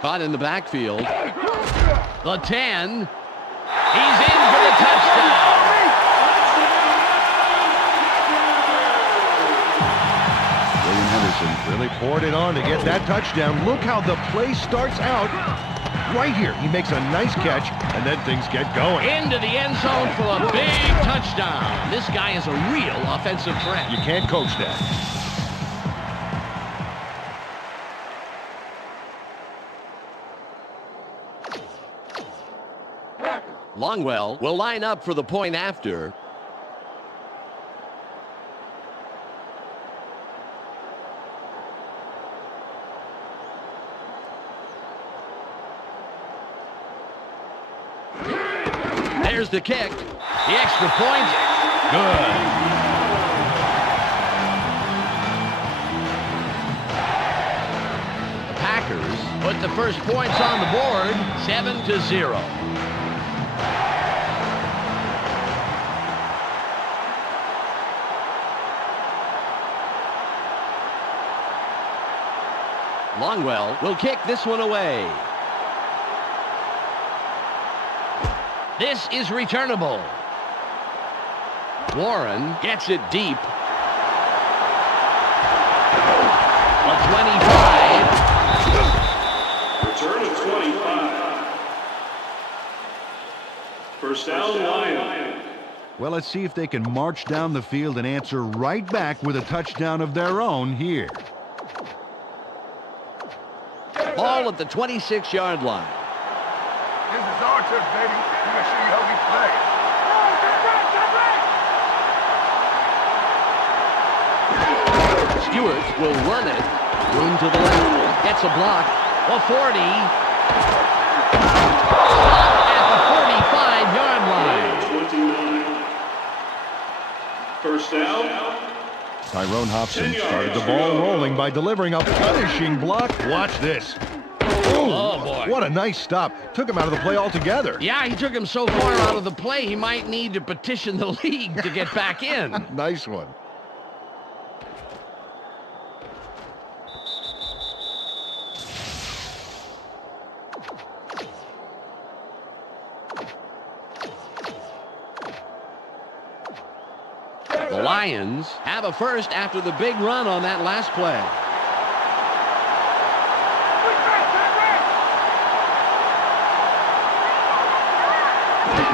Caught in the backfield. The 10. He's in for the touchdown. William Henderson Really poured it on to get that touchdown. Look how the play starts out. Right here, he makes a nice catch, and then things get going. Into the end zone for a big touchdown. This guy is a real offensive threat. You can't coach that. Longwell will line up for the point after. There's the kick. The extra point. Good. The Packers put the first points on the board, 7-0. Longwell will kick this one away. This is returnable. Warren gets it deep. A 25. Return of 25. First down, Lions. Well, let's see if they can march down the field and answer right back with a touchdown of their own here. Ball at the 26-yard line. This is our turn, baby. We're going to show you how we play. Stewart will run it. Room to the left. Gets a block. A 40. At the 45-yard line. 29. First down. Tyrone Hobson started the ball rolling by delivering a punishing block. Watch this. Oh, boy. What a nice stop. Took him out of the play altogether. Yeah, he took him so far out of the play, he might need to petition the league to get back in. Nice one. The Lions have a first after the big run on that last play.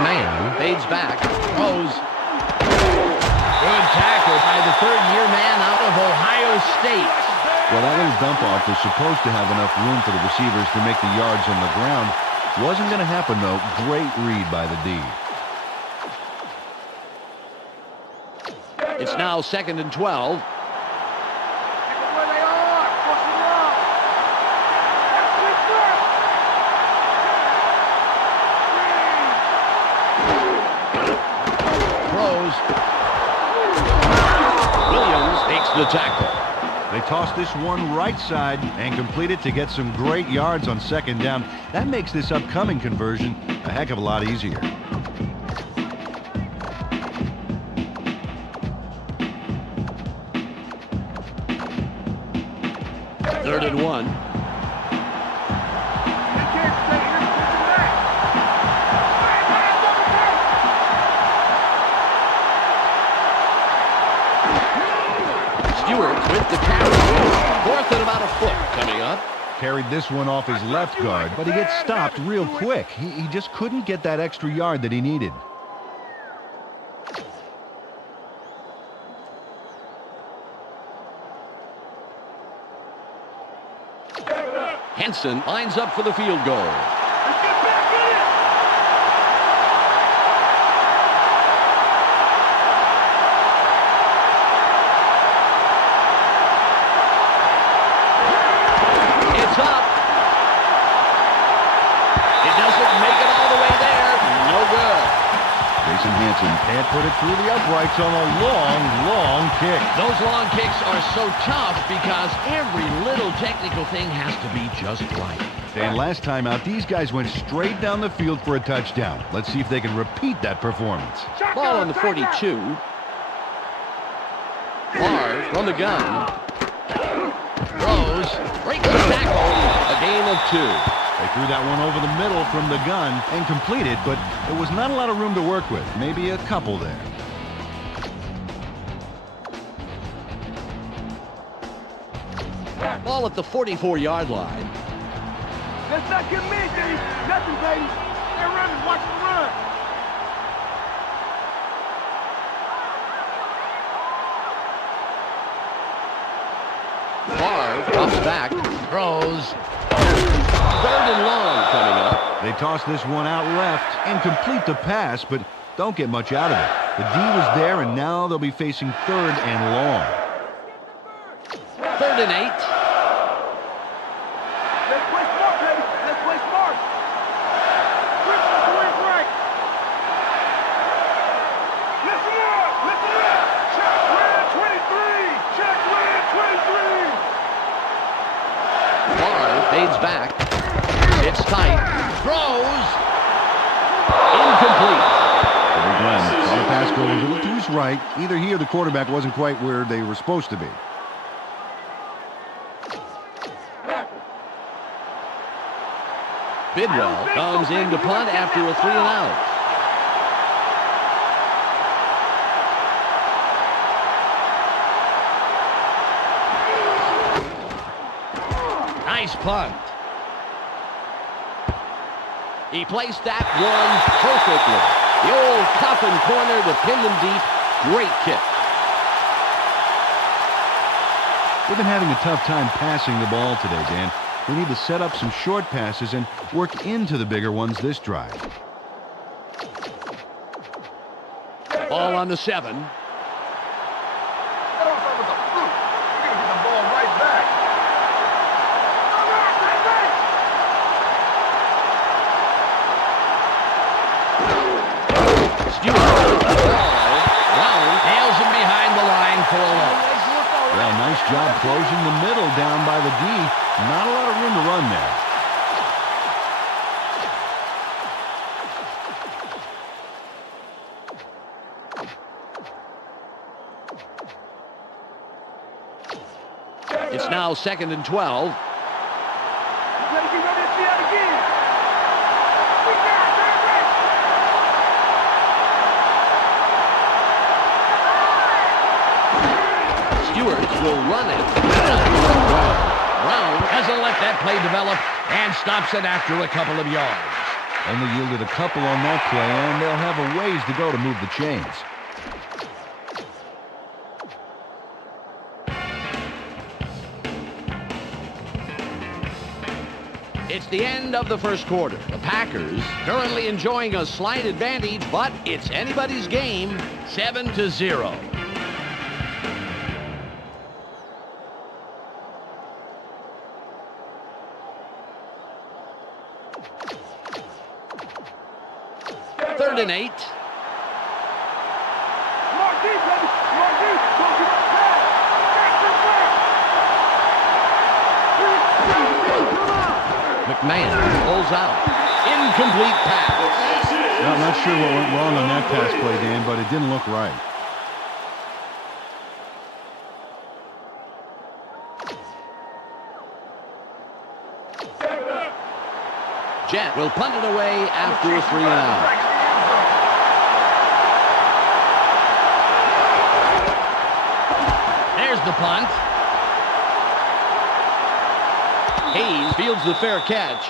Man fades back, throws. Good tackle by the third-year man out of Ohio State. Well, that little dump off was supposed to have enough room for the receivers to make the yards on the ground. Wasn't going to happen, though. Great read by the D. It's now 2nd and 12. Where they are. Force them up. Throws. Williams takes the tackle. They toss this one right side and complete it to get some great yards on 2nd down. That makes this upcoming conversion a heck of a lot easier. Third and 1. They can't stay here. Stewart with the carry. 4th and about a foot coming up. Carried this one off his left guard, but he gets stopped real quick. He just couldn't get that extra yard that he needed. Henson lines up for the field goal. It's up. It doesn't make it all the way there. No good. Jason Hanson can't put it through the uprights on a long kick. Those long kicks are so tough because every little technical thing has to be just right. And last time out, these guys went straight down the field for a touchdown. Let's see if they can repeat that performance. Ball on the 42. Favre from the gun. Throws. Breaks the tackle. A gain of 2. They threw that one over the middle from the gun and completed, but there was not a lot of room to work with. Maybe a couple there. Ball at the 44-yard line. Let's not get me, Dave. Nothing, baby. They're running. Watch them run. Favre drops back. Throws. 3rd and long coming up. They toss this one out left and complete the pass, but don't get much out of it. The D was there, and now they'll be facing 3rd and long. 3rd and 8. Let's play smart, baby. Let's play smart. Christian, going right. Listen up. Listen up. Check red 23. Check red 23. Favre fades back. It's tight. Throws. Incomplete. Very Glenn saw the pass go a little to his right. Either he or the quarterback wasn't quite where they were supposed to be. Bidwell comes in to punt after a 3 and out. punt. He placed that one perfectly. The old coffin corner to pin them deep. Great kick. They've been having a tough time passing the ball today, Dan. They need to set up some short passes and work into the bigger ones this drive. Ball on the 7. Stewart with the ball. Brown nails him behind the line for a loss. Well, nice job closing the middle down by the D. Not a lot of room to run there. It's now 2nd and 12. Stewart will run it. Brown doesn't let that play develop and stops it after a couple of yards. Only yielded a couple on that play, and they'll have a ways to go to move the chains. It's the end of the first quarter. The Packers currently enjoying a slight advantage, but it's anybody's game, 7-0. Third and 8. McMahon pulls out. Incomplete pass. I'm not sure what went wrong on that pass play, Dan, but it didn't look right. Jet will punt it away after a 3-and-out. There's the punt. Hayes fields the fair catch.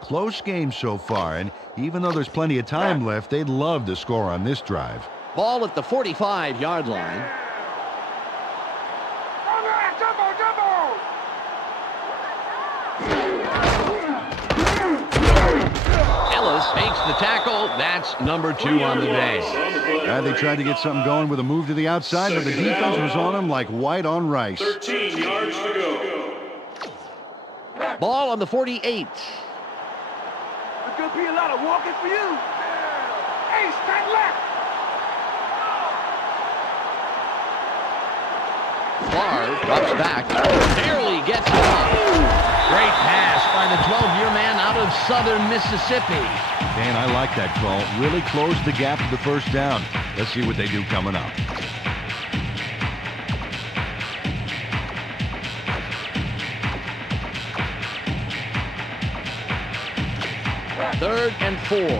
Close game so far, and even though there's plenty of time left, they'd love to score on this drive. Ball at the 45-yard line. Ellis makes the tackle. That's number 2 on the day. They tried to get something going with a move to the outside, but the defense was on him like white on rice. 13 yards to go. Ball on the 48. There's going to be a lot of walking for you. Hey, stand left. Favre drops back. Barely gets it off. Great pass by the 12-year man out of southern Mississippi. Dan, I like that call. Really closed the gap to the first down. Let's see what they do coming up. Third and 4. It's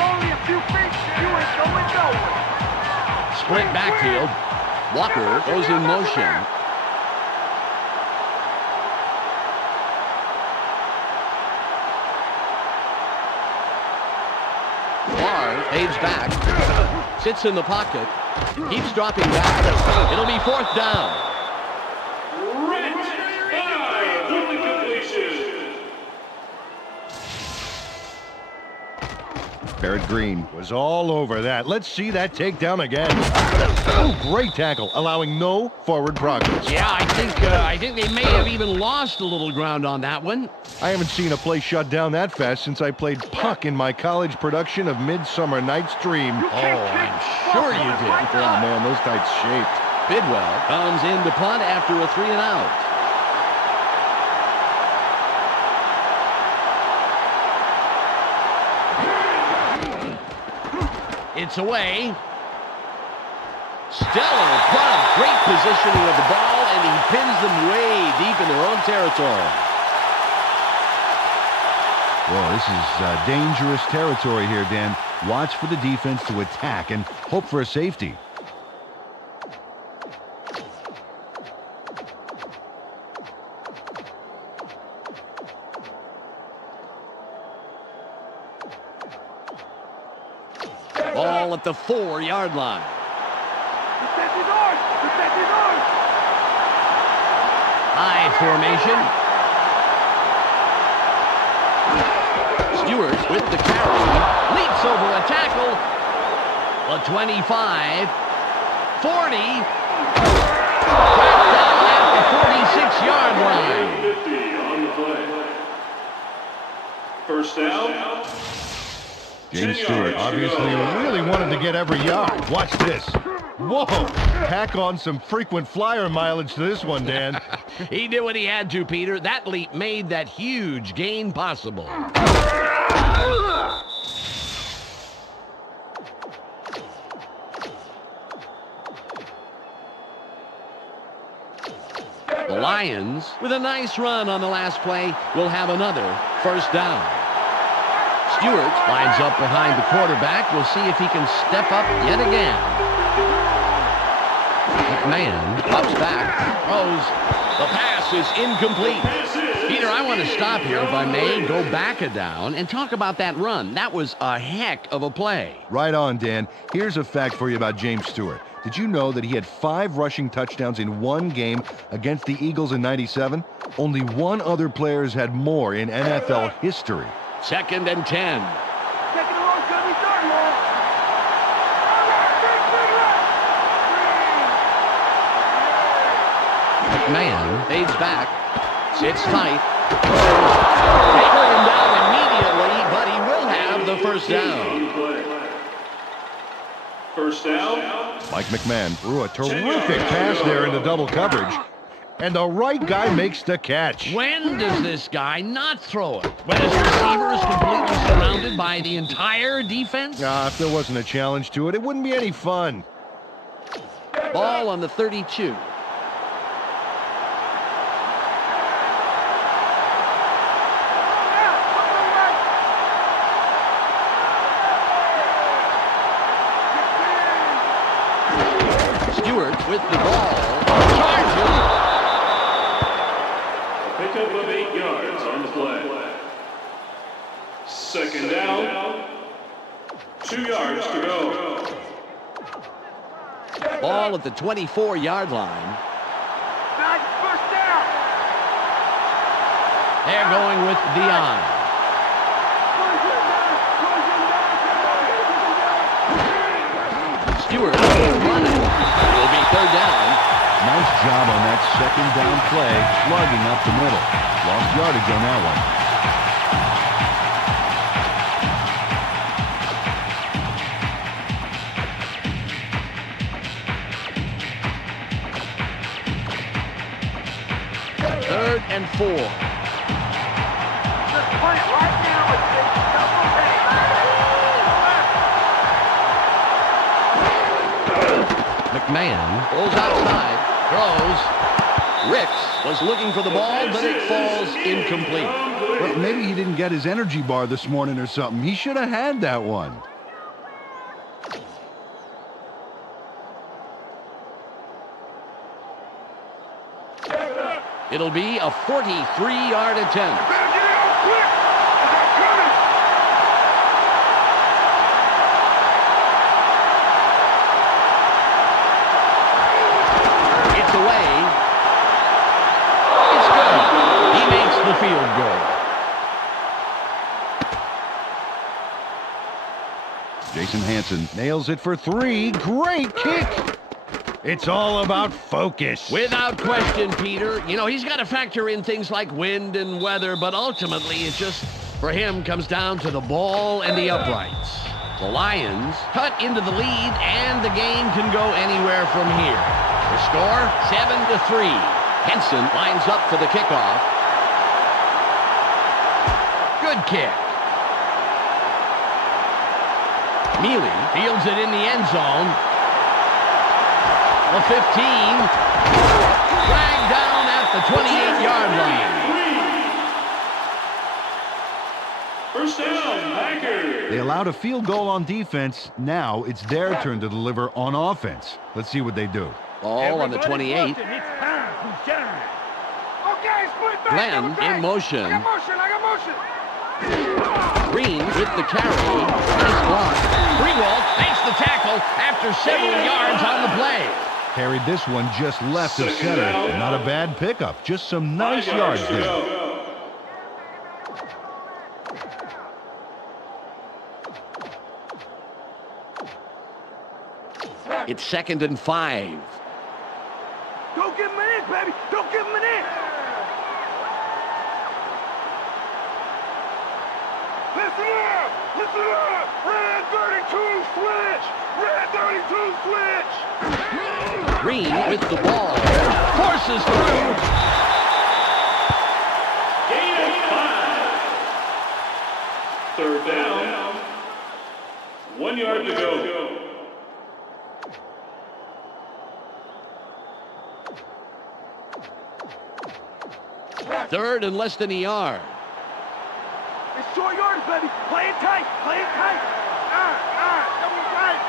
only a few feet. You ain't going nowhere. Split backfield. Walker goes in motion. Favre fades back. Sits in the pocket. Keeps dropping back. It'll be 4th down. Barrett Green was all over that. Let's see that takedown again. Oh, great tackle, allowing no forward progress. Yeah, I think they may have even lost a little ground on that one. I haven't seen a play shut down that fast since I played puck in my college production of Midsummer Night's Dream. I'm sure you did. Oh, man, those tights shaped. Bidwell comes in to punt after a 3-and-out. It's away. Stellar punt. Great positioning of the ball, and he pins them way deep in their own territory. Well, this is dangerous territory here, Dan. Watch for the defense to attack and hope for a safety. Ball at the 4-yard line. High formation. Stewart with the carry. Leaps over a tackle. The 25. 40. Back down at the 46-yard line. 50 on the play. First down. James 10 Stewart yards to obviously go. really wanted to get every yard. Watch this. Whoa! Pack on some frequent flyer mileage to this one, Dan. He did what he had to, Peter. That leap made that huge gain possible. The Lions, with a nice run on the last play, will have another first down. Stewart lines up behind the quarterback. We'll see if he can step up yet again. McMahon pops back, throws. The pass is incomplete. Peter, I want to stop here, if I may, go back a down and talk about that run. That was a heck of a play. Right on, Dan. Here's a fact for you about James Stewart. Did you know that he had 5 rushing touchdowns in one game against the Eagles in '97? Only one other player has had more in NFL history. 2nd and 10. McMahon fades back, sits tight. They bring him down immediately, but he will have the first down. First down. Mike McMahon threw a terrific pass there into double coverage, and the right guy makes the catch. When does this guy not throw it? When his receiver is completely surrounded by the entire defense? If there wasn't a challenge to it, it wouldn't be any fun. Ball on the 32. Stewart with the ball. Charges. Pickup of 8 yards on the play. Second down. 2 yards to go. Ball at the 24-yard line. First down. They're going with Dion. Stewart running. Will be third down. Nice job on that second down play, slugging up the middle. Lost yardage on that one. Third and 4. Just punt it right now and take double take. McMahon pulls outside, throws. Ricks was looking for the ball, but it falls incomplete. Well, maybe he didn't get his energy bar this morning or something. He should have had that one. It'll be a 43-yard attempt. Better get it out quick. They're coming. It's away. It's good. He makes the field goal. Jason Hansen nails it for 3. Great kick. It's all about focus. Without question, Peter. You know, he's got to factor in things like wind and weather, but ultimately it just, for him, comes down to the ball and the uprights. The Lions cut into the lead, and the game can go anywhere from here. The score, 7-3. Henson lines up for the kickoff. Good kick. Mealy fields it in the end zone. The 15. Dragged down at the 28-yard line. First down, Packers. They allowed a field goal on defense. Now it's their turn to deliver on offense. Let's see what they do. Ball on the 28. It's time to shine. Okay, split back. Glenn in motion. I got motion. Green with the carry. Nice block. Greenwald makes the tackle after several yards on the play. Carried this one just left of center. Not a bad pickup. Just some nice yards there. It's 2nd and 5. Don't give him an inch, baby. Don't give him an inch. Listen up. Red 32 switch. Red 32 switch. Green with the ball. Forces through. Gain of 5. Third down. 1 yard to go. 3rd and less than a yard. It's short yards, baby. Play it tight. Come on, tight.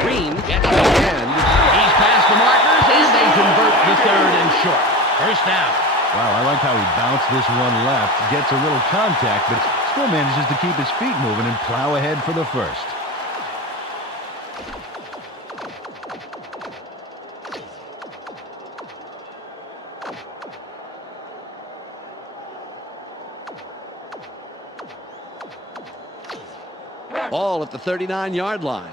Green gets the end. He's past the markers, and they convert the 3rd and short. First down. Wow, I like how he bounced this one left. Gets a little contact, but still manages to keep his feet moving and plow ahead for the first. Ball at the 39-yard line.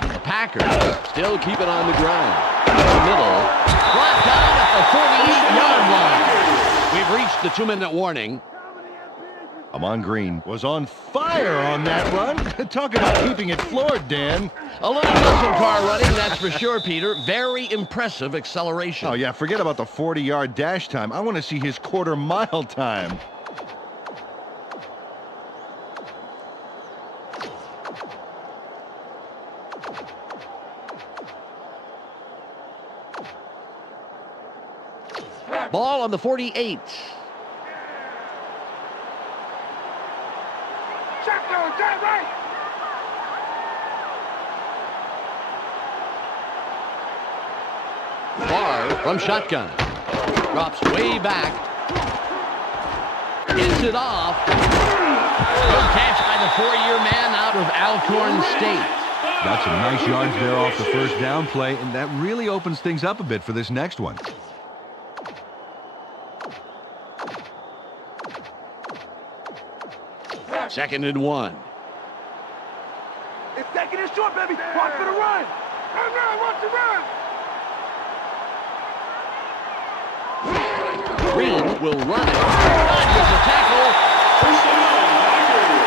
The Packers still keep it on the ground. In the middle. Brought down at the 48-yard line. We've reached the 2-minute warning. Amon Green was on fire on that run. Talk about keeping it floored, Dan. A little muscle car running, that's for sure, Peter. Very impressive acceleration. Oh, yeah, forget about the 40-yard dash time. I want to see his quarter-mile time. Ball on the 48. Shotgun, that right. Barr from shotgun. Drops way back. Gets it off. Good catch by the 4-year man out of Alcorn State. Got some nice yards there off the first down play, and that really opens things up a bit for this next one. Second and 1. It's taking it short, baby. Watch for the run. Watch the run. Green will run it. Dodges the tackle. First down, Packers.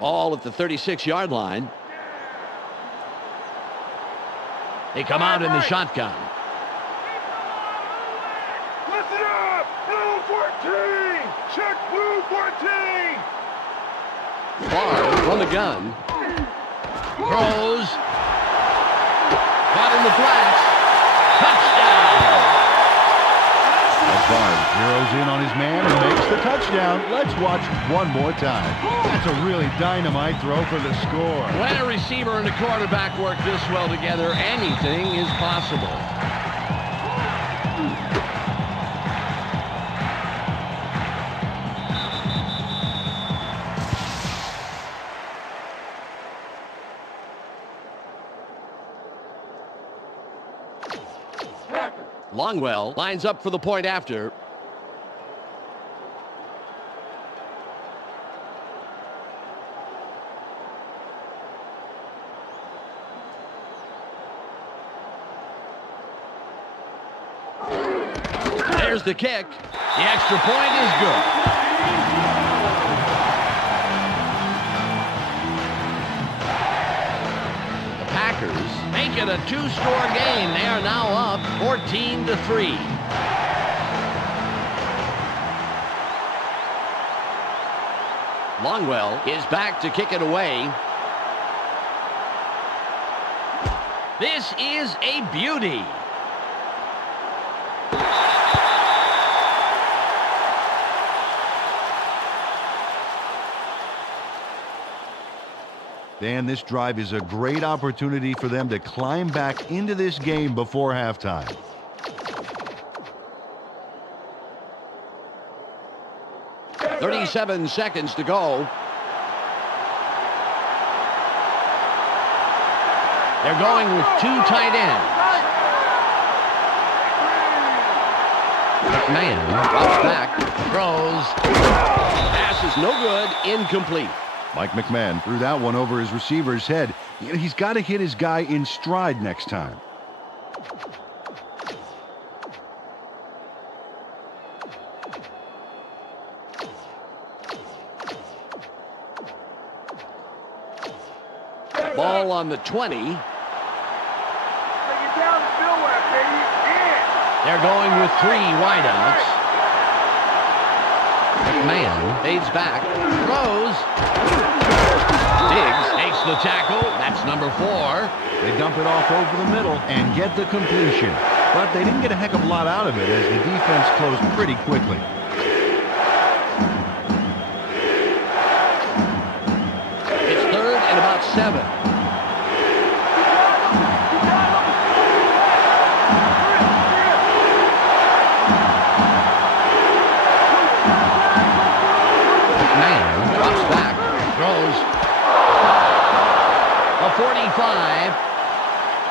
Ball at the 36-yard line. They come out in the shotgun. Listen up. Blue 14. Check blue 14. Barr from the gun. Throws. Caught in the flats. Touchdown. Barr zeroes in on his man and makes the touchdown. Let's watch one more time. That's a really dynamite throw for the score. When a receiver and a quarterback work this well together, anything is possible. Longwell lines up for the point after. There's the kick. The extra point is good. The Packers make it a two-score game. They are now up 14-3. Longwell is back to kick it away. This is a beauty. Dan, this drive is a great opportunity for them to climb back into this game before halftime. "37 seconds to go. They're going with two tight ends. McMahon drops back, throws. Pass is no good, incomplete. Mike McMahon threw that one over his receiver's head. You know, he's got to hit his guy in stride next time. Ball on the 20. Take it down the field, baby. Yeah. They're going with three wideouts. McMahon fades back, throws. Diggs takes the tackle. That's number 4. They dump it off over the middle and get the completion. But they didn't get a heck of a lot out of it as the defense closed pretty quickly. It's 3rd and about 7. McMahon drops back, throws. A 45.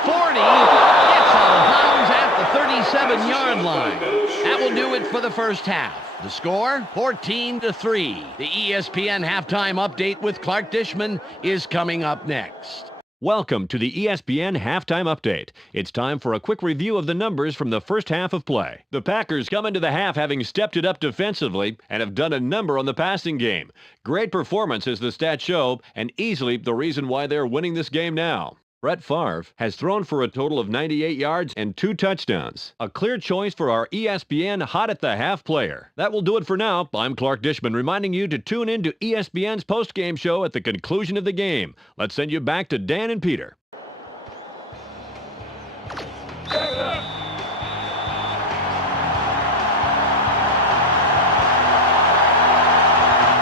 40. Gets out of bounds at the 37-yard line. That will do it for the first half. The score, 14-3. The ESPN halftime update with Clark Dishman is coming up next. Welcome to the ESPN Halftime Update. It's time for a quick review of the numbers from the first half of play. The Packers come into the half having stepped it up defensively and have done a number on the passing game. Great performance as the stats show, and easily the reason why they're winning this game now. Brett Favre has thrown for a total of 98 yards and 2 touchdowns. A clear choice for our ESPN Hot at the Half player. That will do it for now. I'm Clark Dishman reminding you to tune in to ESPN's postgame show at the conclusion of the game. Let's send you back to Dan and Peter.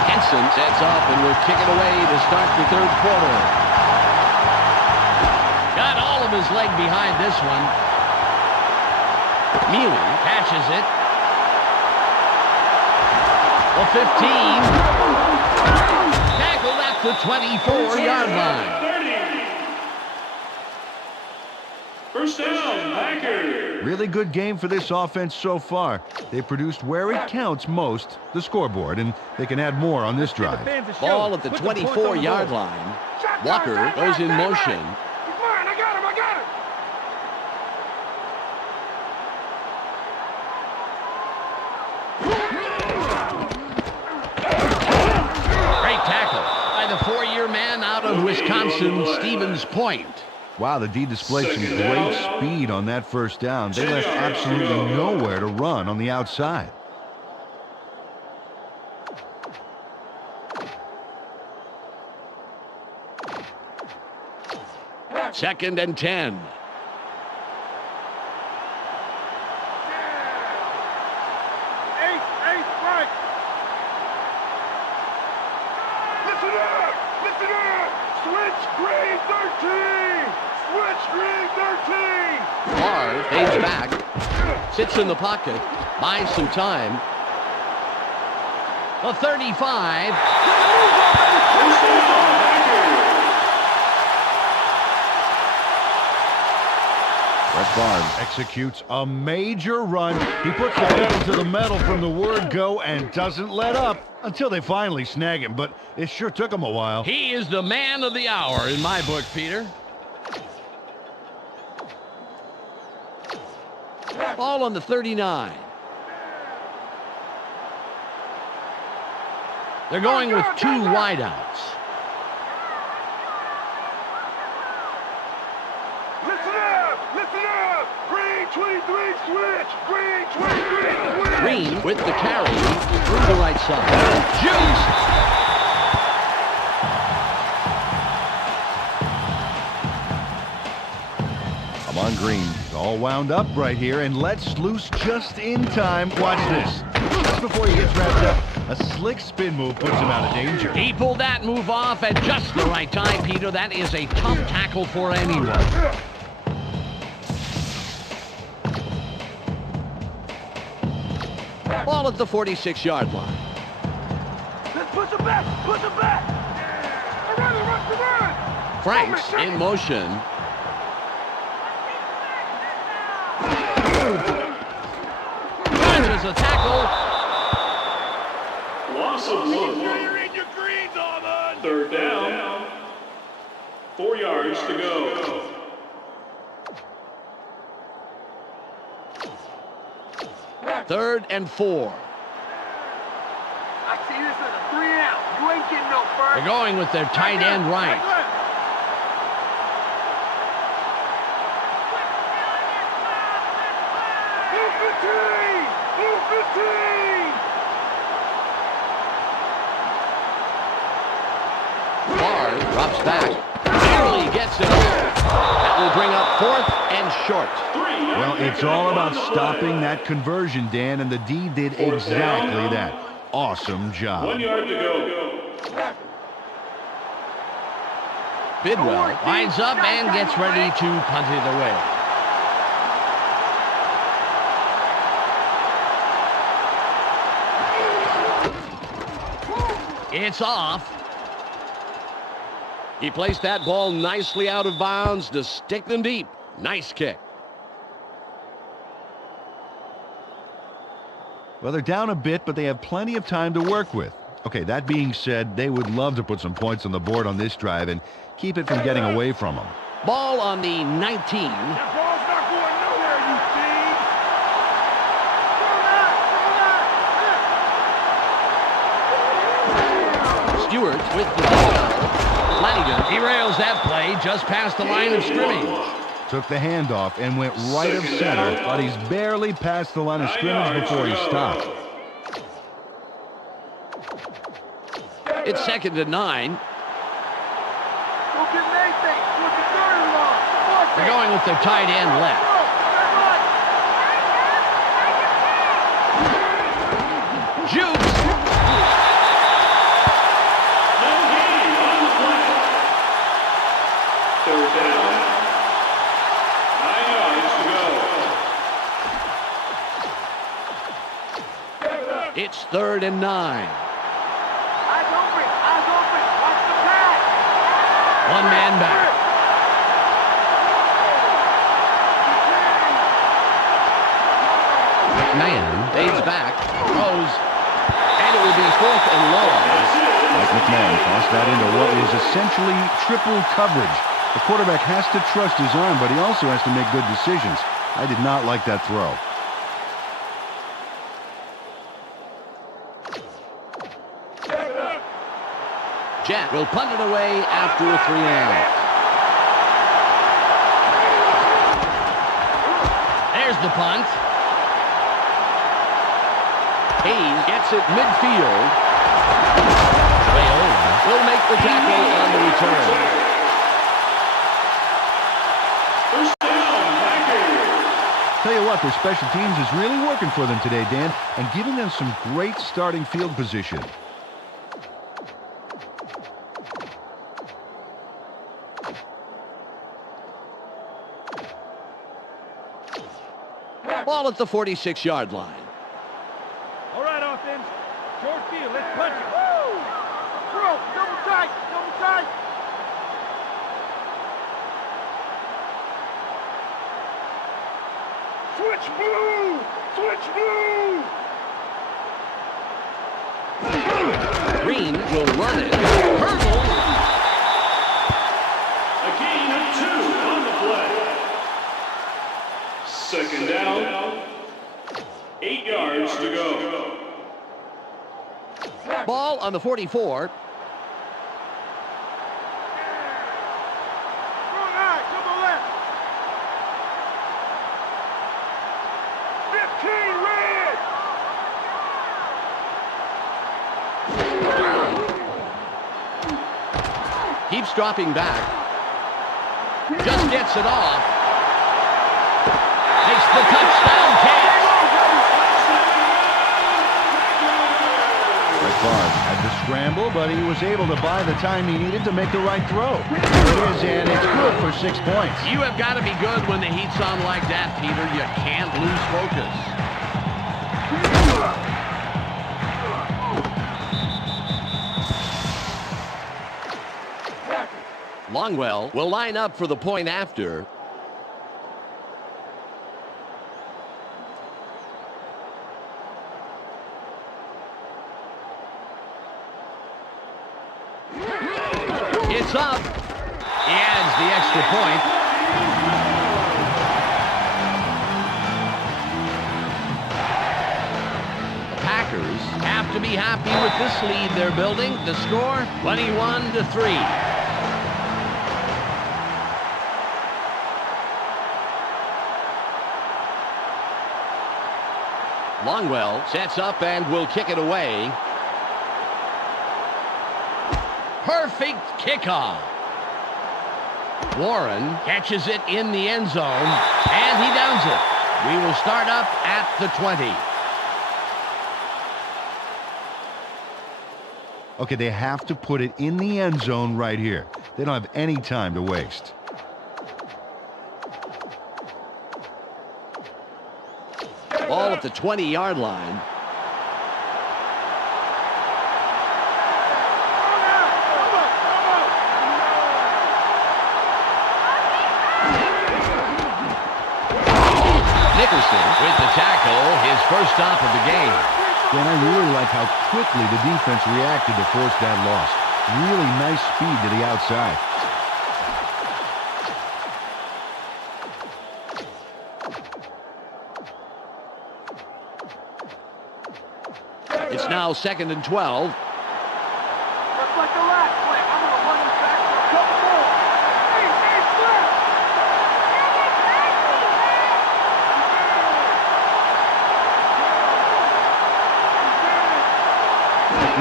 Henson sets up and will kick it away to start the third quarter. Got all of his leg behind this one. Mealy catches it. The 15. Tackled at the 24-yard line. 30. First down, Packers. Really good game for this offense so far. They produced where it counts most, the scoreboard, and they can add more on this drive. Ball at the 24-yard line. Walker goes in motion. The 4-year man out of Wisconsin, Stevens Point. Wow, the D displayed some great speed on that first down. They left absolutely nowhere to run on the outside. Second and 10. Favre fades back, sits in the pocket, buys some time. The 35. Brett Favre executes a major run. He puts the pedal to the metal from the word go and doesn't let up until they finally snag him, but it sure took him a while. He is the man of the hour in my book, Peter. Ball on the 39. They're going with 2 wideouts. Listen up! Listen up! Green 23 switch! Green 23 switch! Green with the carry through the right side. Juice! Come on, Green. He's all wound up right here and lets loose just in time. Watch this. Just before he gets wrapped up, a slick spin move puts him out of danger. He pulled that move off at just the right time, Peter. That is a tough tackle for anyone. Ball at the 46-yard line. Let's push him back! Push him back! Run! Franks in motion. There's a tackle. Loss of 1. You're in your greens, Auburn! 3rd down. 4 yards to go. Third and 4. I see this as a 3 and out. You ain't getting no first. They're going with their tight end right. Barr drops back. Barely gets it. That will bring up 4th and short. Well, it's all about stopping that conversion, Dan, and the D did exactly that. Awesome job. 1 yard to go. Bidwell lines up and gets ready to punt it away. It's off. He placed that ball nicely out of bounds to stick them deep. Nice kick. Well, they're down a bit, but they have plenty of time to work with. Okay, that being said, they would love to put some points on the board on this drive and keep it from getting away from them. Ball on the 19. That ball's not going nowhere, you thieves! Stewart with the ball. Flanagan derails that play just past the line of scrimmage. Took the handoff and went right of center, but he's barely past the line of scrimmage before he stopped. It's 2nd and 9. Go get Nathan! Look at third and long! They're going with their tight end left. Jukes. No gain on the play. 3rd down. 9 yards to go. It's 3rd and 9. Eyes open! Eyes open! Watch the pass! One man back. McMahon fades back, throws, and it will be 4th and long. Mike McMahon tossed that into what is essentially triple coverage. The quarterback has to trust his arm, but he also has to make good decisions. I did not like that throw. Jet will punt it away after a 3 and out. There's the punt. Hayes gets it midfield. Viola will make the tackle on the return. First down, Packers. Tell you what, their special teams is really working for them today, Dan, and giving them some great starting field position. Ball at the 46-yard line. All right, offense. Short field. Let's punch it. Woo! Bro, double tight! Double tight! Switch blue! Switch blue! Green will run it. Hurdle. A gain of 2 on the play. 2nd down. 8 yards to go. Ball on the 44. Keeps dropping back. Just gets it off. Makes the touchdown catch. Favre had to scramble, but he was able to buy the time he needed to make the right throw. There it is, and it's good for 6 points. You have got to be good when the heat's on like that, Peter. You can't lose focus. Longwell will line up for the point after. It's up. He adds the extra point. The Packers have to be happy with this lead they're building. The score, 21-3. Longwell sets up and will kick it away. Perfect kickoff. Warren catches it in the end zone, and he downs it. We will start up at the 20. Okay, they have to put it in the end zone right here. They don't have any time to waste. Ball at the 20-yard line. Nickerson with the tackle, his first stop of the game. Dan, I really like how quickly the defense reacted to force that loss. Really nice speed to the outside. It's now 2nd and 12. Just like the last play, I'm going to run him back for a couple more. Hey, flip!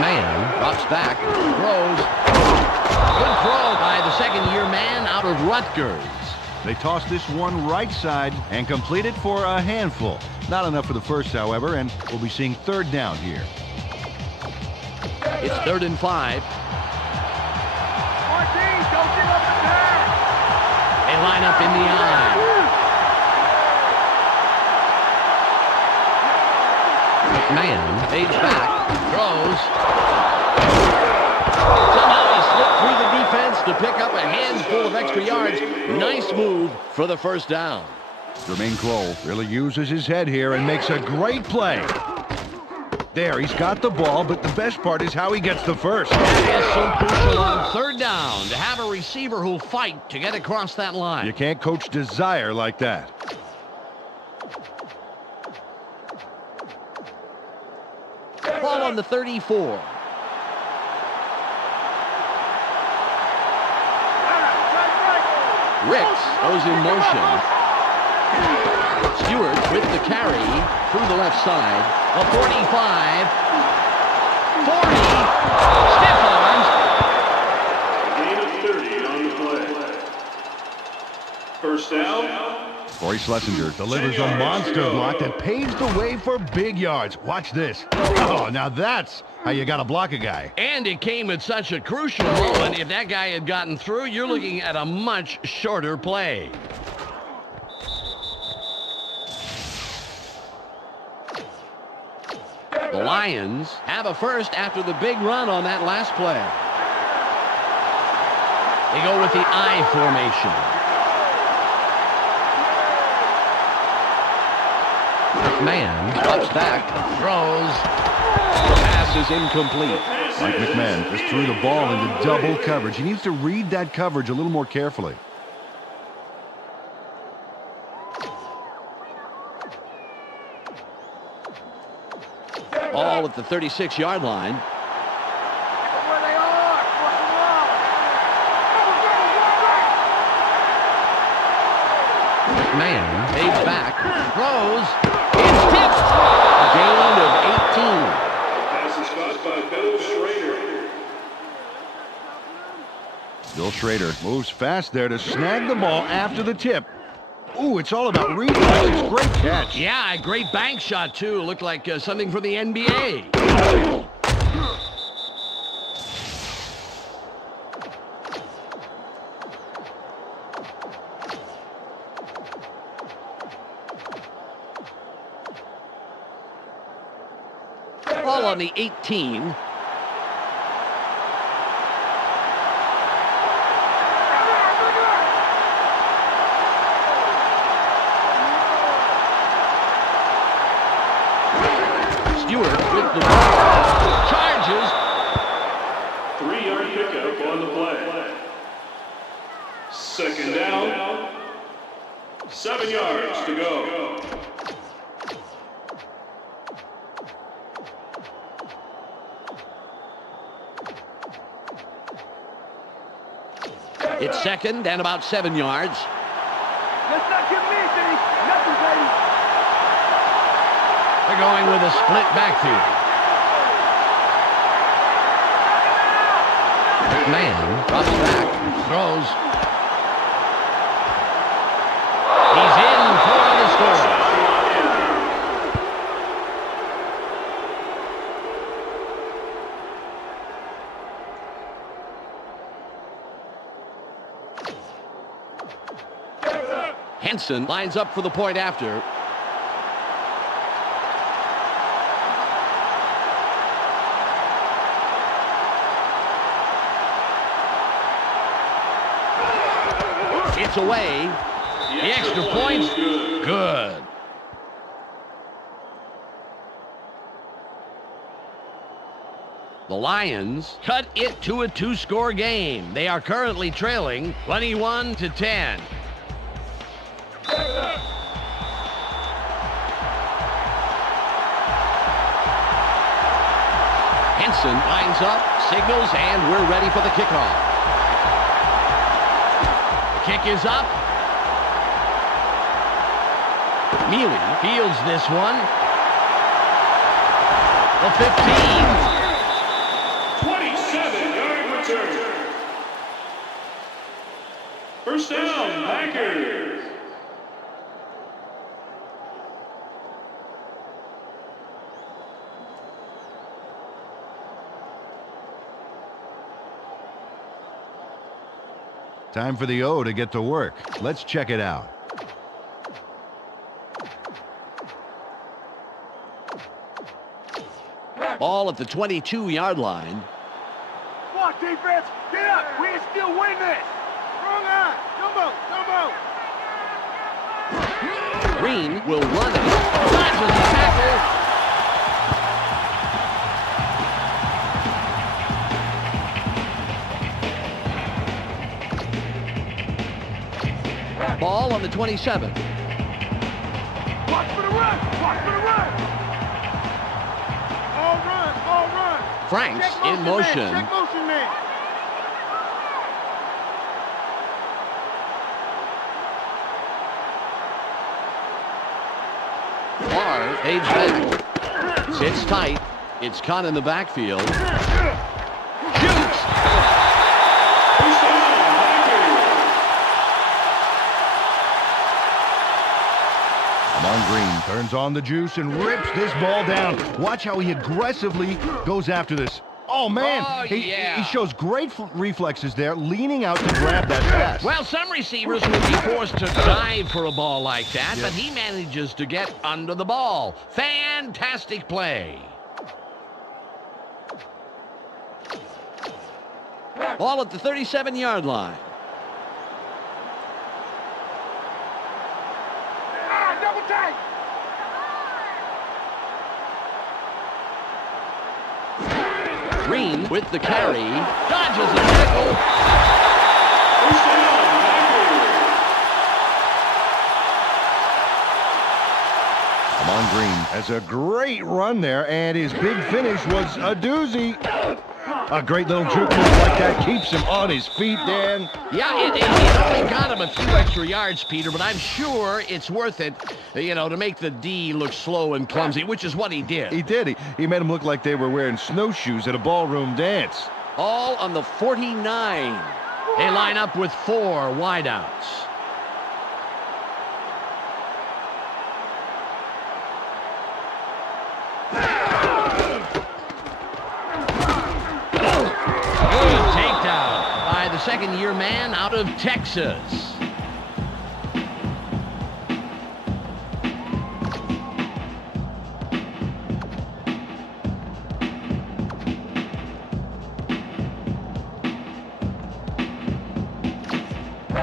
Man drops back, throws. Good throw by the second-year man out of Rutgers. They toss this one right side and complete it for a handful. Not enough for the first, however, and we'll be seeing 3rd down here. It's 3rd and 5. Martine, don't give up the pass! They line up in the eye. Man fades back, throws. Somehow he slipped through the defense to pick up a handful of extra yards. Nice move for the first down. Jermaine Kroll really uses his head here and makes a great play. There, he's got the ball, but the best part is how he gets the first. That is so crucial on 3rd down to have a receiver who'll fight to get across that line. You can't coach desire like that. Ball on the 34. Ricks goes in motion. Stewart with the carry through the left side. A 45. 40. Stiff arms. Gain of 30 on the play. First down. Corey Schlesinger delivers a monster block that paves the way for big yards. Watch this. Oh, now that's how you got to block a guy. And it came at such a crucial moment. If that guy had gotten through, you're looking at a much shorter play. The Lions have a first after the big run on that last play. They go with the I formation. McMahon drops back, throws. The pass is incomplete. Mike McMahon just threw the ball into double coverage. He needs to read that coverage a little more carefully. All at the 36-yard line. Man fades back, throws, it's tipped. A gain of 18. Pass is caught by Bill Schrader. Bill Schrader moves fast there to snag the ball after the tip. Ooh, it's all about reflexes. Great catch. Yeah, a great bank shot, too. Looked like something from the NBA. Ball on the 18. Stewart with the ball. Charges. 3-yard pickup on the play. Second down. 7 yards to go. It's second and about 7 yards. Let's not give me anything. Nothing, baby. They're going with a split backfield. Man drops back, throws. He's in for the score. Henson lines up for the point after. It's away. The extra point's good. The Lions cut it to a 2-score game. They are currently trailing 21-10. Henson lines up, signals, and we're ready for the kickoff. Kick is up. Mealy fields this one. The 15. 27-yard return. First down, Packers. Time for the O to get to work. Let's check it out. Ball at the 22-yard line. Come on, defense. Get up. We can still win this. Wrong eye. Jumbo. Green will run it. Dodges the tackle. Ball on the 27. Watch for the run. All run. Franks in motion. Check motion, man. Barr fades back. Sits tight. It's caught in the backfield. Shoots. Green turns on the juice and rips this ball down. Watch how he aggressively goes after this. Oh, man. He shows great reflexes there, leaning out to grab that pass. Well, some receivers would be forced to dive for a ball like that, but he manages to get under the ball. Fantastic play. Ball at the 37-yard line. Double tight. Green with the carry. Dodges a tackle. Green has a great run there, and his big finish was a doozy. A great little juke move like that keeps him on his feet, Dan. Yeah, it only got him a few extra yards, Peter, but I'm sure it's worth it, to make the D look slow and clumsy, which is what he did. He did. He made them look like they were wearing snowshoes at a ballroom dance. All on the 49. They line up with 4 wideouts. The second-year man out of Texas.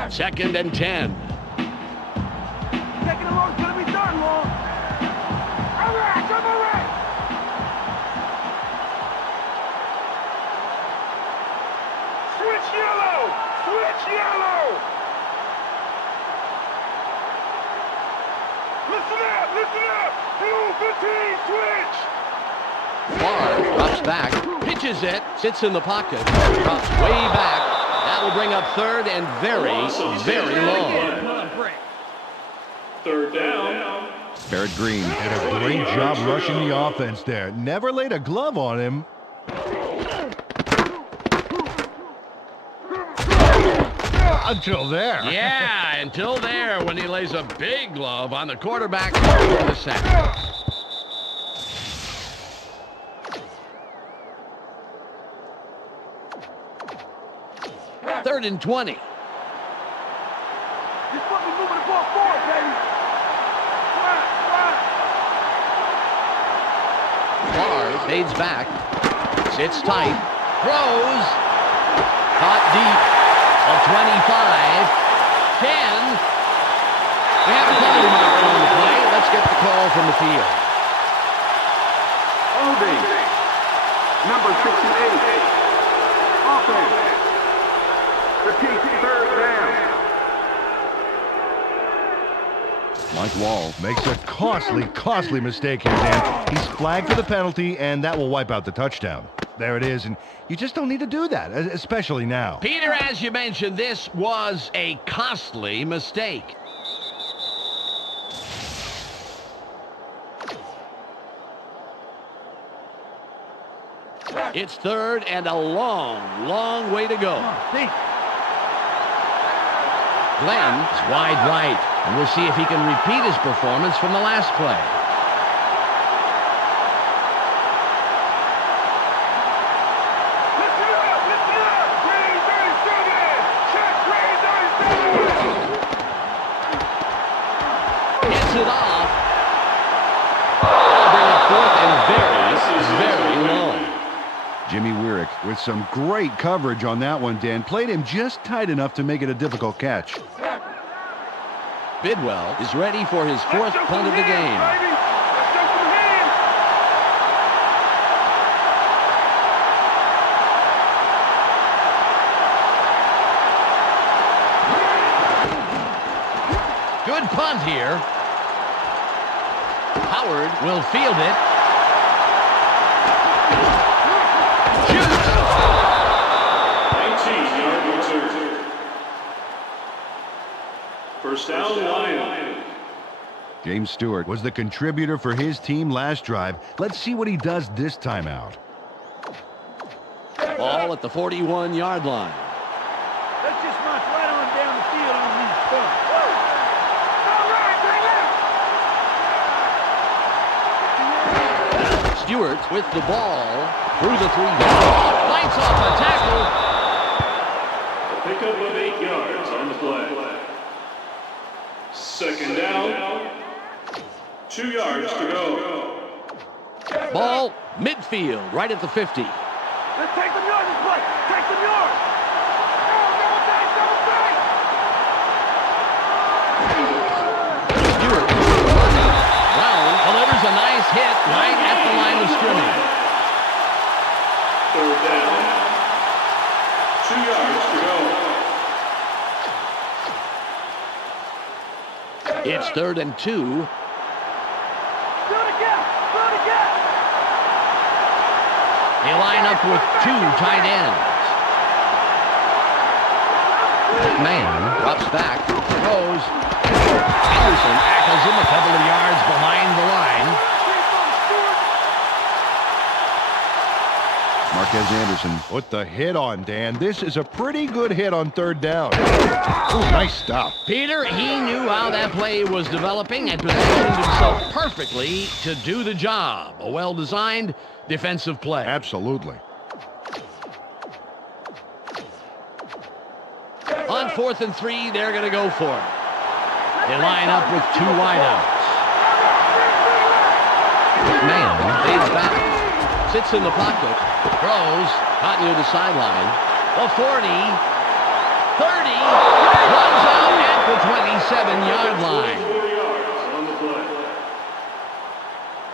Second and 10. Taking a long time to be done, Long. All right, come on, right. Switch yellow! Switch yellow! Listen up! Listen up! Blue 15, switch! Barr drops back, pitches it, sits in the pocket, drops way back. That will bring up third and very long. Third down. Barrett Green Did a great job rushing the offense there. Never laid a glove on him. Until there. Yeah, until there when he lays a big glove on the quarterback for the sack. Third and 20. He's fucking moving the ball forward, baby. Barr fades back, sits tight, throws, caught deep, a 25, 10. We have a penalty marker on the play. Let's get the call from the field. Holding. Number 68. Offense. Repeat, third down. Mike Wall makes a costly mistake here, Dan. He's flagged for the penalty, and that will wipe out the touchdown. There it is, and you just don't need to do that, especially now. Peter, as you mentioned, this was a costly mistake. It's third and a long way to go. Glenn's wide right, and we'll see if he can repeat his performance from the last play. Listen up! Listen up! Green 37! Check Green 37! Gets it off. That'll bring up fourth and very low. Jimmy Wierick with some great coverage on that one, Dan. Played him just tight enough to make it a difficult catch. Bidwell is ready for his fourth punt of the game. Good punt here. Howard will field it. Shoots. 19-yard return. First down, Lions. James Stewart was the contributor for his team last drive. Let's see what he does this time out. Ball at the 41-yard line. Let's just march right on down the field on these punts. Stewart with the ball through the 3 yards. Lights off a tackle. A pickup of 8 yards on the play. Second down. 2 yards to go. Ball midfield, right at the 50. Let's take them yards this play. Take them yards. Stewart. Brown delivers a nice hit right at the line of scrimmage. Third down. 2 yards to go. It's third and 2. Do it again. Do it again. They line up with two tight ends. Man drops back, throws. Anderson tackles him a couple of yards behind the line. Marquez Anderson put the hit on, Dan. This is a pretty good hit on third down. Ooh, nice stop. Peter, he knew how that play was developing and positioned himself perfectly to do the job. A well-designed defensive play. Absolutely. On 4th and 3, they're going to go for it. They line up with two wideouts. Man fades back, sits in the pocket, throws, caught near the sideline. The 40, 30, runs out at the 27-yard line. 4 yards on the play.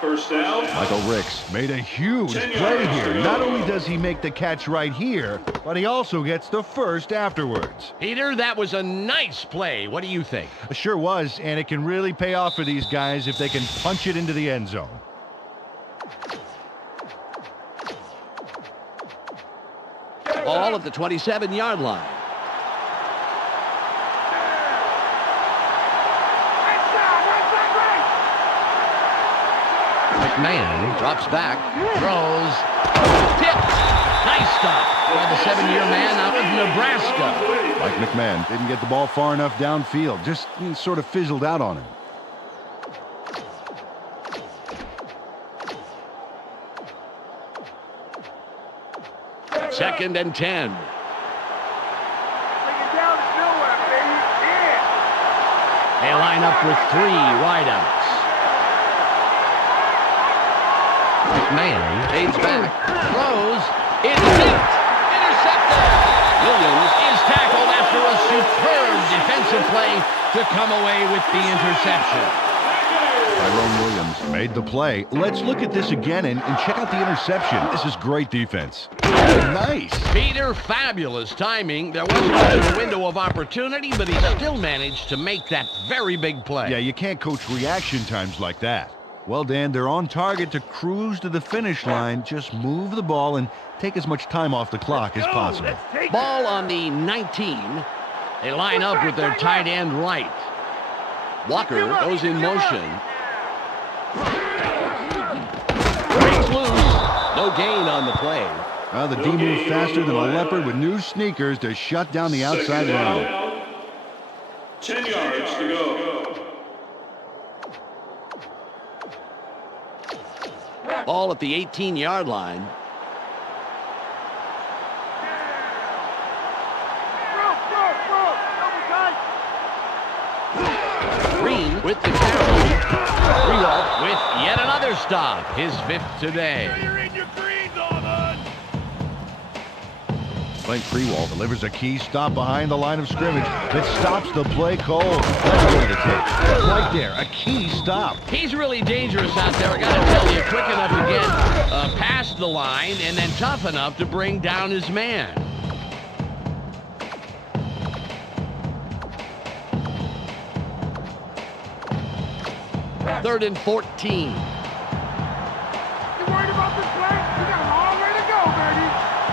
First down. Michael Ricks made a huge 10 play yards here. to go. Not only does he make the catch right here, but he also gets the first afterwards. Peter, that was a nice play. What do you think? It sure was, and it can really pay off for these guys if they can punch it into the end zone. Ball at the 27-yard line. McMahon drops back, throws, tipped. Nice stop by the 7-year man out of Nebraska. Mike McMahon didn't get the ball far enough downfield, just sort of fizzled out on him. Second and 10. Bring it down to nowhere, baby. Yeah. They line up with three wideouts. McMahon fades back, throws, it's tipped, intercepted. Williams is tackled after a superb defensive play to come away with the interception. Tyrone Williams made the play. Let's look at this again and check out the interception. This is great defense. Nice. Peter, fabulous timing. There wasn't much of a window of opportunity, but he still managed to make that very big play. Yeah, you can't coach reaction times like that. Well, Dan, they're on target to cruise to the finish line. Just move the ball and take as much time off the clock as possible. Ball on the 19. They line up with their tight end right. Walker goes in motion. Breaks loose. No gain on the play. Well, the D moved faster than a leopard with new sneakers to shut down the outside Second line. down. 10 yards to go. Ball at the 18-yard line. Green with the carry. Rewalt with yet another stop. His 5th today. Clint Freewald delivers a key stop behind the line of scrimmage that stops the play cold. Let's go to the tape. Right there, a key stop. He's really dangerous out there. I got to tell you, quick enough to get past the line and then tough enough to bring down his man. Third and 14. You worried about this play? You got a long way to go, baby.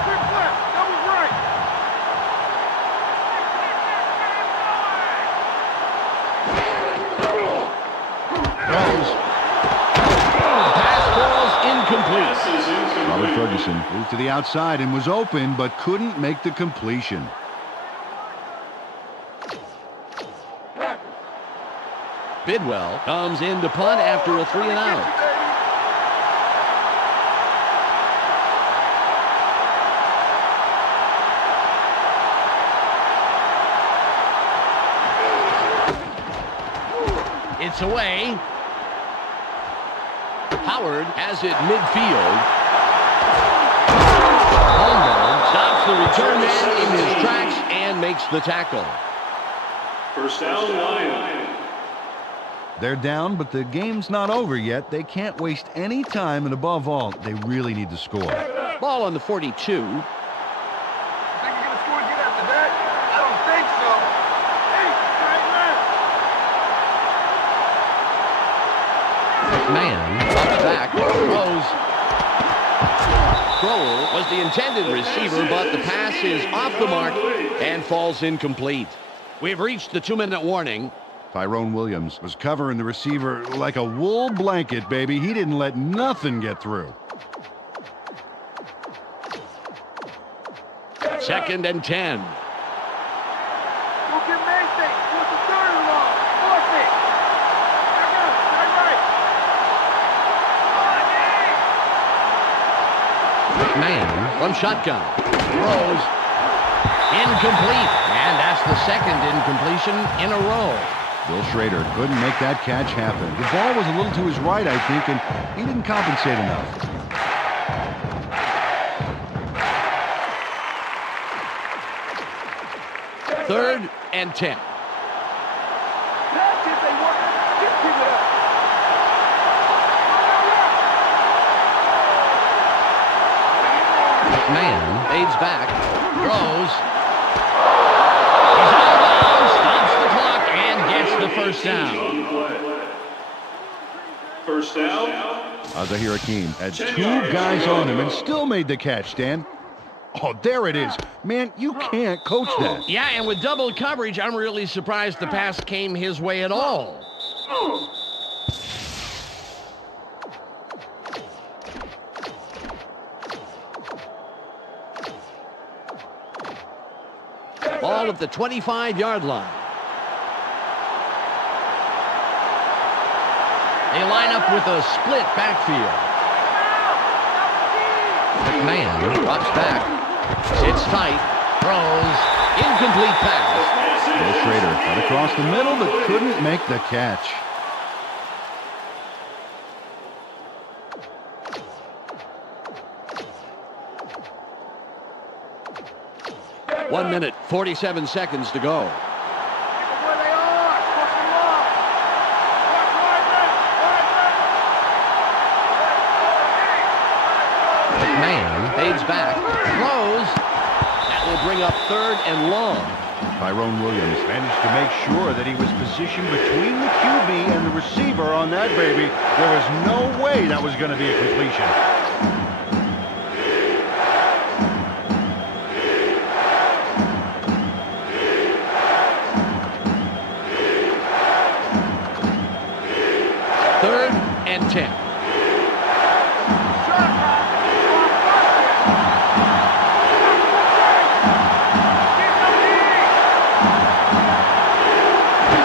Quick flip. That was right. Throws. Pass ball's incomplete. This is incomplete. Robert Ferguson moved to the outside and was open, but couldn't make the completion. Bidwell comes in to punt after a 3-and-out. It's away. Howard has it midfield. Holmberg stops the return man in his tracks and makes the tackle. First down, Lions. They're down, but the game's not over yet. They can't waste any time, and above all, they really need to score. Ball on the 42. Think you're gonna score and get after that? I don't think so. Hey, tight left. Man drops back, throws. Crowell was the intended receiver, but the pass is off the mark and falls incomplete. We've reached the 2-minute warning. Tyrone Williams was covering the receiver like a wool blanket, baby. He didn't let nothing get through. 2nd and 10. Man from shotgun. Throws. Incomplete. And that's the 2nd incompletion in a row. Bill Schrader couldn't make that catch happen. The ball was a little to his right, I think, and he didn't compensate enough. 3rd and 10. Man fades back, throws. He's out of bounds, stops the clock, and gets the first down. First down. Azahir Hakeem had 2 guys on him and still made the catch, Dan. Oh, there it is. Man, you can't coach that. Yeah, and with double coverage, I'm really surprised the pass came his way at all. Ball at the 25-yard line. They line up with a split backfield. McMahon drops back. Sits tight. Throws. Incomplete pass. Bill Schrader cut across the middle but couldn't make the catch. One minute, 47 seconds to go. McMahon fades back, throws. That will bring up 3rd and long. Tyrone Williams managed to make sure that he was positioned between the QB and the receiver on that baby. There was no way that was going to be a completion. And 10.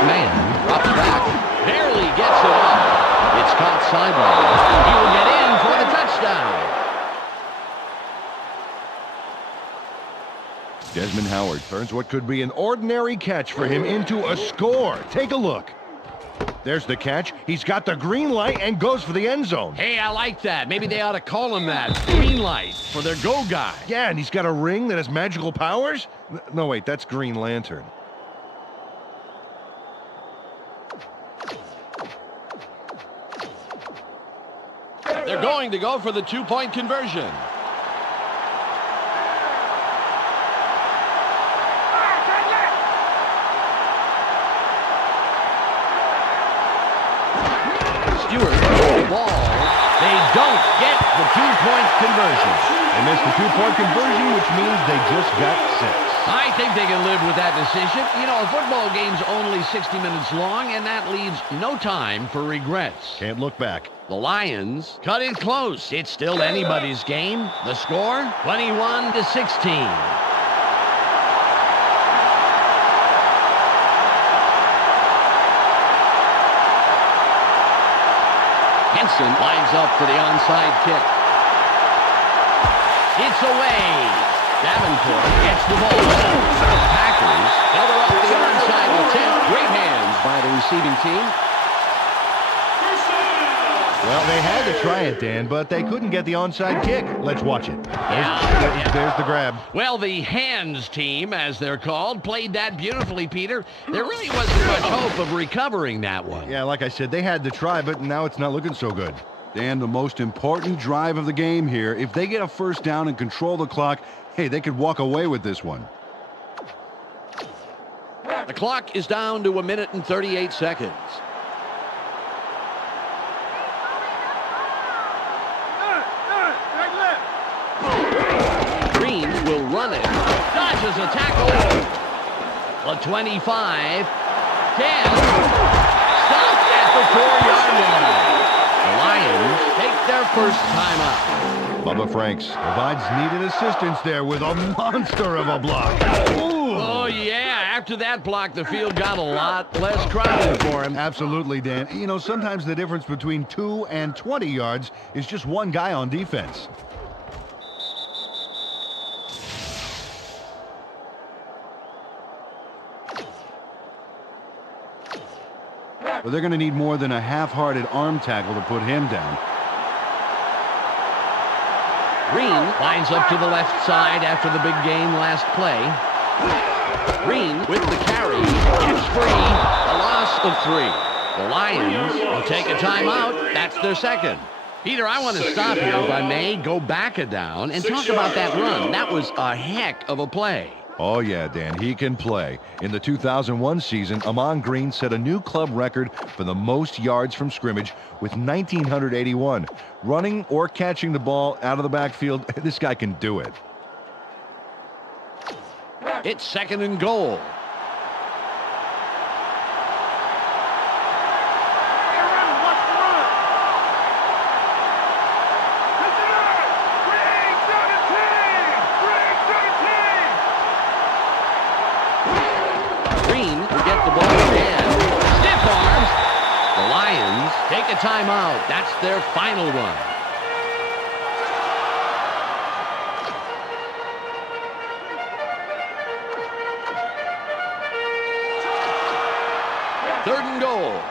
Man drops back, barely gets it off. It's caught sideline. He will get in for the touchdown. Desmond Howard turns what could be an ordinary catch for him into a score. Take a look. There's the catch. He's got the green light and goes for the end zone. Hey, I like that. Maybe they ought to call him that. Green light for their go guy. Yeah, and he's got a ring that has magical powers? No, wait, that's Green Lantern. They're going to go for the 2-point conversion. Stewart the ball. They don't get the 2-point conversion. They missed the 2-point conversion, which means they just got 6. I think they can live with that decision. You know, a football game's only 60 minutes long, and that leaves no time for regrets. Can't look back. The Lions cut it close. It's still anybody's game. The score, 21-16. Henson lines up for the onside kick. It's away. Davenport gets the ball. The Packers cover up the onside attempt. Great hands by the receiving team. Well, they had to try it, Dan, but they couldn't get the onside kick. Let's watch it. There's the grab. Well, the hands team, as they're called, played that beautifully, Peter. There really wasn't much hope of recovering that one. Yeah, like I said, they had to try, but now it's not looking so good. Dan, the most important drive of the game here. If they get a first down and control the clock, hey, they could walk away with this one. The clock is down to 1 minute and 38 seconds. running. Dodges a tackle. The 25. 10. Stopped at the 4-yard line. The Lions take their first timeout. Bubba Franks provides needed assistance there with a monster of a block. Ooh. Oh, yeah. After that block, the field got a lot less crowded for him. Absolutely, Dan. You know, sometimes the difference between 2 and 20 yards is just one guy on defense. But they're going to need more than a half-hearted arm tackle to put him down. Green lines up to the left side after the big game last play. Green with the carry. Gets free. A loss of 3. The Lions will take a timeout. That's their second. Peter, I want to stop here, if I may, go back a down, and talk about that run. That was a heck of a play. Oh, yeah, Dan, he can play. In the 2001 season, Amon Green set a new club record for the most yards from scrimmage with 1,981. Running or catching the ball out of the backfield, this guy can do it. It's 2nd and goal. Take a timeout. That's their final one. Third and goal.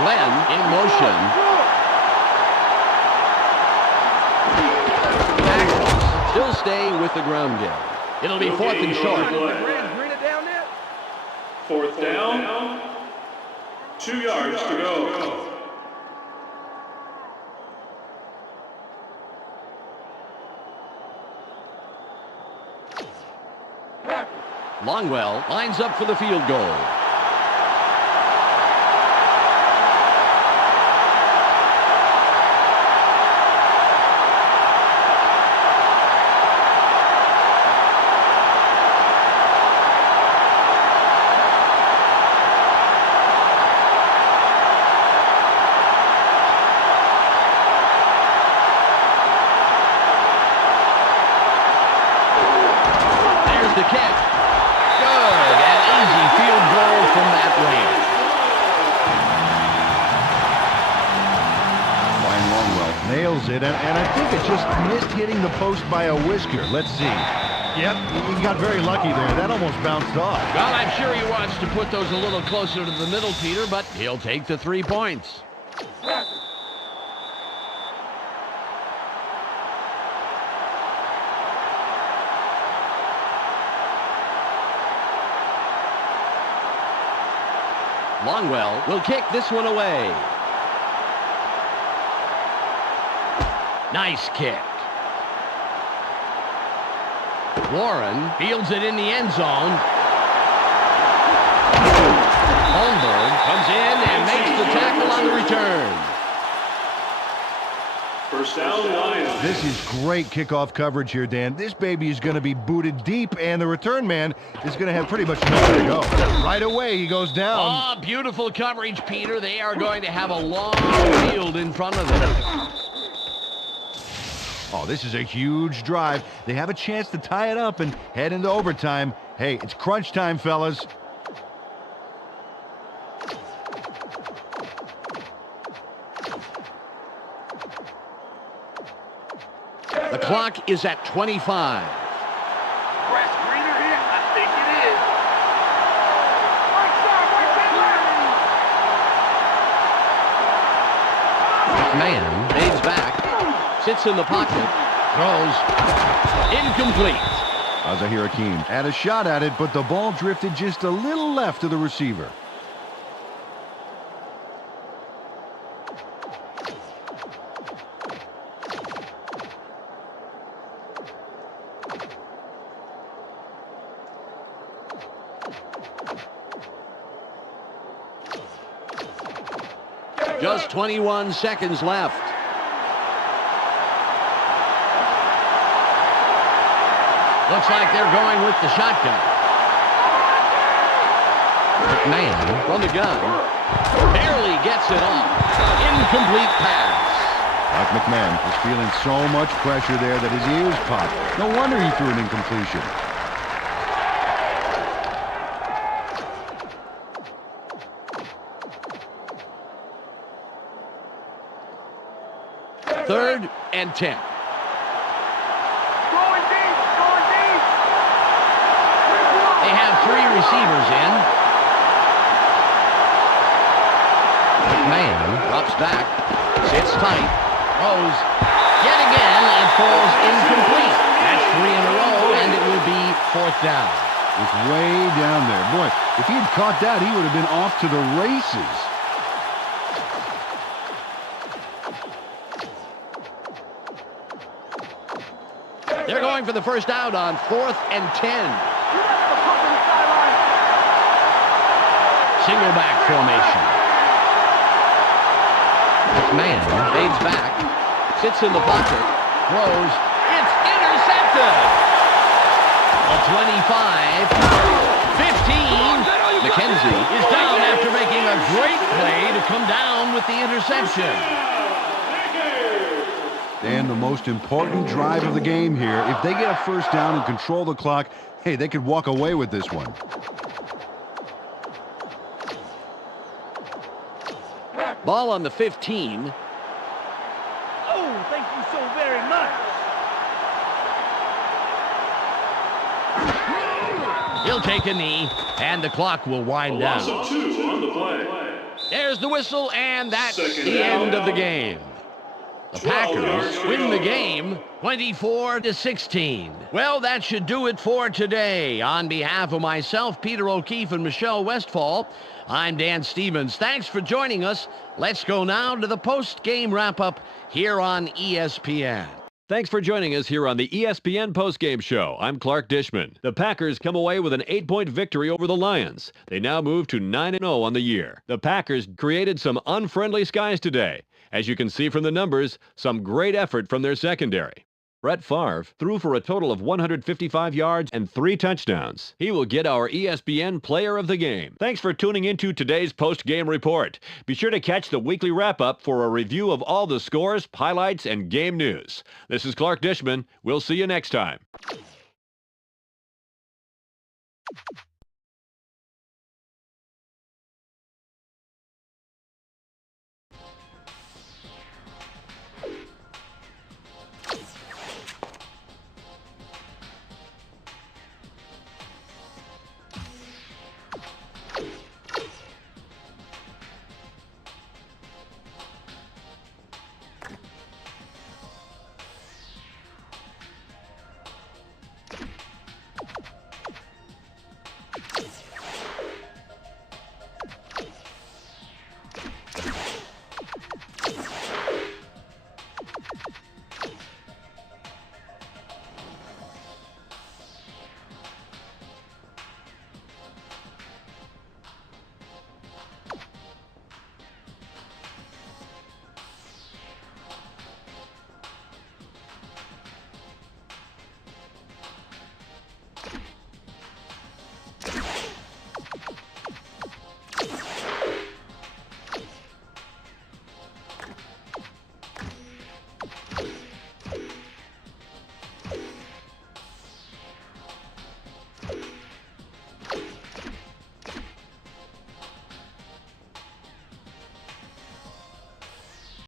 Glenn in motion. Packers still staying with the ground game. It'll be 4th and short. 4th down. 2 yards to go. Longwell lines up for the field goal. The kick. Good. An easy field goal from that range. Ryan Longwell nails it, and I think it just missed hitting the post by a whisker. Let's see. Yep, he got very lucky there. That almost bounced off. Well, I'm sure he wants to put those a little closer to the middle, Peter, but he'll take the 3 points. Longwell will kick this one away. Nice kick. Warren fields it in the end zone. Holmberg comes in and makes the tackle on the return. First down, Lions. This is great kickoff coverage here, Dan. This baby is going to be booted deep, and the return man is going to have pretty much nowhere to go. Right away, he goes down. Oh, beautiful coverage, Peter. They are going to have a long field in front of them. Oh, this is a huge drive. They have a chance to tie it up and head into overtime. Hey, it's crunch time, fellas. The clock is at 25. Grass greener here? I think it is. Man fades back, sits in the pocket, throws, incomplete. Zahir Hakeem had a shot at it, but the ball drifted just a little left of the receiver. Just 21 seconds left. Looks like they're going with the shotgun. McMahon from the gun. Barely gets it off. Incomplete pass. Like McMahon was feeling so much pressure there that his ears popped. No wonder he threw an incompletion. Third and 10. They have 3 receivers in. McMahon drops back, sits tight, throws. Yet again, it falls incomplete. That's 3 in a row, and it will be 4th down. It's way down there. Boy, if he had caught that, he would have been off to the races. They're going for the first out on 4th and 10. Single back formation. McMahon fades back, sits in the pocket, throws. It's intercepted. A 25, 15. McKenzie is down after making a great play to come down with the interception. And the most important drive of the game here. If they get a first down and control the clock, hey, they could walk away with this one. Ball on the 15. Oh, thank you so very much. He'll take a knee, and the clock will wind down. Loss of 2 on the play. There's the whistle, and that's Second the down. end of the game. The 12 Packers yards to win go. the game 24-16. Well, that should do it for today. On behalf of myself, Peter O'Keefe, and Michelle Westfall, I'm Dan Stevens. Thanks for joining us. Let's go now to the post-game wrap-up here on ESPN. Thanks for joining us here on the ESPN postgame show. I'm Clark Dishman. The Packers come away with an 8-point victory over the Lions. They now move to 9-0 on the year. The Packers created some unfriendly skies today. As you can see from the numbers, some great effort from their secondary. Brett Favre threw for a total of 155 yards and 3 touchdowns. He will get our ESPN Player of the Game. Thanks for tuning into today's post-game report. Be sure to catch the weekly wrap-up for a review of all the scores, highlights, and game news. This is Clark Dishman. We'll see you next time.